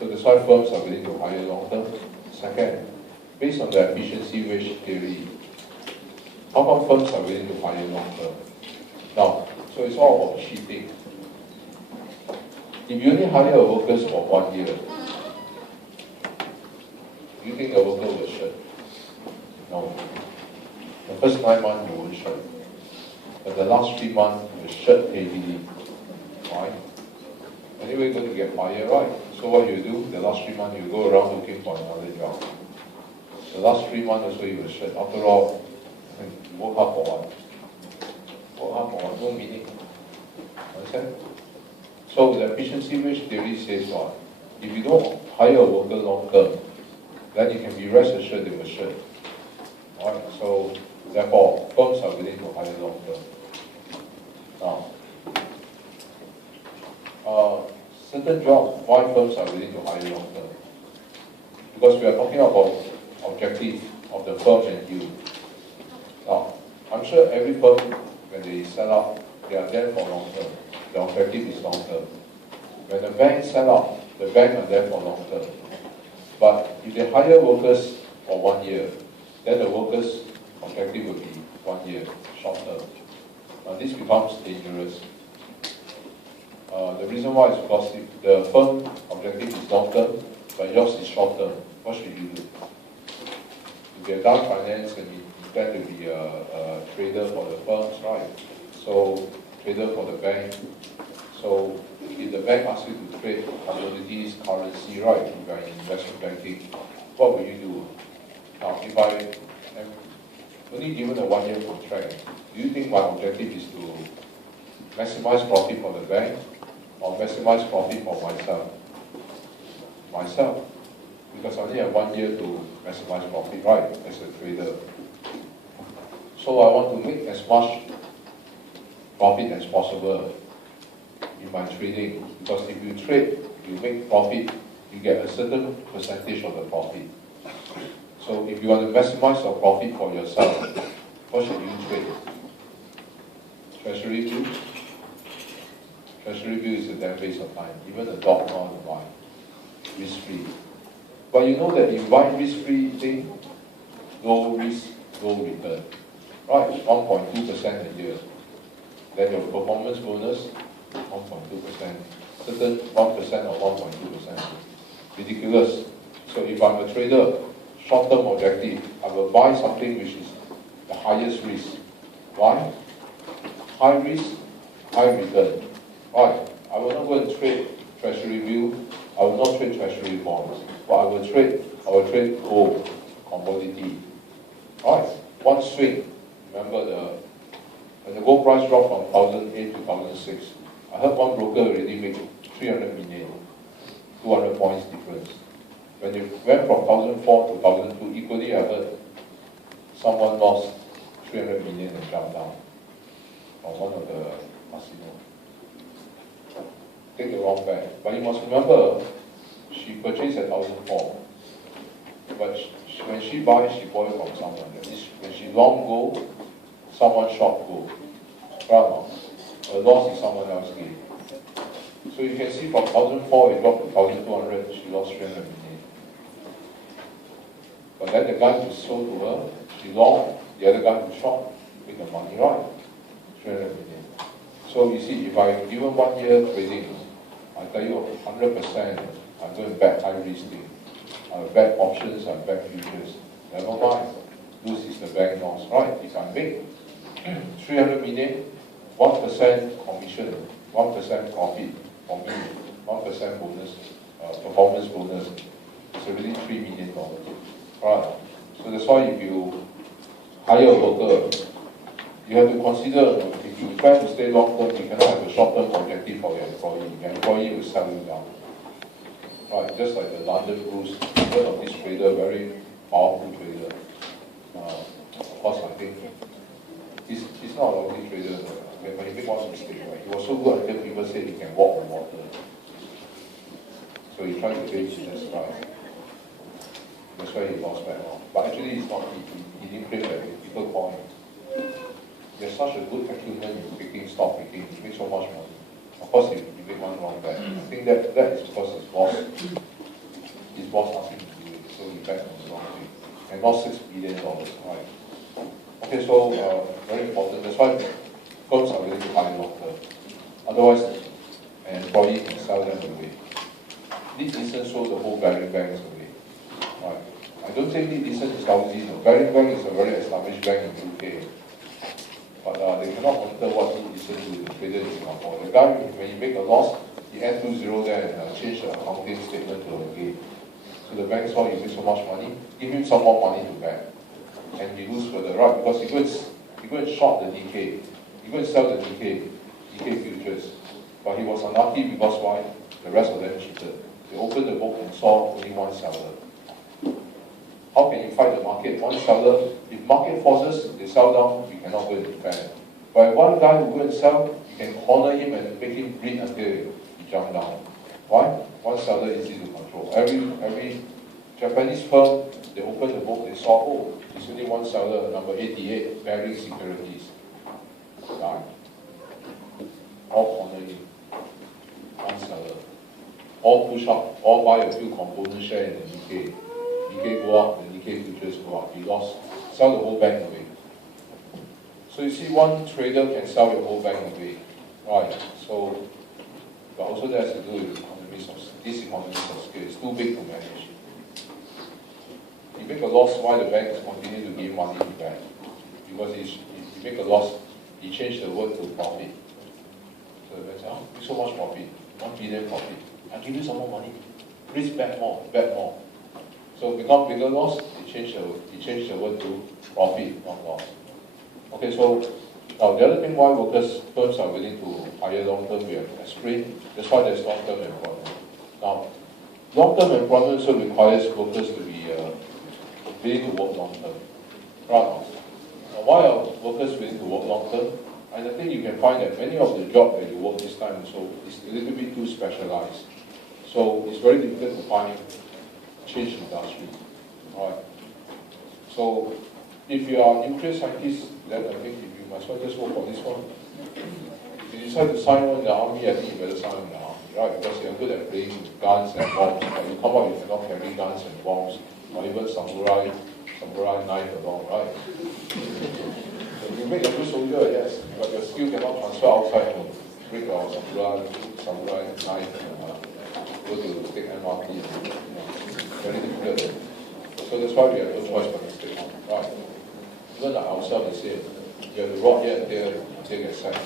So that's why firms are willing to hire long-term. Second, based on the efficiency wage theory, how come firms are willing to hire long-term? Now, so it's all about cheating. If you only hire a workers for 1 year, do you think the worker will shirk? No. The first 9 months you won't shirk. But the last 3 months you shirk heavily. Why? Anyway, you're going to get fired, right? So what you do, the last 3 months you go around looking for another job. The last 3 months or so you will shirk. After all, you work hard for what? Work hard for what? No meaning. Understand? So the efficiency wage theory says what? If you don't hire a worker long term, then you can be rest assured they will shirk. Alright, so therefore firms are willing to hire long term. Now, certain jobs, why firms are willing to hire long term? Because we are talking about objective of the firm and you. Now, I'm sure every firm, when they set up, they are there for long term. The objective is long term. When the bank set up, the bank are there for long term. But if they hire workers for 1 year, then the workers' objective will be 1 year, short term. Now this becomes dangerous. The reason why is because if the firm objective is long term, but yours is short term, what should you do? If you're done finance and you plan to be a trader for the firms, right? So, trader for the bank. So, if the bank asks you to trade commodities, currency, right, if you're in investment banking, what will you do? Now, if I am only given a 1 year contract, do you think my objective is to maximize profit for the bank or maximize profit for myself? Myself. Because I only have 1 year to maximize profit, right, as a trader. So I want to make as much profit as possible in my trading. Because if you trade, you make profit, you get a certain percentage of the profit. So if you want to maximize your profit for yourself, what should you trade? Treasury bill? Treasury bill is a damn waste of time. Even a dog know how to buy. Risk-free. But you know that if you buy risk-free thing, low risk, low return. Right, 1.2% a year. Then your performance bonus, 1.2%. Certain 1% or 1.2%. Ridiculous. So if I'm a trader, short-term objective, I will buy something which is the highest risk. Why? High risk, high return. Right, I will not go and trade treasury bill, I will not trade treasury bonds, but I will trade gold, commodity. Right, one swing. Remember when the gold price dropped from 2008 to 2006, I heard one broker already make 300 million, 200 points difference. When it went from 2004 to 2002, equally I heard someone lost 300 million and jumped down from one of the casinos. Take the wrong bet. But you must remember, she purchased at 2004. But when she buys, she bought it from someone. That is, when she long gold, someone short gold. Right? Her loss is someone else's gain. So you can see from 2004 it dropped to 1200, she lost 300 million. But then the guy who sold to her, she long, the other guy who short, make the money right. 300 million. So you see, if I given 1 year trading, I tell you 100%, I'm going to bet high risk thing. I bet options, I bet futures. Never mind. Lose is the bank loss, right? If I make 300 million, 1% commission, 1% profit for me, 1% bonus, performance bonus, it's already $3 million. Right? So that's why if you hire a worker, you have to consider, if you plan to stay long term, you cannot have a short term objective for your employee. Your employee will sell you down. Right, just like the London Bruce, one of this trader, very powerful trader. Of course, I think he's not a lonely trader. When he made one mistake, right? He was so good until people said he can walk on water. So he tried to play business right. That's why he lost back on. But actually, it's not he didn't play that. People call him. He has such a good acumen in picking, stock picking. He makes so much money. Of course, he made one wrong bet. I think that is because his boss asked him to do it, so he bet on the wrong thing. And lost $6 billion, right? Okay, so very important. That's why firms are willing to hire long term. Otherwise, an employee can sell them away. This instance shows the whole Barring Bank is away. Right. I don't think this instance is lousy. Barring Bank is a very established bank in UK. But they cannot monitor what he listens to the trader in Singapore. The guy, when he make a loss, he add 20 there and change the accounting statement to a gain. So the bank saw he make so much money, give him some more money to bet. And he lose further, right? Because he go and short the Nikkei. He go and sell the Nikkei futures. But he was unlucky because why? The rest of them cheated. They opened the book and saw only one seller. How can you fight the market? One seller, if market forces, they sell down, you cannot go and defend. But one guy who go and sell, you can corner him and make him bleed until he jump down. Why? One seller is easy to control. Every Japanese firm, they opened the book, they saw, oh, there's only one seller, number 88, Barring Securities. Die. All corner him. One seller. all push up, all buy a few component share in the Nikkei. Nikkei go up, the Nikkei futures go up. He lost, sell the whole bank away. So you see, one trader can sell your whole bank away, right? So, but also that has to do with economies of scale. It's too big to manage. You make a loss while the bank is continuing to give money back. Because if you make a loss, you change the word to profit. So the bank says, oh, so much profit, 1 billion profit. I'll give you some more money. Please bet more, bet more. So become bigger loss, you change the word to profit, not loss. Okay, so now the other thing why workers firms are willing to hire long-term, we have explained. That's why there's long-term employment. Now, long-term employment also requires workers to be willing to work long-term. Right? Now, why are workers willing to work long-term? And I think you can find that many of the jobs that you work this time so is a little bit too specialized. So it's very difficult to find change industry. Right? So if you are a nuclear scientist, then I think you might as well just work for this one. If you decide to sign on in the army, I think you better sign on in the army, right? Because you're good at playing guns and bombs. But you come out, you cannot carry guns and bombs, or even samurai knife along, right? So you make a good soldier, yes, but your skill cannot transfer outside to bring our samurai knife and go to take MRT. Very difficult. So that's why we have no choice but to stay on, right? Even ourselves, the same. You have to rot here and there until you get sacked.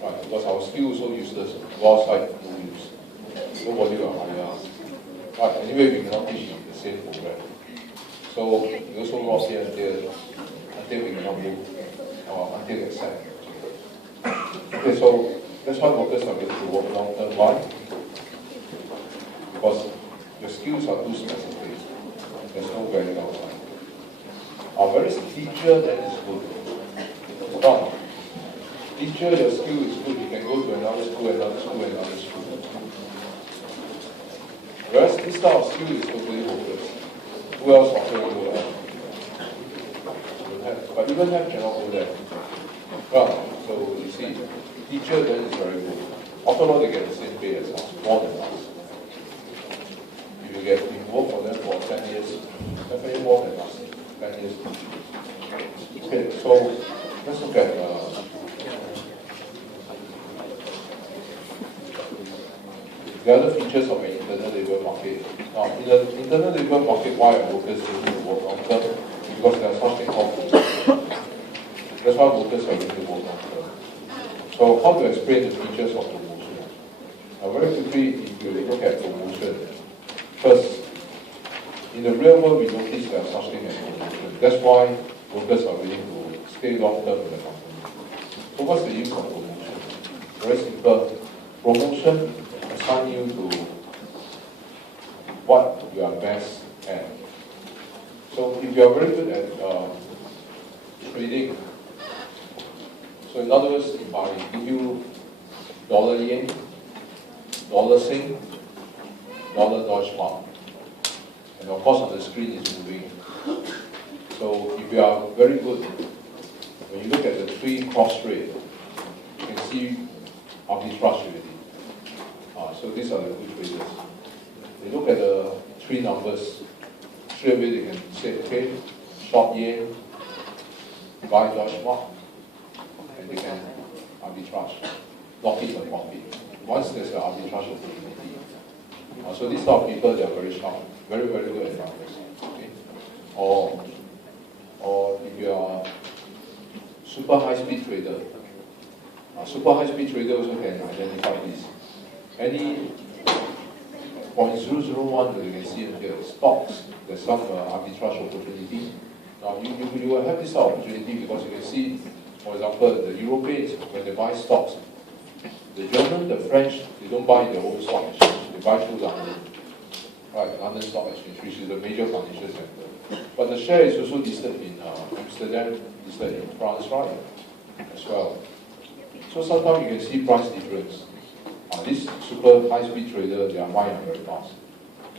Right? Because our skill is so useless. Go outside, no use. Nobody will hire us. Right? Anyway, we cannot teach the same program. So we also rot here and there until we cannot move or until we get sacked. Okay, so that's why workers are able to work long term. Why? Because your skills are too specific. There's no value outside. Where is the teacher, then is good. But teacher, your skill is good. You can go to another school. Whereas this type of skill is totally hopeless. Who else offering go there? Don't have. But even have cannot go there. Well, so you see, teacher then is very good. After all, they get the same pay as us, more than us. If you work for them for 10 years, definitely more than us. 10 years. Okay, so let's look at the other features of an internal labour market. Now, in the internal labour market, why are workers willing to work long term? Because there are such things called promotion. That's why workers are willing to work long term. So, how to explain the features of promotion? Now, very quickly, if you look at promotion, first, in the real world, we notice there are such things as promotion. That's why workers are willing to stay long term in the company. So what's the use of promotion? Very simple. Promotion assign you to what you are best at. So if you are very good at trading, so in other words, if I give you dollar yen, dollar sing, dollar Deutsche Mark, and of course on the screen is moving. So if you are very good, when you look at the three cross rate, you can see arbitrage already. So these are the good traders. They look at the three numbers, straight away they can say, okay, short yen, buy Deutsche Mark, and they can arbitrage, lock in the profit. Once there's an arbitrage opportunity. So these type of people, they are very sharp, very, very good at numbers. Okay? Or if you are super high-speed trader, super high-speed trader also can identify this. Any 0.001 that you can see in here, stocks, there's some arbitrage opportunity. Now you will have this opportunity because you can see, for example, the Europeans, when they buy stocks, the German, the French, they don't buy their own stock exchange, they buy through London. Right, London Stock Exchange, which is a major financial center. But the share is also listed in Amsterdam, listed in France, right, as well. So sometimes you can see price difference. This super high-speed trader, they are buying very fast.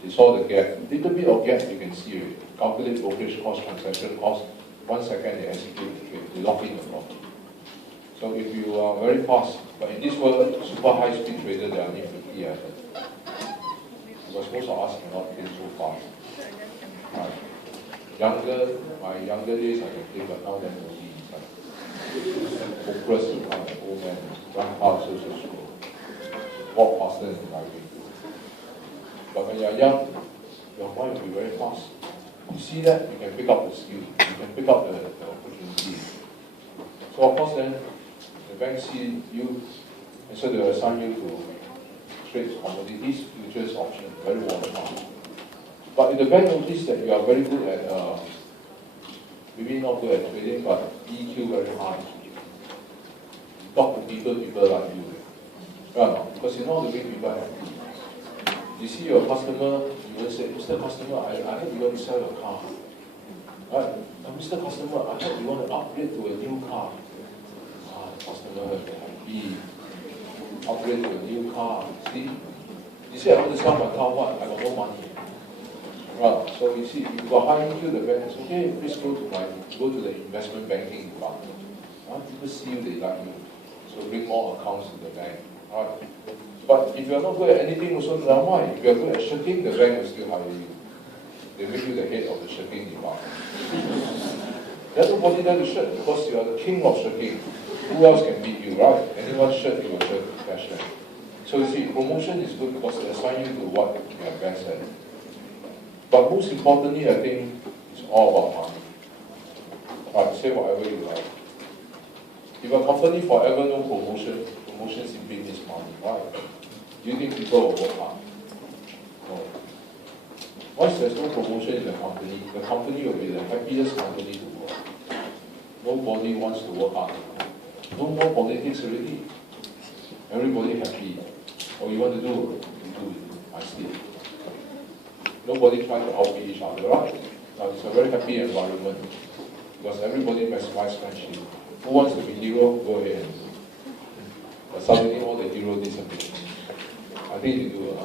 They saw the gap. Little bit of gap you can see it. Calculate brokerage cost, transaction cost. 1 second they execute the trade. They lock in the profit. So if you are very fast, but in this world, super high-speed trader, they are need 50 effort. because most of us cannot play so fast. Right. My younger days I can play, but now then only hopeless to become an old man, run fast so slow, walk faster than driving. But when you're young, your mind will be very fast. You see that, you can pick up the skill, you can pick up the opportunity. So of course then, the bank see you, and so they will assign you to trade commodities, futures, options, very volatile. But if the bank notice that you are very good at, maybe not good at trading, but EQ very high, talk to people like you. Right? Because you know how to make people happy. You see your customer, you will say, Mr. Customer, I heard you want to sell your car. Right? Mr. Customer, I heard you want to upgrade to a new car. The customer will be happy. Upgrade to a new car. See? You say, I want to sell my car, what? I got no money. Right. So you see, if you got high EQ, the bank says, okay, please go to the investment banking department. People see you, they like you. So bring more accounts to the bank. Right. But if you're not good at anything, also never mind. If you're good at shirking, the bank will still hire you. They make you the head of the shirking department. There's nobody there to shirk because you are the king of shirking. Who else can beat you, right? Anyone shirk, you will shirk cash back. So you see, promotion is good because they assign you to what you are best at. But most importantly, I think it's all about money. Right, say whatever you like. If a company forever no promotion, promotion simply means money, right? Do you think people will work hard? No. Once there's no promotion in the company will be the happiest company to work. Nobody wants to work hard. No more politics already. Everybody happy. What you want to do, you do it. I sleep. Nobody tries to outbeat each other, right? Now it's a very happy environment because everybody maximizes friendship. Who wants to be hero? Go ahead. But suddenly all the heroes disappear. I think you do.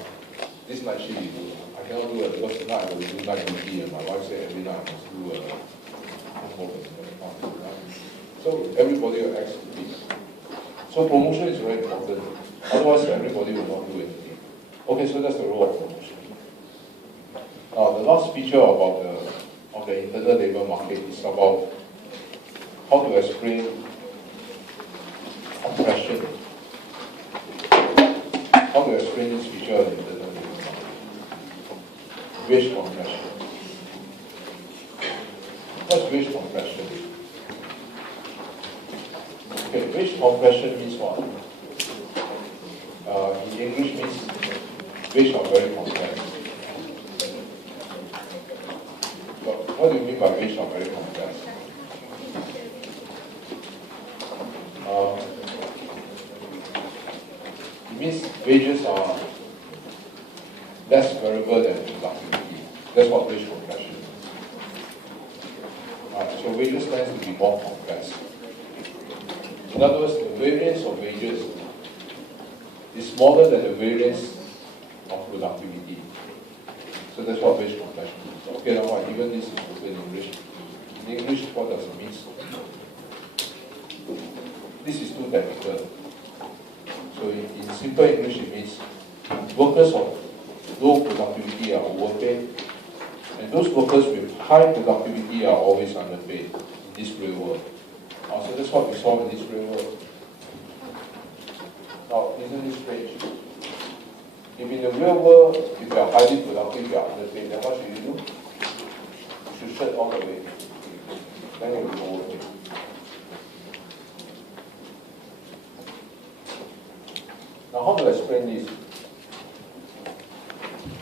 This night shift you do. I cannot do it because tonight I will do night duty and my wife said every night I must do homework. So everybody will act stupid. So promotion is very important. Otherwise everybody will not do anything. Okay, so that's the role of promotion. Now the last feature about the internal labor market is about how to explain compression. How to explain this feature of the internal labor market? Wage compression. What's wage compression? Okay, wage compression means what? In English means wage are very compressed. But what do you mean by wage are very compressed? It means wages are less variable than productivity. That's what wage compression is. So wages tend to be more compressed. In other words, the variance of wages is smaller than the variance of productivity. So that's what wage compression is. Okay, now I given this is spoken in English. In English, what does it mean? This is too technical. So in simple English, it means workers of low productivity are overpaid, and those workers with high productivity are always underpaid in this real world. So that's what we saw in this real world. Now, isn't this strange? If in the real world, if you are highly productive, you are underpaid, then what should you do? You should shut all the way. Then you will be overpaid. Now, how to explain this?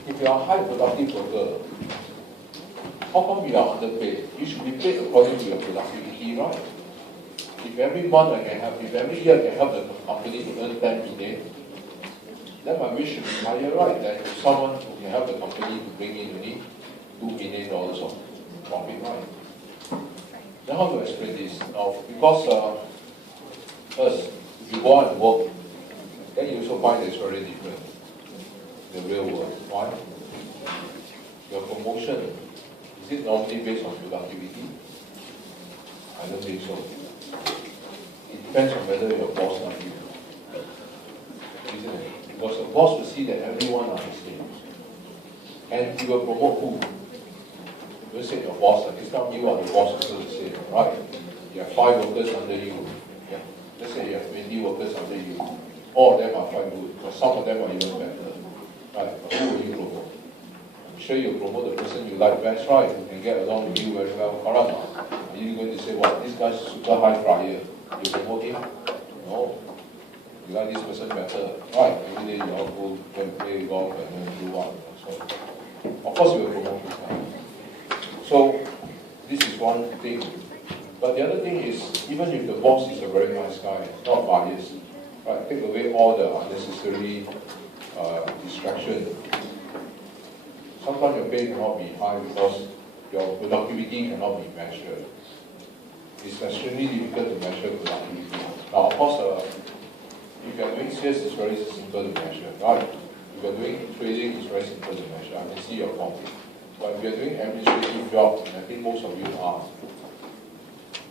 If you are a high productive worker, how come you are underpaid? You should be paid according to your productivity, right? If every month if every year I can help the company to earn 10 million, then my wage should be higher, right? Than if someone who can help the company to bring in only $2 million of profit, right? Then how to explain this? Now, because first, if you go out and work, then you also find it's very different in the real world. Why? Your promotion, is it normally based on productivity? I don't think so. It depends on whether your boss like you. Isn't it? Because the boss will see that everyone are the same. And you will promote who? You say your boss, and this time you are the boss, so to say, right? You have 5 workers under you. Yeah. Let's say you have 20 workers under you. All of them are quite good, but some of them are even better. Right? But who will you promote? I'm sure you'll promote the person you like best, right? Who can get along with you very well. Correct? Are you going to say, well, this guy's super high flyer? You promote him? No. You like this person better. Right? Every day you all go and play golf and then do what. So, of course you will promote this guy. So, this is one thing. But the other thing is, even if the boss is a very nice guy, not biased, right, take away all the unnecessary distraction. Sometimes your pay cannot be high because your productivity cannot be measured. It's extremely difficult to measure productivity. Now, of course, if you are doing sales, it's very simple to measure, right? If you are doing trading, it's very simple to measure. I can see your profit. But if you are doing administrative job, and I think most of you are,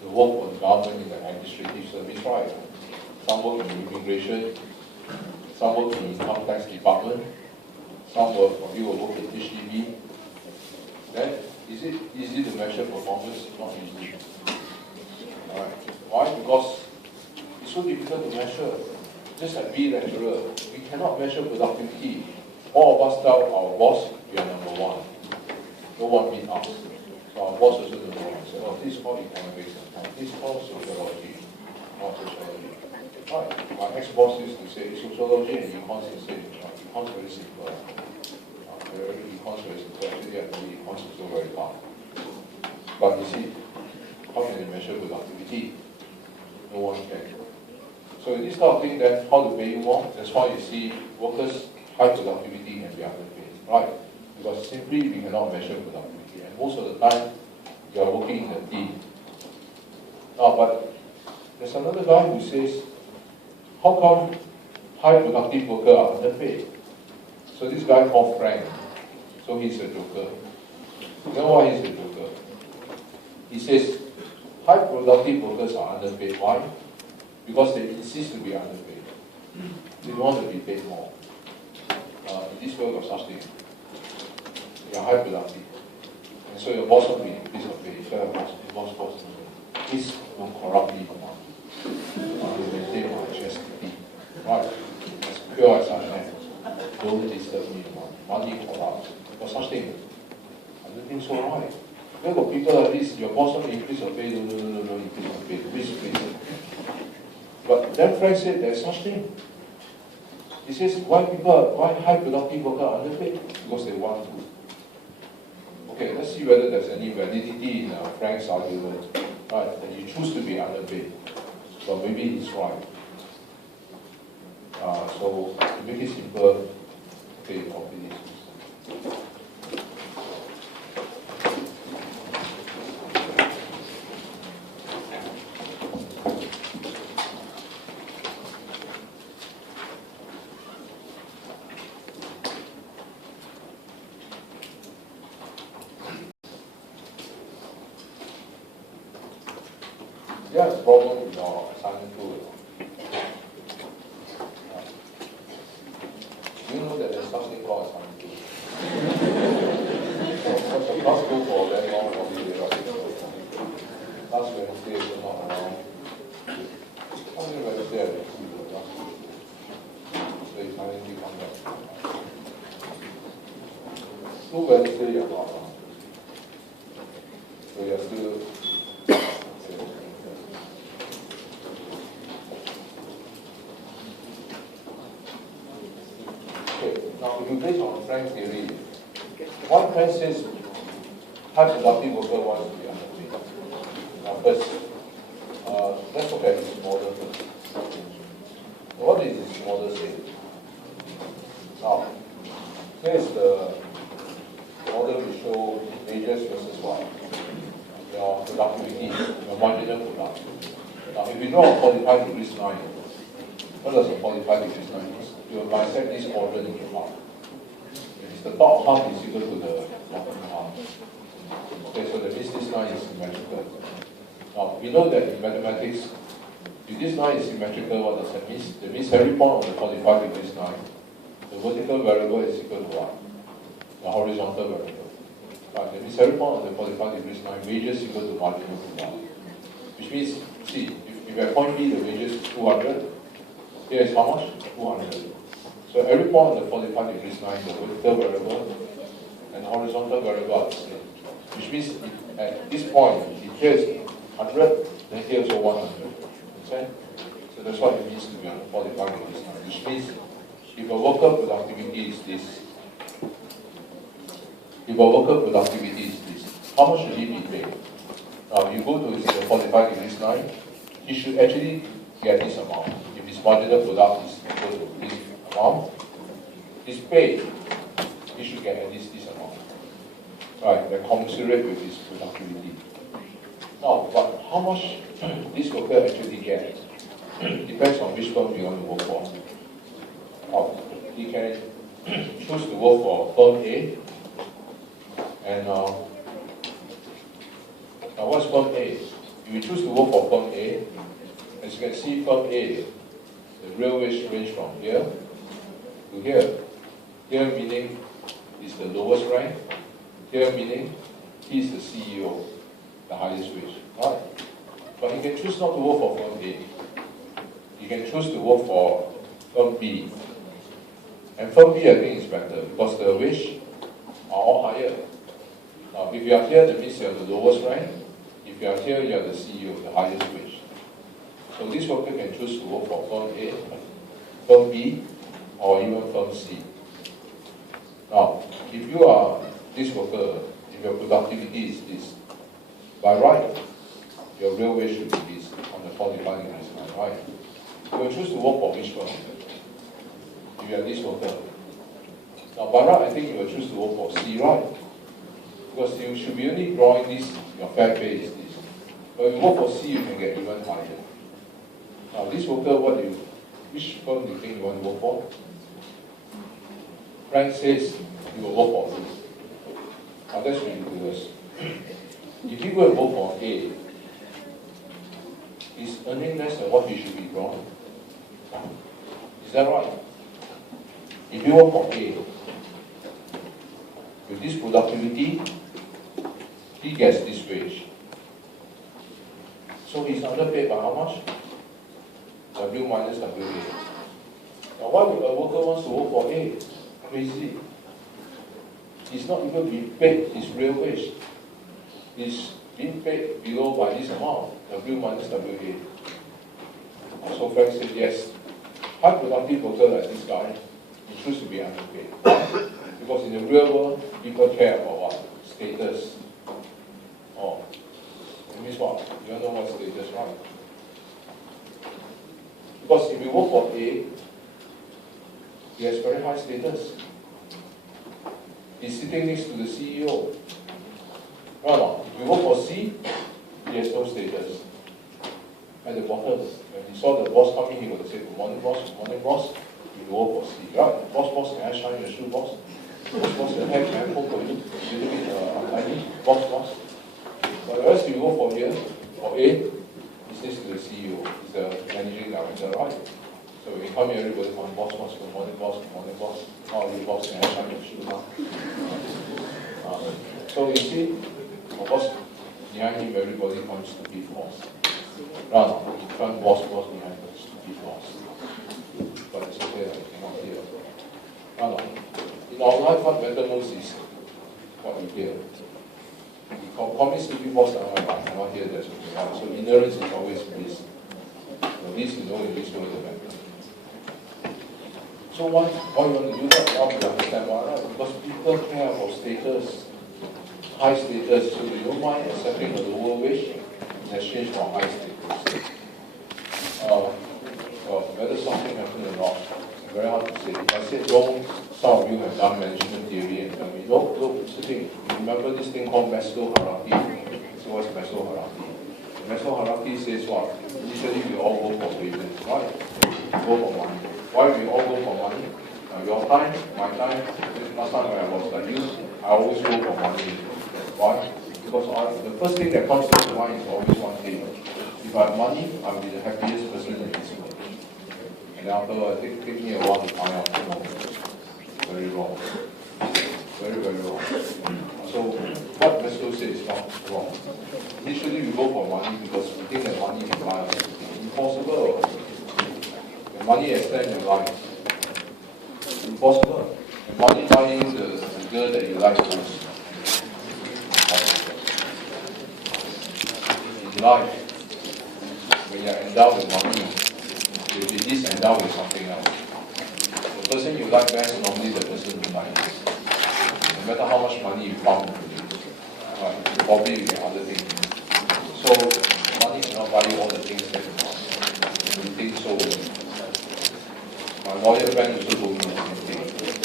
you work for the government in the administrative service, right? Some work in immigration, some work in income tax department, some of you will work in HDB. Then, is it easy to measure performance? Not easy. Alright. Why? Because it's so difficult to measure. Just like B lecturer, we cannot measure productivity. All of us tell our boss, we are number one. No one beat us. So our boss also number one. So, oh, this is called economics, this is called sociology, not sociology. Right. My ex-boss used to say sociology and econs is the same. Econs very simple. Econs very simple. Actually, I think econs is also very hard. But you see, how can they measure productivity? No one can. So in this kind of thing, then how to pay you more? That's why you see workers high productivity and be underpaid, right? Because simply we cannot measure productivity, and most of the time you are working in a team. Now, but there's another guy who says, how come high productive workers are underpaid? So this guy called Frank, so he's a joker. You know why he's a joker? He says, high productive workers are underpaid. Why? Because they insist to be underpaid. They don't want to be paid more. In this world of such thing, you are high productive. And so your boss will be increase of pay. So your boss please don't corrupt me. Maintain my chastity. Right? As pure as I am. Don't disturb me. Money corrupt. For such thing. I don't think so, right? There got people like this, your boss will increase your pay, no, increase your pay. Please. But then Frank said there's such thing. He says, why high productive workers are underpaid? Because they want to. Okay, let's see whether there's any validity in Frank's argument. Right, that you choose to be underpaid. So maybe he's right. So to make it simple, okay, copy this. There's a problem with your assignment tool. Do you know that there's something called assignment tool? So the class go for very long holiday, right? Last Wednesday is not around. How many Wednesday have you seen the last week? So you finally come back. No Wednesday you're not around. So you're still. Now, if you based on Frank's theory, one Frank says high productive worker wants to be underpaid. Now, first, let's look at this model first. What is this model say? Now, here's the model to show wages versus what? Your productivity, your marginal product. Now, if we draw a 45 degrees line, what does a 45 degrees line mean? You will bisect this quadrant into half. It's the top half is equal to the bottom half. Okay, so that means this line is symmetrical. Now, we know that in mathematics, if this line is symmetrical, what does that mean? That means every point on the 45 degrees line, the vertical variable is equal to what? the horizontal variable. Right, that means every point on the 45 degrees line, wages equal to marginal product. Which means, see, if at point B the wages is 200, here is how much? 200. So every point on the 45 degrees line, the vertical variable and the horizontal variable are the same. Which means if at this point, if here is 100, then here is also 100. Okay? So that's what it means to be on the 45 degrees line. Which means if a worker productivity is this, how much should he be paid? Now you go to the 45 degrees line, he should actually get this amount. If his marginal product is equal to this amount, his pay, he should get at least this amount. Right, they're commensurate with his productivity. Now, but how much this worker actually gets depends on which firm you want to work for. He can choose to work for firm A, and now what's firm A? If you choose to work for firm A, as you can see, firm A, the real wage range from here to here. Here meaning is the lowest rank. Here meaning he is the CEO, the highest wage. Right? But he can choose not to work for firm A. He can choose to work for firm B. And firm B, I think, is better because the wage are all higher. Now, if you are here, that means you are the lowest rank. If you are here, you are the CEO, the highest wage. So this worker can choose to work for firm A, firm B, or even firm C. Now, if you are this worker, if your productivity is this, by right, your real wage should be this on the 45 degrees line, right? You will choose to work for which firm? If you are this worker. Now, by right, I think you will choose to work for C, right? Because you should be only drawing this, your fair pay is this. But if you work for C, you can get even higher. Now, this worker, which firm do you think you want to work for? Frank says you will work for this. Now, that's ridiculous. If you go and work for A, he's earning less than what he should be drawing. Is that right? If you work for A, with this productivity, he gets this wage. So he's underpaid by how much? W minus WA. Now why would a worker wants to work for A? Crazy. He's not even being paid his real wage. He's being paid below by this amount, W minus WA. So Frank said yes. High productive worker like this guy, he chooses to be underpaid. Because in the real world, people care about what? Status. Oh, it means what? You don't know what status, right? Because if you work for A, he has very high status. He's sitting next to the CEO. No. If you work for C, he has no status. At the bottom, when he saw the boss coming, he would say, "Good morning, boss. Good morning, boss." You work for C, right? Boss, can I shine your shoe, boss? Boss, can I hold for you? You look at ID, boss. But whereas you go for here, for A, he's next to the CEO, he's the managing director, right? So when you come here, everybody comes, boss, good morning, boss. Oh, you boss, can I shine your shoe now? So you see, of course, behind him, everybody comes to be boss. No, in front, boss behind the stupid boss. But it's okay, I cannot hear. No. In our life, what matters most is what we hear. You call me stupid boss, I cannot hear that. So ignorance is always bliss. At least you know in this world the matter. So why you want to do that? Now we understand why, right? Because people care about status, high status, so they don't mind accepting a lower wage in exchange for high status. Well, whether something happened or not, it's very hard to say. If I said don't, some of you have done management theory and tell me, look, sitting. Remember this thing called Maslow hierarchy? So what's Maslow hierarchy? Maslow hierarchy says what? Usually we all go for wages, right? Go for money. Why we all go for money? Your time, my time, last time when I was like you, I always go for money. Why? Because the first thing that comes to mind is always one thing. If I have money, I'll be the happiest person in this world. And after it take me a while to find out, no, very wrong. Very, very wrong. So what Maslow said is not wrong. Initially we go for money because we think that money can buy us everything. Impossible. The money extends your life. Impossible. The money buying the girl that you like most. In life, when you are endowed with money, you'll be disendowed with something else. The person you like best is normally the person you like. No matter how much money you pump into it, probably you get other things. So money cannot buy you all the things that you want. You think so? My lawyer friend also told me the same thing.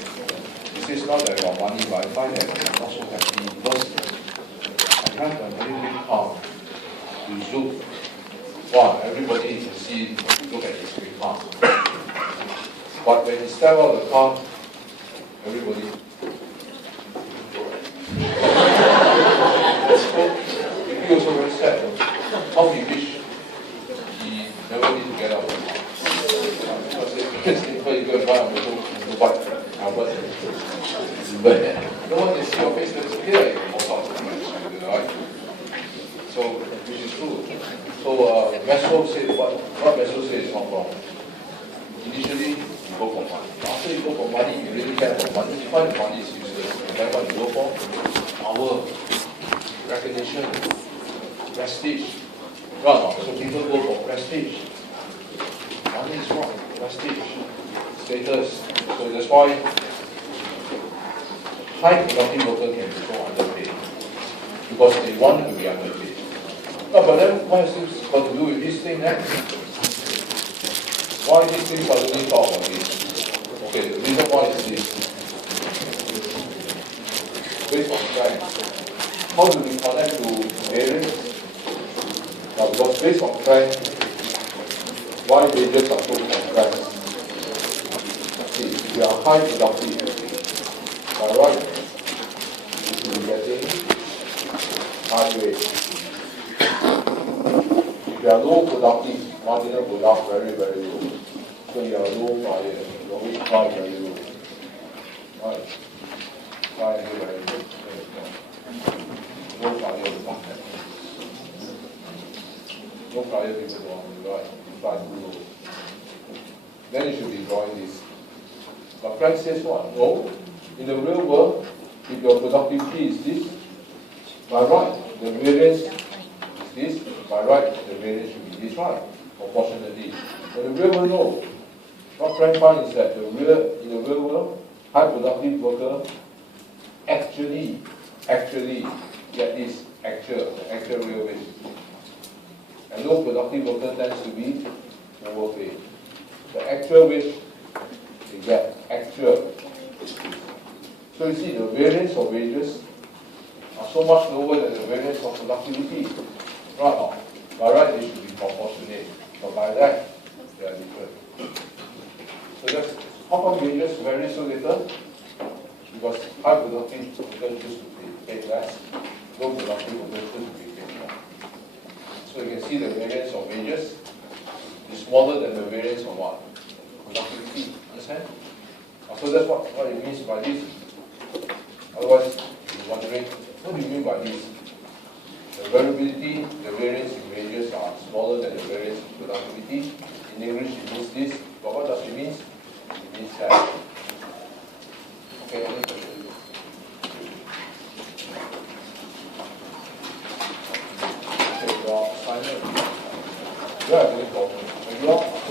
He says not that I got money, but I find that I'm not so happy because I have a very big car. You look, wow, everybody can see, look at his big car. But when you step out of the car, everybody. He also very sad. How he wish he never need to get out of the car. Because if you go and buy a motor, but no one can see your face, that's clear. Right? So, which is true. So, Maslow said, what Maslow said is not wrong. Initially, you go for money. After you go for money, you really care for money. You find the money is useless. Then what you go for? Power, recognition, prestige. Right? So people go for prestige. Money is wrong. Prestige, status. So that's why high productive workers can be so underpaid. Because they want to be underpaid. No, but then what has this got to do with this thing next? Why this thing suddenly talk about this? Okay, the reason why is this. Based on strength. How do we connect to variance? Now, because based on strength, why wages are so compressed? See, if you are high productive, by right, you should be getting high wage. If you are low productive, marginal product very, very low. So you are low fire, your wage price very low. Right? Fire is very low. Low fire is not that. Low fire people don't want to right. Fire too low. Then you should be drawing this. But Frank says what? No. In the real world, if your productivity is this, by right, the variance is this, by right, the variance should be this, right, proportionately. But in the real world, no. What Frank finds is that in the real world, high productive worker actually get this actual real wage. And low productive worker tends to be overpaid. The actual wage, they get actual. So you see, the variance of wages are so much lower than the variance of productivity. Right now, by right, they should be proportionate. But by that, they are different. So that's how come wages vary so little? Because high productive workers choose to be paid less, low productive workers choose to be paid more. So you can see the variance of wages is smaller than the variance of what? Productivity. Understand? So that's what it means by this. Otherwise, you're wondering, what do you mean by this? The variability, the variance in wages are smaller than the variance in productivity. In English, it means this. But what does it mean? It means that. Okay, any question? Okay, your assignment. You are doing problem.